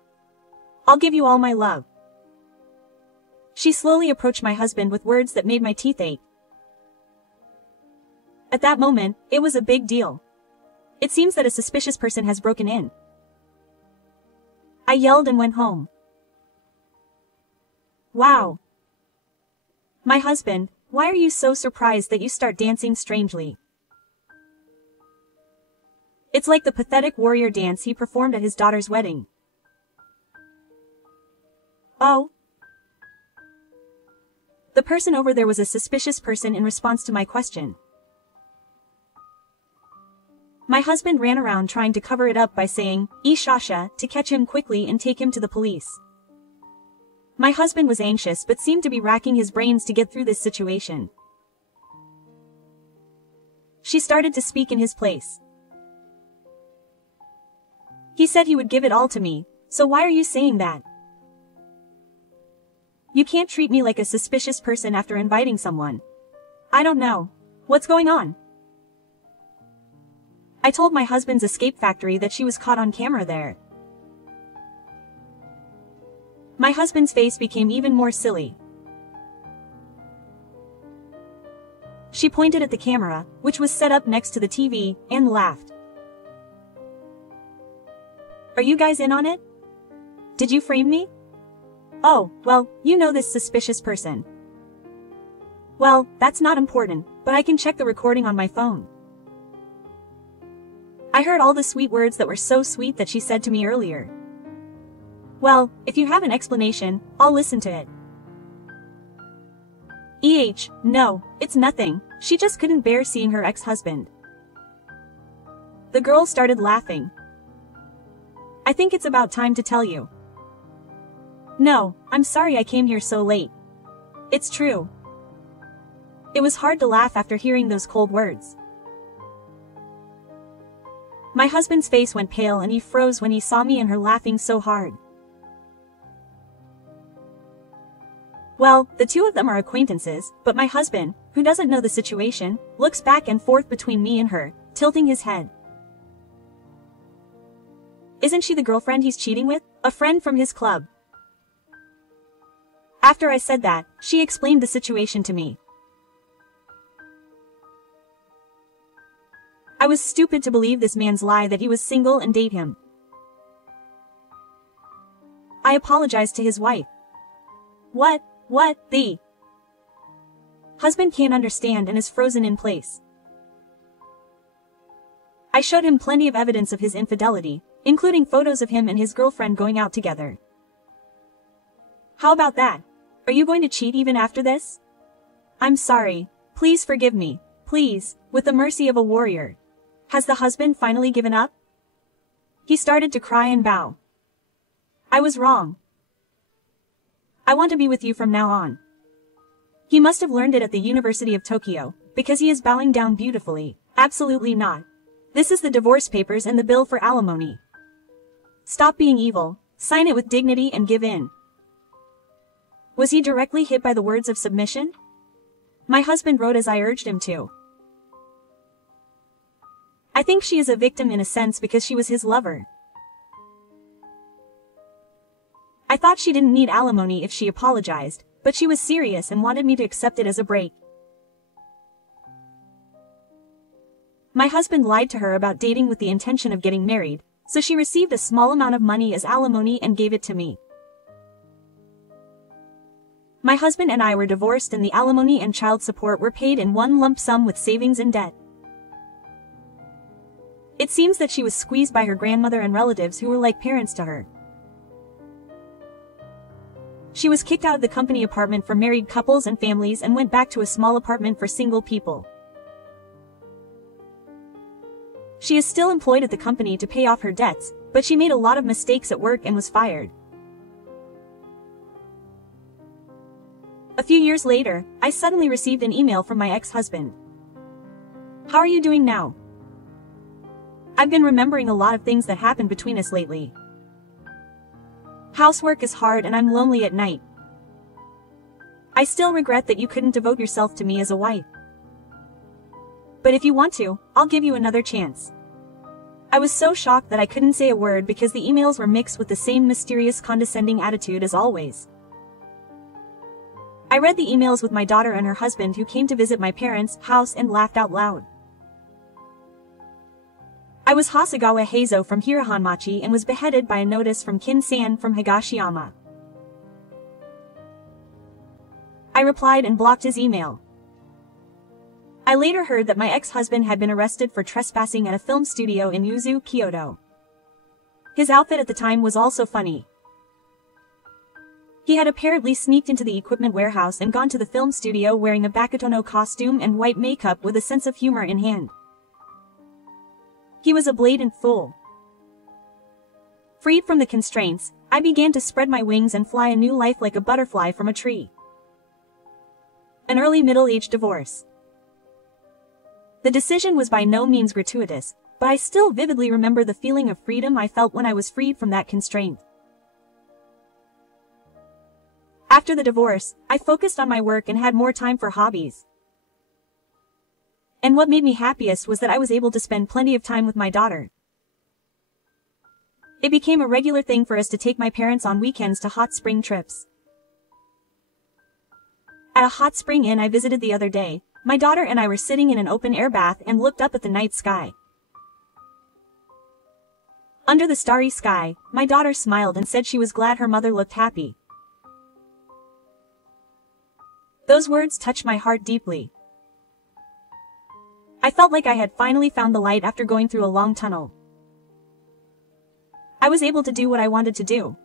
I'll give you all my love. She slowly approached my husband with words that made my teeth ache. At that moment, it was a big deal. It seems that a suspicious person has broken in. I yelled and went home. Wow. My husband, why are you so surprised that you start dancing strangely? It's like the pathetic warrior dance he performed at his daughter's wedding. Oh. The person over there was a suspicious person in response to my question. My husband ran around trying to cover it up by saying, "Ishasha," to catch him quickly and take him to the police. My husband was anxious but seemed to be racking his brains to get through this situation. She started to speak in his place. He said he would give it all to me, so why are you saying that? You can't treat me like a suspicious person after inviting someone. I don't know. What's going on? I told my husband's escape factory that she was caught on camera there. My husband's face became even more silly. She pointed at the camera, which was set up next to the TV, and laughed. Are you guys in on it? Did you frame me? Oh, well, you know this suspicious person. Well, that's not important, but I can check the recording on my phone. I heard all the sweet words that were so sweet that she said to me earlier. Well, if you have an explanation, I'll listen to it. No, it's nothing. She just couldn't bear seeing her ex-husband. The girl started laughing. I think it's about time to tell you. No, I'm sorry I came here so late. It's true. It was hard to laugh after hearing those cold words. My husband's face went pale and he froze when he saw me and her laughing so hard. Well, the two of them are acquaintances, but my husband, who doesn't know the situation, looks back and forth between me and her, tilting his head. Isn't she the girlfriend he's cheating with? A friend from his club. After I said that, she explained the situation to me. I was stupid to believe this man's lie that he was single and date him. I apologized to his wife. What? The husband can't understand and is frozen in place. I showed him plenty of evidence of his infidelity, including photos of him and his girlfriend going out together. How about that? Are you going to cheat even after this? I'm sorry. Please forgive me. Please, with the mercy of a warrior. Has the husband finally given up? He started to cry and bow. I was wrong. I want to be with you from now on. He must have learned it at the University of Tokyo, because he is bowing down beautifully. Absolutely not. This is the divorce papers and the bill for alimony. Stop being evil, sign it with dignity and give in. Was he directly hit by the words of submission? My husband wrote as I urged him to. I think she is a victim in a sense because she was his lover. I thought she didn't need alimony if she apologized, but she was serious and wanted me to accept it as a break. My husband lied to her about dating with the intention of getting married, so she received a small amount of money as alimony and gave it to me. My husband and I were divorced and the alimony and child support were paid in one lump sum with savings and debt. It seems that she was squeezed by her grandmother and relatives who were like parents to her. She was kicked out of the company apartment for married couples and families and went back to a small apartment for single people. She is still employed at the company to pay off her debts, but she made a lot of mistakes at work and was fired. A few years later, I suddenly received an email from my ex-husband. How are you doing now? I've been remembering a lot of things that happened between us lately. Housework is hard and I'm lonely at night. I still regret that you couldn't devote yourself to me as a wife. But if you want to, I'll give you another chance. I was so shocked that I couldn't say a word because the emails were mixed with the same mysterious condescending attitude as always. I read the emails with my daughter and her husband who came to visit my parents' house and laughed out loud. I was Hasegawa Heizo from Hirahanmachi and was beheaded by a notice from Kin-san from Higashiyama. I replied and blocked his email. I later heard that my ex-husband had been arrested for trespassing at a film studio in Uzu, Kyoto. His outfit at the time was also funny. He had apparently sneaked into the equipment warehouse and gone to the film studio wearing a Bakatono costume and white makeup with a sense of humor in hand. He was a blatant fool. Freed from the constraints, I began to spread my wings and fly a new life like a butterfly from a tree. An early middle-aged divorce. The decision was by no means gratuitous, but I still vividly remember the feeling of freedom I felt when I was freed from that constraint. After the divorce, I focused on my work and had more time for hobbies. And what made me happiest was that I was able to spend plenty of time with my daughter. It became a regular thing for us to take my parents on weekends to hot spring trips. At a hot spring inn I visited the other day, my daughter and I were sitting in an open-air bath and looked up at the night sky. Under the starry sky, my daughter smiled and said she was glad her mother looked happy. Those words touched my heart deeply. I felt like I had finally found the light after going through a long tunnel. I was able to do what I wanted to do.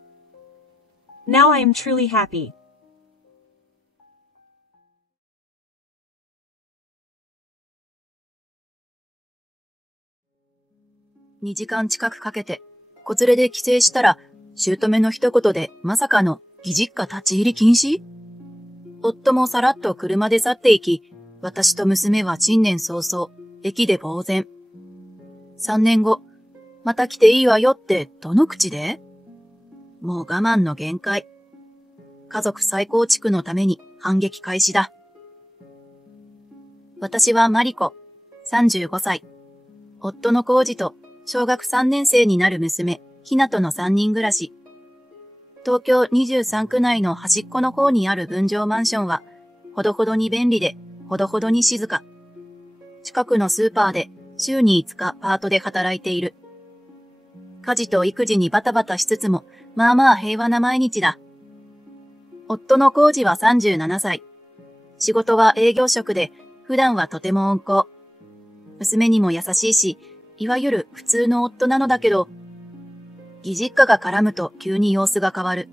Now I am truly happy. 2時間近くかけて、子連れで帰省したら、姑の一言でまさかの義実家立ち入り禁止？夫もさらっと車で去っていき、私と娘は新年早々、駅で呆然。3年後、また来ていいわよってどの口で？もう我慢の限界。家族再構築のために反撃開始だ。私はマリコ、35歳。夫の浩二と小学3年生になる娘、ひなとの3人暮らし。東京23区内の端っこの方にある分譲マンションは、ほどほどに便利で、ほどほどに静か。近くのスーパーで週に5日パートで働いている。家事と育児にバタバタしつつも、まあまあ平和な毎日だ。夫の浩二は37歳。仕事は営業職で、普段はとても温厚。娘にも優しいし、いわゆる普通の夫なのだけど、義実家が絡むと急に様子が変わる。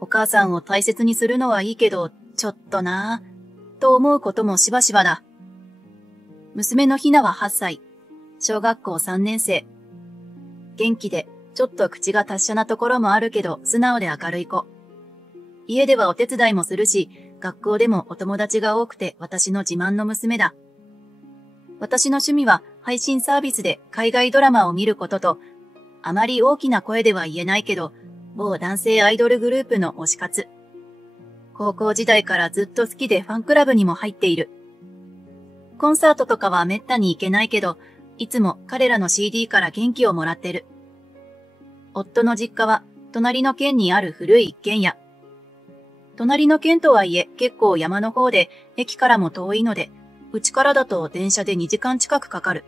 お母さんを大切にするのはいいけど、ちょっとなぁ、と思うこともしばしばだ。娘のひなは8歳。小学校3年生。元気で、ちょっと口が達者なところもあるけど、素直で明るい子。家ではお手伝いもするし、学校でもお友達が多くて私の自慢の娘だ。私の趣味は配信サービスで海外ドラマを見ることと、あまり大きな声では言えないけど、某男性アイドルグループの推し活。高校時代からずっと好きでファンクラブにも入っている。コンサートとかはめったに行けないけど、いつも彼らの CD から元気をもらってる。夫の実家は隣の県にある古い一軒家。隣の県とはいえ結構山の方で駅からも遠いので、うちからだと電車で2時間近くかかる。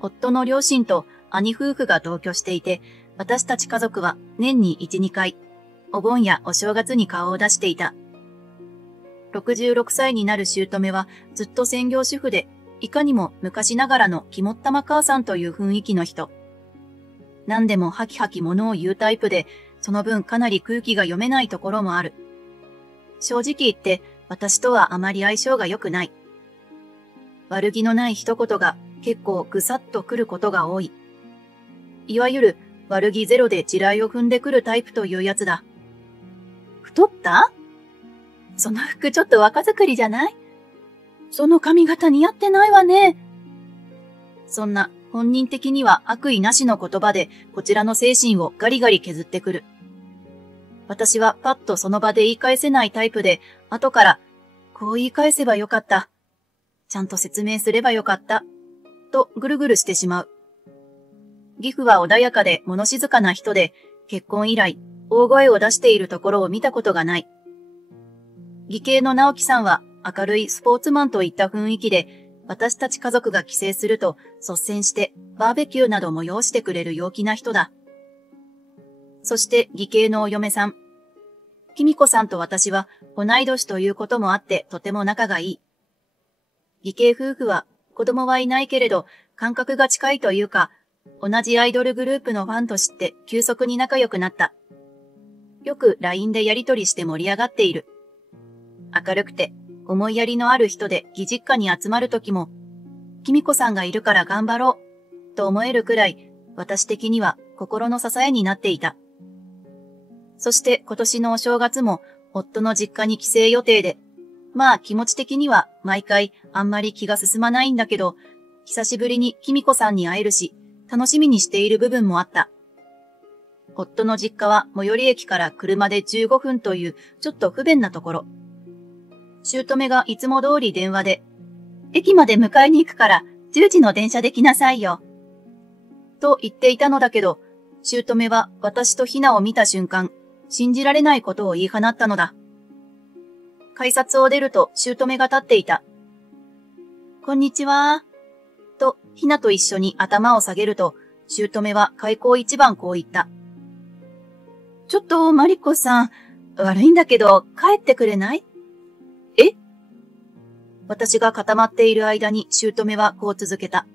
夫の両親と兄夫婦が同居していて、私たち家族は年に1、2回、お盆やお正月に顔を出していた。66歳になる姑はずっと専業主婦で、いかにも昔ながらの肝っ玉母さんという雰囲気の人。何でもハキハキ物を言うタイプで、その分かなり空気が読めないところもある。正直言って私とはあまり相性が良くない。悪気のない一言が結構ぐさっとくることが多い。いわゆる悪気ゼロで地雷を踏んでくるタイプというやつだ。太った？その服ちょっと若作りじゃない？その髪型似合ってないわね。そんな本人的には悪意なしの言葉でこちらの精神をガリガリ削ってくる。私はパッとその場で言い返せないタイプで、後からこう言い返せばよかった。ちゃんと説明すればよかった。とぐるぐるしてしまう。義父は穏やかで物静かな人で、結婚以来大声を出しているところを見たことがない。義兄の直樹さんは明るいスポーツマンといった雰囲気で、私たち家族が帰省すると率先してバーベキューなど催してくれる陽気な人だ。そして義兄のお嫁さん。きみこさんと私は同い年ということもあってとても仲がいい。義兄夫婦は子供はいないけれど感覚が近いというか、同じアイドルグループのファンと知って急速に仲良くなった。よく LINE でやりとりして盛り上がっている。明るくて思いやりのある人で義実家に集まるときも、きみこさんがいるから頑張ろうと思えるくらい私的には心の支えになっていた。そして今年のお正月も夫の実家に帰省予定で、まあ気持ち的には毎回あんまり気が進まないんだけど、久しぶりにきみこさんに会えるし、楽しみにしている部分もあった。夫の実家は最寄り駅から車で15分というちょっと不便なところ。姑がいつも通り電話で、駅まで迎えに行くから10時の電車で来なさいよ。と言っていたのだけど、姑は私とひなを見た瞬間、信じられないことを言い放ったのだ。改札を出ると姑が立っていた。こんにちは。と、ひなと一緒に頭を下げると、姑は開口一番こう言った。ちょっと、マリコさん、悪いんだけど、帰ってくれない？え？私が固まっている間に姑はこう続けた。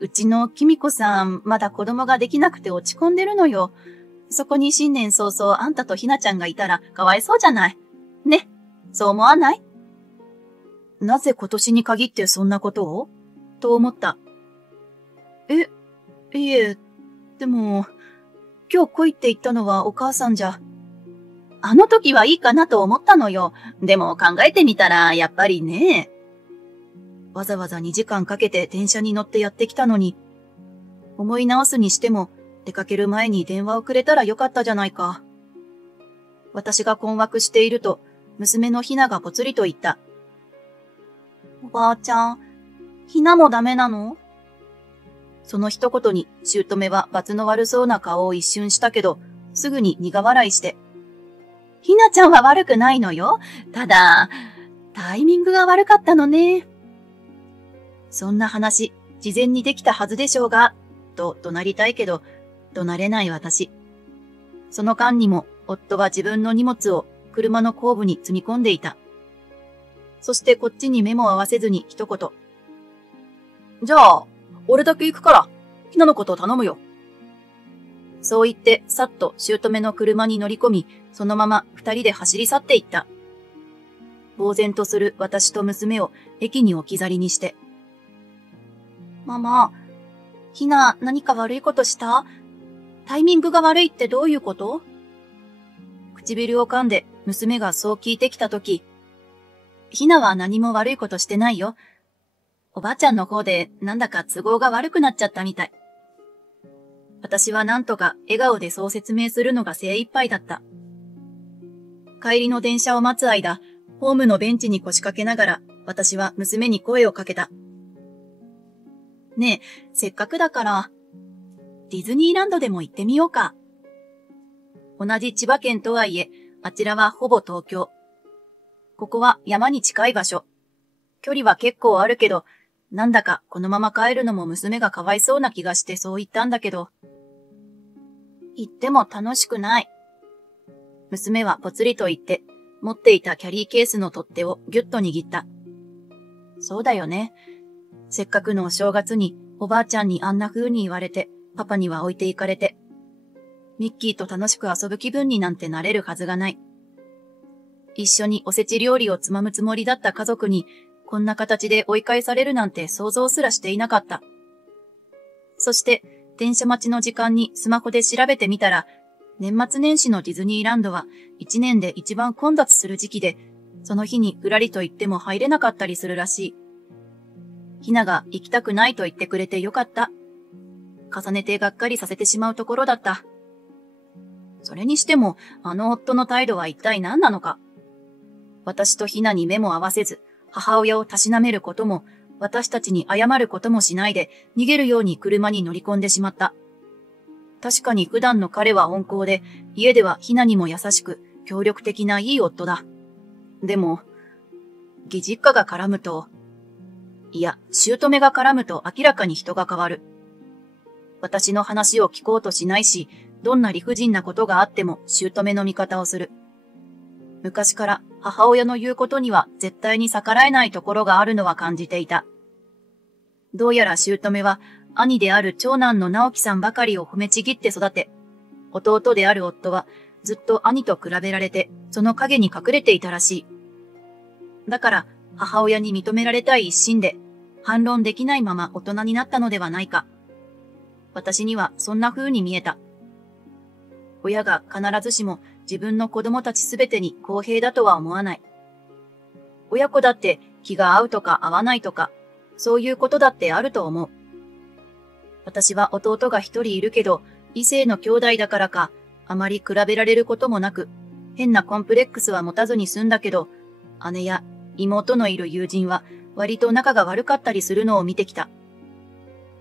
うちのきみこさん、まだ子供ができなくて落ち込んでるのよ。そこに新年早々あんたとひなちゃんがいたらかわいそうじゃない。ね、そう思わない？なぜ今年に限ってそんなことを？と思った。いえ、でも、今日来いって言ったのはお母さんじゃ。あの時はいいかなと思ったのよ。でも考えてみたら、やっぱりね。わざわざ2時間かけて電車に乗ってやってきたのに、思い直すにしても、出かける前に電話をくれたらよかったじゃないか。私が困惑していると、娘のひながぽつりと言った。おばあちゃん、ひなもダメなの？その一言に、姑は罰の悪そうな顔を一瞬したけど、すぐに苦笑いして。ひなちゃんは悪くないのよ。ただ、タイミングが悪かったのね。そんな話、事前にできたはずでしょうが、と怒鳴りたいけど、怒鳴れない私。その間にも、夫は自分の荷物を車の後部に積み込んでいた。そしてこっちに目も合わせずに一言。じゃあ、俺だけ行くから、ひなのことを頼むよ。そう言って、さっと姑の車に乗り込み、そのまま二人で走り去っていった。呆然とする私と娘を駅に置き去りにして。ママ、ひな何か悪いことした？タイミングが悪いってどういうこと？唇を噛んで娘がそう聞いてきたとき、ひなは何も悪いことしてないよ。おばあちゃんの方でなんだか都合が悪くなっちゃったみたい。私はなんとか笑顔でそう説明するのが精一杯だった。帰りの電車を待つ間、ホームのベンチに腰掛けながら私は娘に声をかけた。ねえ、せっかくだから、ディズニーランドでも行ってみようか。同じ千葉県とはいえ、あちらはほぼ東京。ここは山に近い場所。距離は結構あるけど、なんだかこのまま帰るのも娘がかわいそうな気がしてそう言ったんだけど。行っても楽しくない。娘はぽつりと言って、持っていたキャリーケースの取っ手をぎゅっと握った。そうだよね。せっかくのお正月におばあちゃんにあんな風に言われて、パパには置いていかれて、ミッキーと楽しく遊ぶ気分になんてなれるはずがない。一緒におせち料理をつまむつもりだった家族に、こんな形で追い返されるなんて想像すらしていなかった。そして、電車待ちの時間にスマホで調べてみたら、年末年始のディズニーランドは一年で一番混雑する時期で、その日にふらりと言っても入れなかったりするらしい。ひなが行きたくないと言ってくれてよかった。重ねてがっかりさせてしまうところだった。それにしても、あの夫の態度は一体何なのか。私とひなに目も合わせず、母親をたしなめることも、私たちに謝ることもしないで、逃げるように車に乗り込んでしまった。確かに普段の彼は温厚で、家ではひなにも優しく、協力的ないい夫だ。でも、義実家が絡むと、いや、姑が絡むと明らかに人が変わる。私の話を聞こうとしないし、どんな理不尽なことがあっても姑の味方をする。昔から母親の言うことには絶対に逆らえないところがあるのは感じていた。どうやら姑は兄である長男の直樹さんばかりを褒めちぎって育て、弟である夫はずっと兄と比べられてその影に隠れていたらしい。だから母親に認められたい一心で反論できないまま大人になったのではないか。私にはそんな風に見えた。親が必ずしも自分の子供たちすべてに公平だとは思わない。親子だって気が合うとか合わないとか、そういうことだってあると思う。私は弟が一人いるけど、異性の兄弟だからか、あまり比べられることもなく、変なコンプレックスは持たずに済んだけど、姉や妹のいる友人は割と仲が悪かったりするのを見てきた。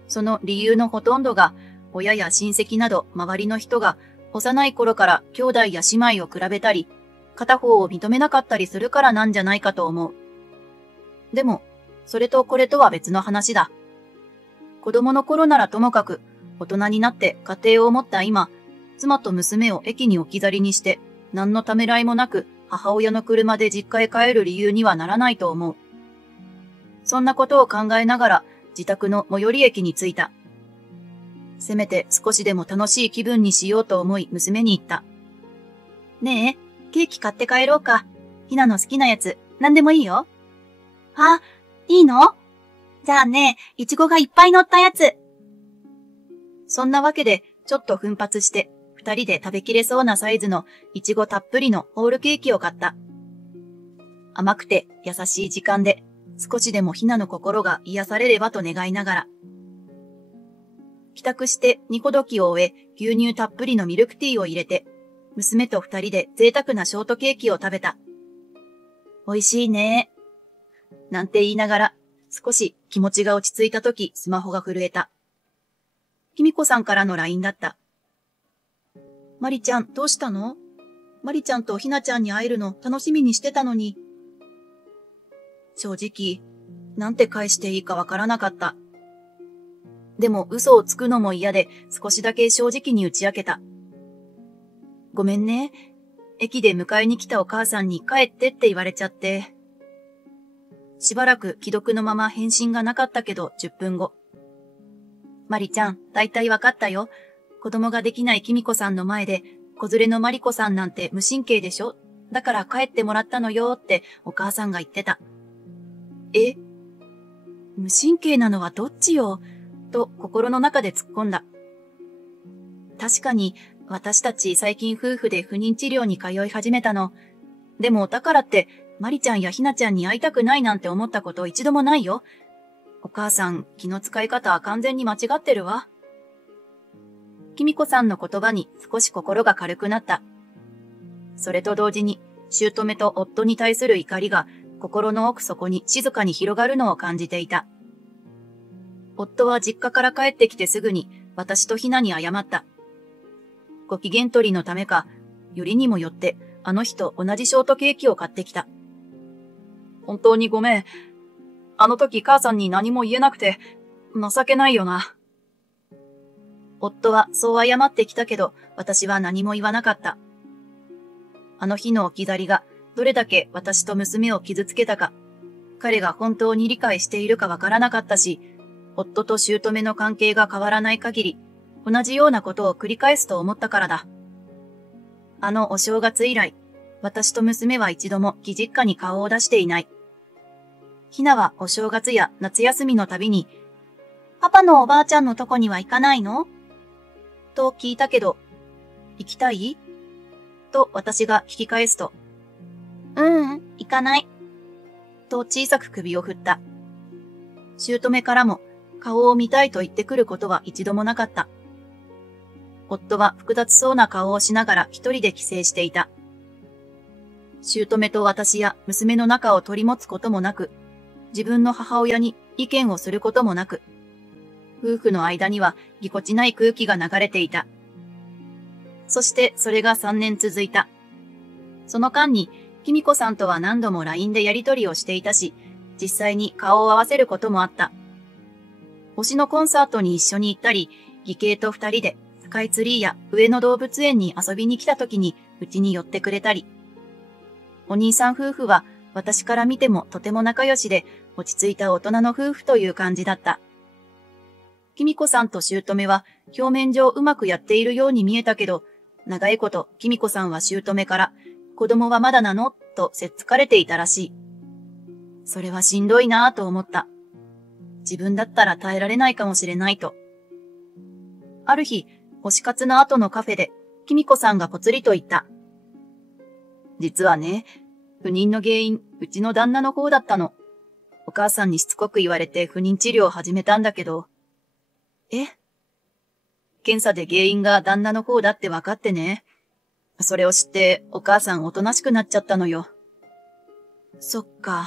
その理由のほとんどが、親や親戚など周りの人が幼い頃から兄弟や姉妹を比べたり、片方を認めなかったりするからなんじゃないかと思う。でも、それとこれとは別の話だ。子供の頃ならともかく、大人になって家庭を持った今、妻と娘を駅に置き去りにして、何のためらいもなく母親の車で実家へ帰る理由にはならないと思う。そんなことを考えながら、自宅の最寄り駅に着いた。せめて少しでも楽しい気分にしようと思い娘に言った。ねえ、ケーキ買って帰ろうか。ひなの好きなやつ、なんでもいいよ。あ、いいの？じゃあね、いちごがいっぱい乗ったやつ。そんなわけで、ちょっと奮発して、二人で食べきれそうなサイズのいちごたっぷりのホールケーキを買った。甘くて優しい時間で、少しでもひなの心が癒されればと願いながら。帰宅して2個時を終え、牛乳たっぷりのミルクティーを入れて、娘と二人で贅沢なショートケーキを食べた。美味しいねー。なんて言いながら、少し気持ちが落ち着いたときスマホが震えた。きみこさんからの LINE だった。まりちゃんどうしたの？まりちゃんとひなちゃんに会えるの楽しみにしてたのに。正直、なんて返していいかわからなかった。でも嘘をつくのも嫌で少しだけ正直に打ち明けた。ごめんね。駅で迎えに来たお母さんに帰ってって言われちゃって。しばらく既読のまま返信がなかったけど10分後。まりちゃん、だいたいわかったよ。子供ができないきみこさんの前で、子連れのまりこさんなんて無神経でしょ？だから帰ってもらったのよってお母さんが言ってた。え？無神経なのはどっちよ？と心の中で突っ込んだ。確かに私たち最近夫婦で不妊治療に通い始めたの。でもだからってまりちゃんやひなちゃんに会いたくないなんて思ったこと一度もないよ。お母さん、気の使い方は完全に間違ってるわ。きみこさんの言葉に少し心が軽くなった。それと同時に、姑と夫に対する怒りが心の奥底に静かに広がるのを感じていた。夫は実家から帰ってきてすぐに私とひなに謝った。ご機嫌取りのためか、よりにもよってあの日と同じショートケーキを買ってきた。本当にごめん。あの時母さんに何も言えなくて、情けないよな。夫はそう謝ってきたけど、私は何も言わなかった。あの日の置き去りがどれだけ私と娘を傷つけたか、彼が本当に理解しているかわからなかったし、夫と姑の関係が変わらない限り、同じようなことを繰り返すと思ったからだ。あのお正月以来、私と娘は一度も義実家に顔を出していない。ひなはお正月や夏休みのたびに、パパのおばあちゃんのとこには行かないの？と聞いたけど、行きたい？と私が聞き返すと、行かない。と小さく首を振った。姑からも顔を見たいと言ってくることは一度もなかった。夫は複雑そうな顔をしながら一人で帰省していた。姑と私や娘の仲を取り持つこともなく、自分の母親に意見をすることもなく、夫婦の間にはぎこちない空気が流れていた。そしてそれが3年続いた。その間に、きみこさんとは何度も LINE でやり取りをしていたし、実際に顔を合わせることもあった。推しのコンサートに一緒に行ったり、義兄と2人でスカイツリーや上野動物園に遊びに来た時にうちに寄ってくれたり。お兄さん夫婦は私から見てもとても仲良しで落ち着いた大人の夫婦という感じだった。きみこさんと姑は表面上うまくやっているように見えたけど、長いこときみこさんは姑から子供はまだなのとせっつかれていたらしい。それはしんどいなぁと思った。自分だったら耐えられないかもしれないと。ある日、推し活の後のカフェできみこさんがぽつりと言った。実はね、不妊の原因、うちの旦那の方だったの。お母さんにしつこく言われて不妊治療を始めたんだけど。検査で原因が旦那の方だって分かってね。それを知ってお母さんおとなしくなっちゃったのよ。そっか。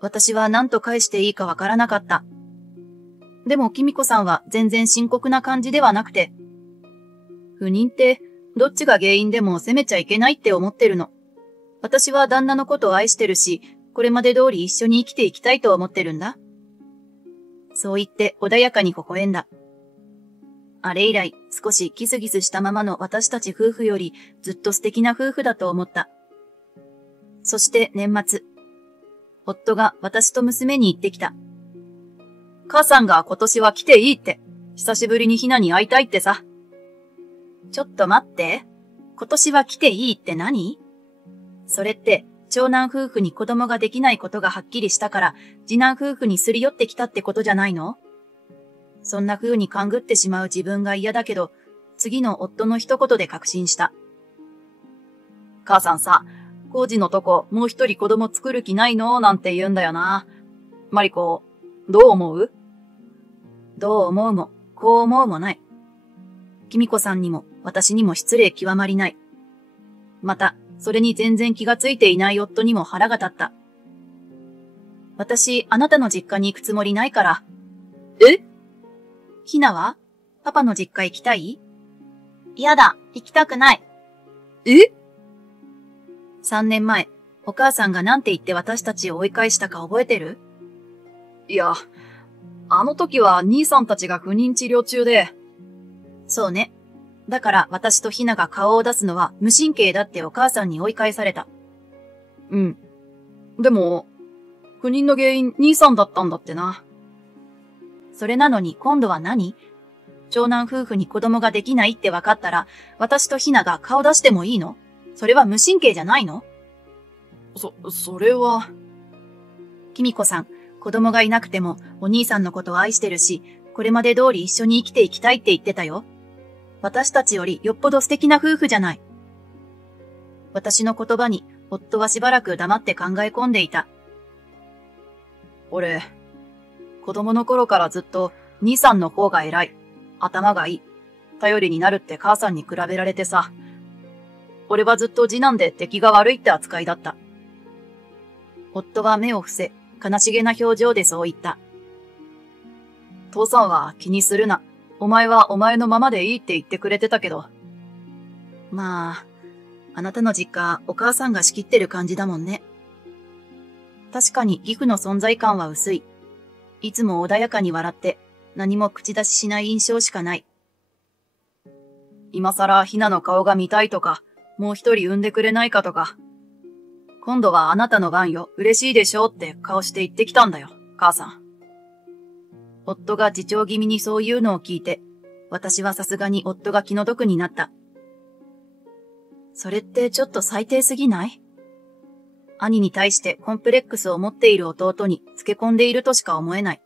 私は何と返していいか分からなかった。でもきみこさんは全然深刻な感じではなくて。不妊ってどっちが原因でも責めちゃいけないって思ってるの。私は旦那のことを愛してるし、これまで通り一緒に生きていきたいと思ってるんだ。そう言って穏やかに微笑んだ。あれ以来少しギスギスしたままの私たち夫婦よりずっと素敵な夫婦だと思った。そして年末、夫が私と娘に言ってきた。母さんが今年は来ていいって、久しぶりにひなに会いたいってさ。ちょっと待って、今年は来ていいって何？それって長男夫婦に子供ができないことがはっきりしたから次男夫婦にすり寄ってきたってことじゃないの？そんな風に勘ぐってしまう自分が嫌だけど、次の夫の一言で確信した。母さんさ、コウジのとこもう一人子供作る気ないのなんて言うんだよな。マリコ、どう思う？どう思うも、こう思うもない。キミコさんにも私にも失礼極まりない。また、それに全然気がついていない夫にも腹が立った。私、あなたの実家に行くつもりないから。え？ひなは？パパの実家行きたい？嫌だ、行きたくない。え？3年前、お母さんがなんて言って私たちを追い返したか覚えてる？いや、あの時は兄さんたちが不妊治療中で。そうね。だから私とひなが顔を出すのは無神経だってお母さんに追い返された。うん。でも、不妊の原因兄さんだったんだってな。それなのに今度は何？長男夫婦に子供ができないって分かったら、私とひなが顔出してもいいの？それは無神経じゃないの？それは。きみこさん、子供がいなくてもお兄さんのことを愛してるし、これまで通り一緒に生きていきたいって言ってたよ。私たちよりよっぽど素敵な夫婦じゃない。私の言葉に夫はしばらく黙って考え込んでいた。俺、子供の頃からずっと兄さんの方が偉い。頭がいい。頼りになるって母さんに比べられてさ。俺はずっと次男で出来が悪いって扱いだった。夫は目を伏せ、悲しげな表情でそう言った。父さんは気にするな。お前はお前のままでいいって言ってくれてたけど。まあ、あなたの実家、お母さんが仕切ってる感じだもんね。確かに義父の存在感は薄い。いつも穏やかに笑って、何も口出ししない印象しかない。今更ひなの顔が見たいとか、もう一人産んでくれないかとか。今度はあなたの番よ、嬉しいでしょって顔して言ってきたんだよ、母さん。夫が自重気味にそういうのを聞いて、私はさすがに夫が気の毒になった。それってちょっと最低すぎない？兄に対してコンプレックスを持っている弟につけ込んでいるとしか思えない。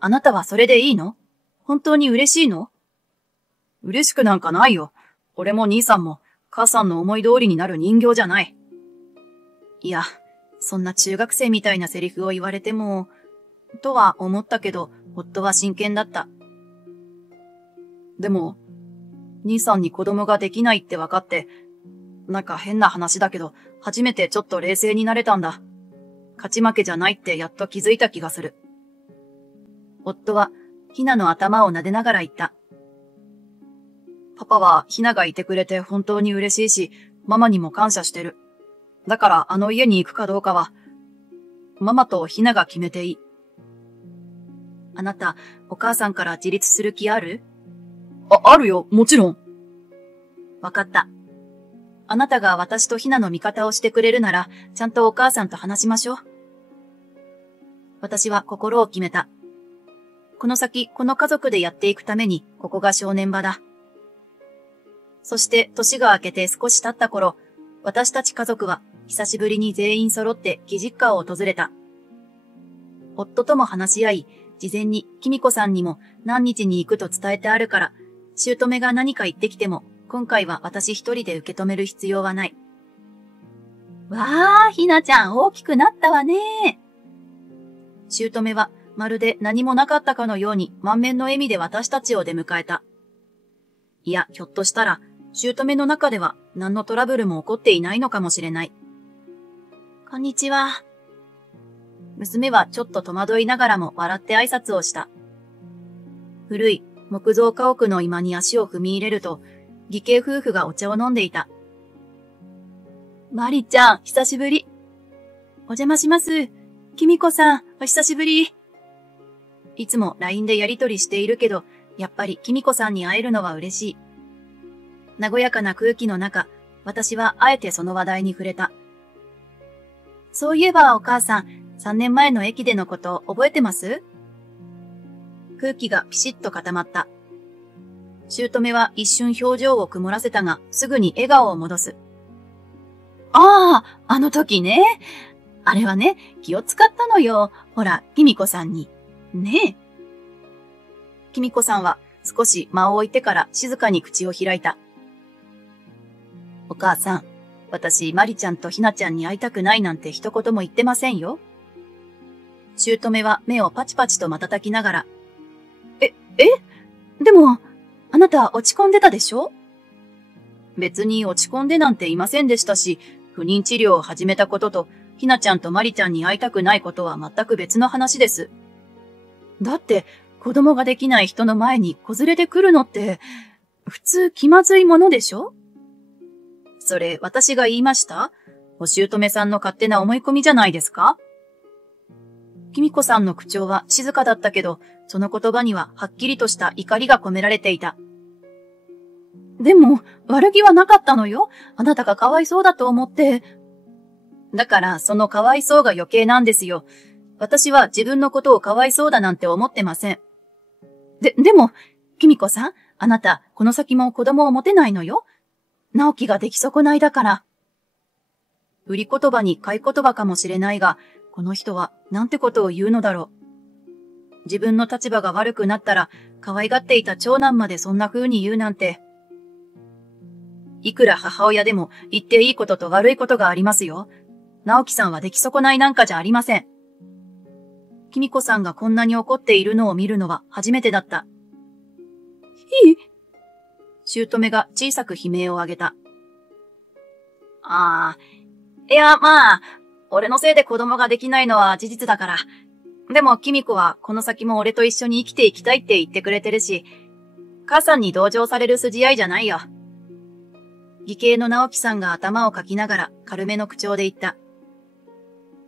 あなたはそれでいいの？本当に嬉しいの？嬉しくなんかないよ。俺も兄さんも母さんの思い通りになる人形じゃない。いや、そんな中学生みたいなセリフを言われても、とは思ったけど、夫は真剣だった。でも、兄さんに子供ができないって分かって、なんか変な話だけど、初めてちょっと冷静になれたんだ。勝ち負けじゃないってやっと気づいた気がする。夫は、ひなの頭を撫でながら言った。パパはひながいてくれて本当に嬉しいし、ママにも感謝してる。だからあの家に行くかどうかは、ママとひなが決めていい。あなた、お母さんから自立する気ある？あるよ、もちろん。わかった。あなたが私とひなの味方をしてくれるなら、ちゃんとお母さんと話しましょう。私は心を決めた。この先、この家族でやっていくために、ここが正念場だ。そして、年が明けて少し経った頃、私たち家族は、久しぶりに全員揃って義実家を訪れた。夫とも話し合い、事前に、きみこさんにも何日に行くと伝えてあるから、姑が何か言ってきても、今回は私一人で受け止める必要はない。わー、ひなちゃん大きくなったわね。姑は、まるで何もなかったかのように満面の笑みで私たちを出迎えた。いや、ひょっとしたら、姑の中では何のトラブルも起こっていないのかもしれない。こんにちは。娘はちょっと戸惑いながらも笑って挨拶をした。古い木造家屋の居間に足を踏み入れると、義兄夫婦がお茶を飲んでいた。マリちゃん、久しぶり。お邪魔します。きみこさん、お久しぶり。いつも LINE でやりとりしているけど、やっぱりきみこさんに会えるのは嬉しい。和やかな空気の中、私はあえてその話題に触れた。そういえばお母さん、3年前の駅でのこと覚えてます？空気がピシッと固まった。姑は一瞬表情を曇らせたが、すぐに笑顔を戻す。ああ、あの時ね。あれはね、気を使ったのよ。ほら、きみこさんに。ねえ。きみこさんは少し間を置いてから静かに口を開いた。お母さん、私、まりちゃんとひなちゃんに会いたくないなんて一言も言ってませんよ。姑は目をパチパチと瞬きながら、でも、あなた落ち込んでたでしょ？別に落ち込んでなんていませんでしたし、不妊治療を始めたことと、ひなちゃんとまりちゃんに会いたくないことは全く別の話です。だって、子供ができない人の前に子連れで来るのって、普通気まずいものでしょ？それ、私が言いました？お姑さんの勝手な思い込みじゃないですか？きみこさんの口調は静かだったけど、その言葉にははっきりとした怒りが込められていた。でも、悪気はなかったのよ。あなたがかわいそうだと思って。だから、そのかわいそうが余計なんですよ。私は自分のことをかわいそうだなんて思ってません。でも、きみこさん、あなた、この先も子供を持てないのよ。直樹が出来損ないだから。売り言葉に買い言葉かもしれないが、この人はなんてことを言うのだろう。自分の立場が悪くなったら、可愛がっていた長男までそんな風に言うなんて。いくら母親でも言っていいことと悪いことがありますよ。直樹さんは出来損ないなんかじゃありません。きみこさんがこんなに怒っているのを見るのは初めてだった。姑が小さく悲鳴を上げた。いや、まあ、俺のせいで子供ができないのは事実だから。でも、きみこはこの先も俺と一緒に生きていきたいって言ってくれてるし、母さんに同情される筋合いじゃないよ。義兄の直樹さんが頭をかきながら軽めの口調で言った。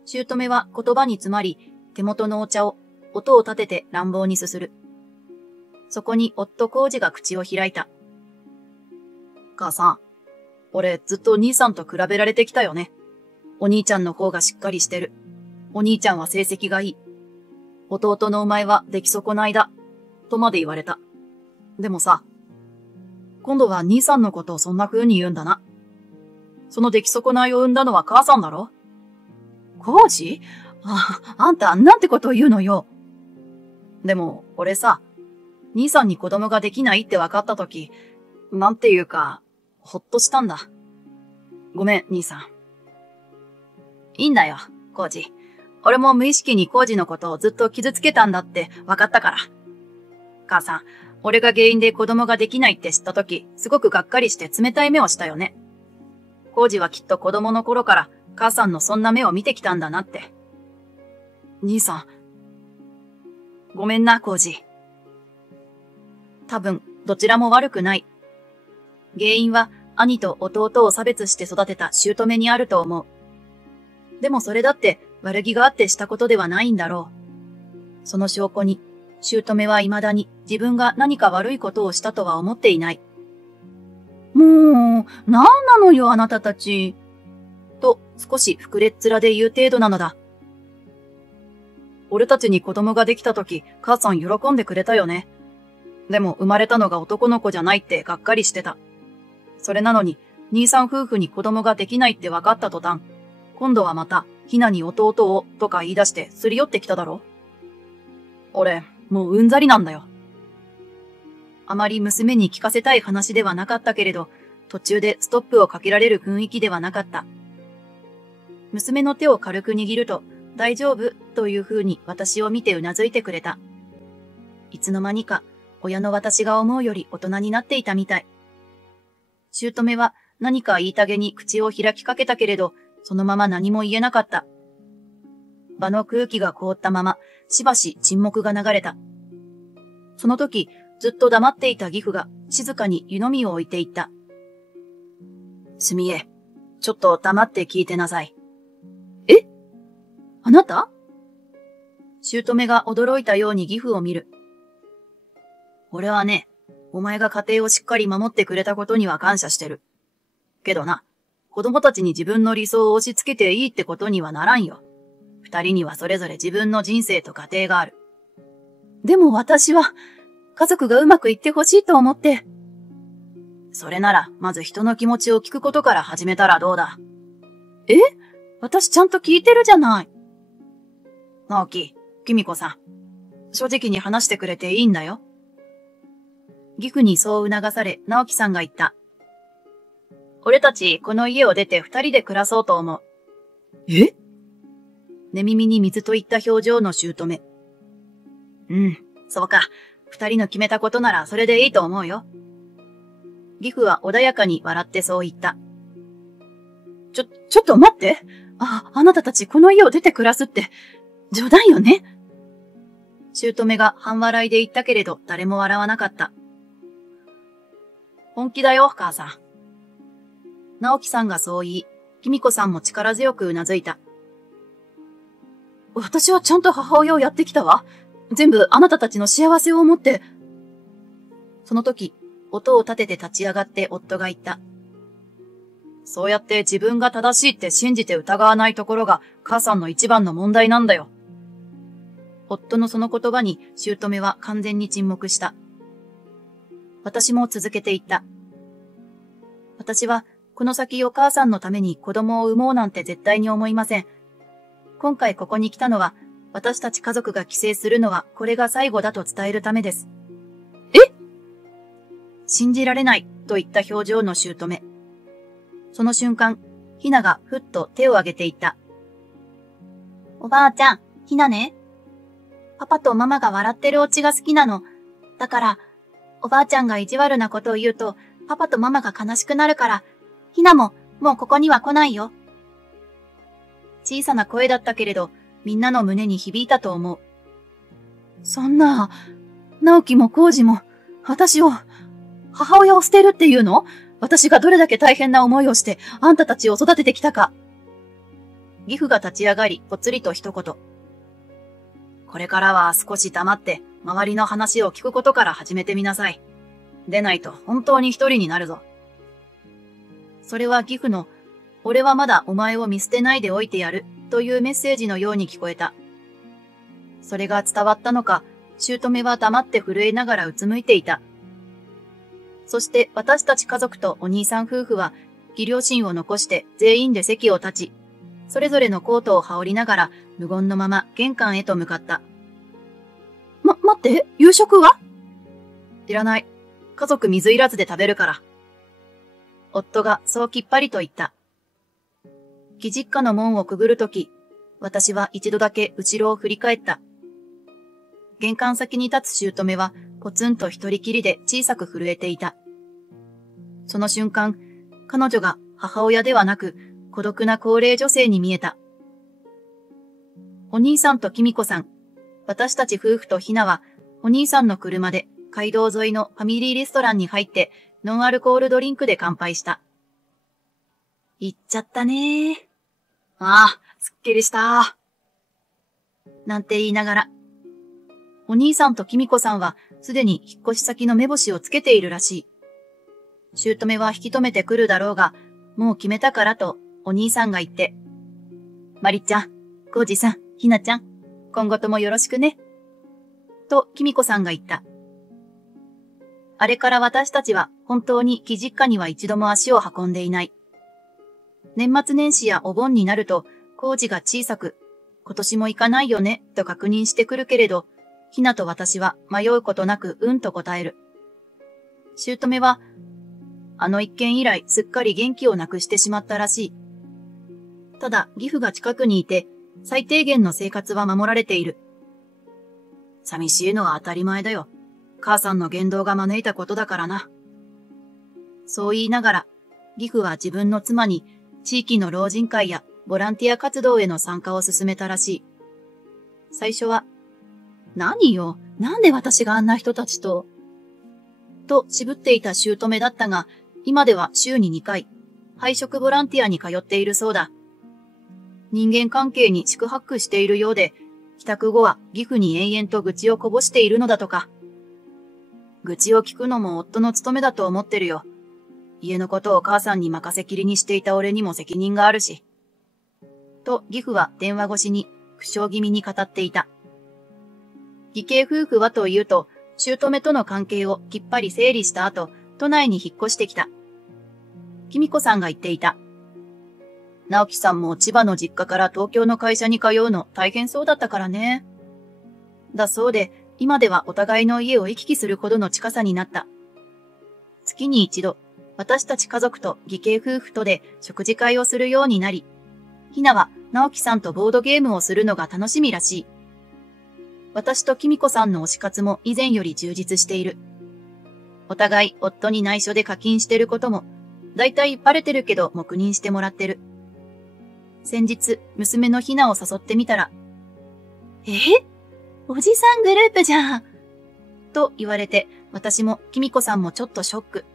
姑は言葉に詰まり、手元のお茶を音を立てて乱暴にすする。そこに夫浩二が口を開いた。母さん、俺ずっと兄さんと比べられてきたよね。お兄ちゃんの方がしっかりしてる。お兄ちゃんは成績がいい。弟のお前は出来損ないだ。とまで言われた。でもさ、今度は兄さんのことをそんな風に言うんだな。その出来損ないを生んだのは母さんだろ？浩二？あんたなんてことを言うのよ。でも、俺さ、兄さんに子供ができないって分かったとき、なんていうか、ほっとしたんだ。ごめん、兄さん。いいんだよ、浩二。俺も無意識に浩二のことをずっと傷つけたんだって分かったから。母さん、俺が原因で子供ができないって知ったとき、すごくがっかりして冷たい目をしたよね。浩二はきっと子供の頃から母さんのそんな目を見てきたんだなって。兄さん。ごめんな、浩二。多分、どちらも悪くない。原因は兄と弟を差別して育てた姑にあると思う。でもそれだって悪気があってしたことではないんだろう。その証拠に、姑は未だに自分が何か悪いことをしたとは思っていない。もう、なんなのよあなたたち。と少し膨れっ面で言う程度なのだ。俺たちに子供ができたとき、母さん喜んでくれたよね。でも生まれたのが男の子じゃないってがっかりしてた。それなのに、兄さん夫婦に子供ができないって分かった途端、今度はまた、ひなに弟をとか言い出してすり寄ってきただろ。俺、もううんざりなんだよ。あまり娘に聞かせたい話ではなかったけれど、途中でストップをかけられる雰囲気ではなかった。娘の手を軽く握ると、大丈夫という風に私を見てうなずいてくれた。いつの間にか、親の私が思うより大人になっていたみたい。姑は何か言いたげに口を開きかけたけれど、そのまま何も言えなかった。場の空気が凍ったまま、しばし沈黙が流れた。その時、ずっと黙っていた義父が静かに湯飲みを置いていった。すみえ、ちょっと黙って聞いてなさい。え？あなた？姑が驚いたように義父を見る。俺はね、お前が家庭をしっかり守ってくれたことには感謝してる。けどな、子供たちに自分の理想を押し付けていいってことにはならんよ。二人にはそれぞれ自分の人生と家庭がある。でも私は、家族がうまくいってほしいと思って。それなら、まず人の気持ちを聞くことから始めたらどうだ。え？私ちゃんと聞いてるじゃない。直樹、きみこさん、正直に話してくれていいんだよ。義父にそう促され、直樹さんが言った。俺たち、この家を出て二人で暮らそうと思う。え？寝耳に水といった表情の姑。そうか。二人の決めたことならそれでいいと思うよ。義父は穏やかに笑ってそう言った。ちょっと待って。あなたたちこの家を出て暮らすって、冗談よね？姑が半笑いで言ったけれど誰も笑わなかった。本気だよ、母さん。直樹さんがそう言い、きみこさんも力強くうなずいた。私はちゃんと母親をやってきたわ。全部あなたたちの幸せを思って。その時、音を立てて立ち上がって夫が言った。そうやって自分が正しいって信じて疑わないところが母さんの一番の問題なんだよ。夫のその言葉に姑は完全に沈黙した。私も続けて言った。私はこの先お母さんのために子供を産もうなんて絶対に思いません。今回ここに来たのは私たち家族が帰省するのはこれが最後だと伝えるためです。え？信じられないといった表情の姑。その瞬間、ひながふっと手を挙げていった。おばあちゃん、ひなね。パパとママが笑ってるお家が好きなの。だから、おばあちゃんが意地悪なことを言うと、パパとママが悲しくなるから、ひなも、もうここには来ないよ。小さな声だったけれど、みんなの胸に響いたと思う。そんな、直樹も浩二も、私を、母親を捨てるっていうの？私がどれだけ大変な思いをして、あんたたちを育ててきたか。義父が立ち上がり、ぽつりと一言。これからは少し黙って、周りの話を聞くことから始めてみなさい。でないと本当に一人になるぞ。それは義父の、俺はまだお前を見捨てないでおいてやる、というメッセージのように聞こえた。それが伝わったのか、姑は黙って震えながらうつむいていた。そして私たち家族とお兄さん夫婦は、義両親を残して全員で席を立ち、それぞれのコートを羽織りながら、無言のまま玄関へと向かった。待って、夕食はいらない。家族水いらずで食べるから。夫がそうきっぱりと言った。義実家の門をくぐるとき、私は一度だけ後ろを振り返った。玄関先に立つ姑は、ポツンと一人きりで小さく震えていた。その瞬間、彼女が母親ではなく、孤独な高齢女性に見えた。お兄さんときみこさん、私たち夫婦とひなは、お兄さんの車で街道沿いのファミリーレストランに入って、ノンアルコールドリンクで乾杯した。行っちゃったねー。ああ、すっきりした。なんて言いながら、お兄さんときみこさんはすでに引っ越し先の目星をつけているらしい。姑は引き止めてくるだろうが、もう決めたからとお兄さんが言って、まりっちゃん、こうじさん、ひなちゃん、今後ともよろしくね。ときみこさんが言った。あれから私たちは本当に義実家には一度も足を運んでいない。年末年始やお盆になると、こうじが小さく、今年も行かないよね、と確認してくるけれど、ひなと私は迷うことなくうんと答える。姑は、あの一件以来すっかり元気をなくしてしまったらしい。ただ義父が近くにいて、最低限の生活は守られている。寂しいのは当たり前だよ。母さんの言動が招いたことだからな。そう言いながら、義父は自分の妻に地域の老人会やボランティア活動への参加を進めたらしい。最初は、何よ、なんで私があんな人たちと、と渋っていた姑だったが、今では週に2回、配食ボランティアに通っているそうだ。人間関係に宿泊しているようで、帰宅後は義父に延々と愚痴をこぼしているのだとか。愚痴を聞くのも夫の務めだと思ってるよ。家のことを母さんに任せきりにしていた俺にも責任があるし。と義父は電話越しに苦笑気味に語っていた。義兄夫婦はというと、姑との関係をきっぱり整理した後、都内に引っ越してきた。きみこさんが言っていた。直樹さんも千葉の実家から東京の会社に通うの大変そうだったからね。だそうで、今ではお互いの家を行き来するほどの近さになった。月に一度、私たち家族と義兄夫婦とで食事会をするようになり、ひなは直樹さんとボードゲームをするのが楽しみらしい。私ときみこさんの推し活も以前より充実している。お互い夫に内緒で課金してることも、だいたいバレてるけど黙認してもらってる。先日、娘のひなを誘ってみたら、おじさんグループじゃん。と言われて、私もきみこさんもちょっとショック。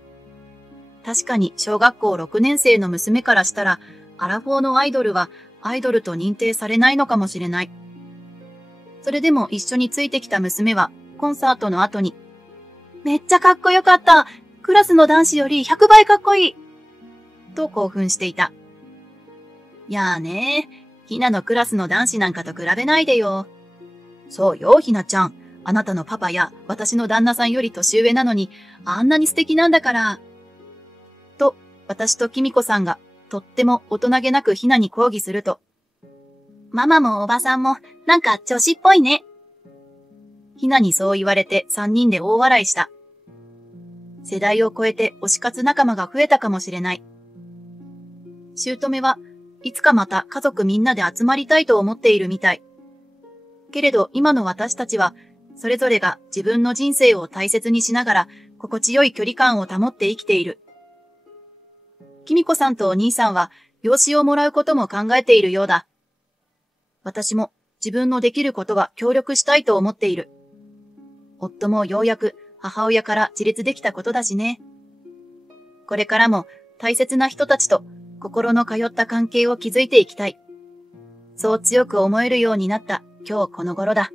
確かに小学校6年生の娘からしたら、アラフォーのアイドルはアイドルと認定されないのかもしれない。それでも一緒についてきた娘は、コンサートの後に、めっちゃかっこよかった。クラスの男子より100倍かっこいい。と興奮していた。いやーねー、ひなのクラスの男子なんかと比べないでよ。そうよ、ひなちゃん。あなたのパパや私の旦那さんより年上なのに、あんなに素敵なんだから。と、私ときみこさんが、とっても大人げなくひなに抗議すると、ママもおばさんも、なんか女子っぽいね。ひなにそう言われて3人で大笑いした。世代を超えて推し活仲間が増えたかもしれない。姑はいつかまた家族みんなで集まりたいと思っているみたい。けれど今の私たちは、それぞれが自分の人生を大切にしながら、心地よい距離感を保って生きている。きみこさんとお兄さんは、養子をもらうことも考えているようだ。私も自分のできることは協力したいと思っている。夫もようやく母親から自立できたことだしね。これからも大切な人たちと心の通った関係を築いていきたい。そう強く思えるようになった今日この頃だ。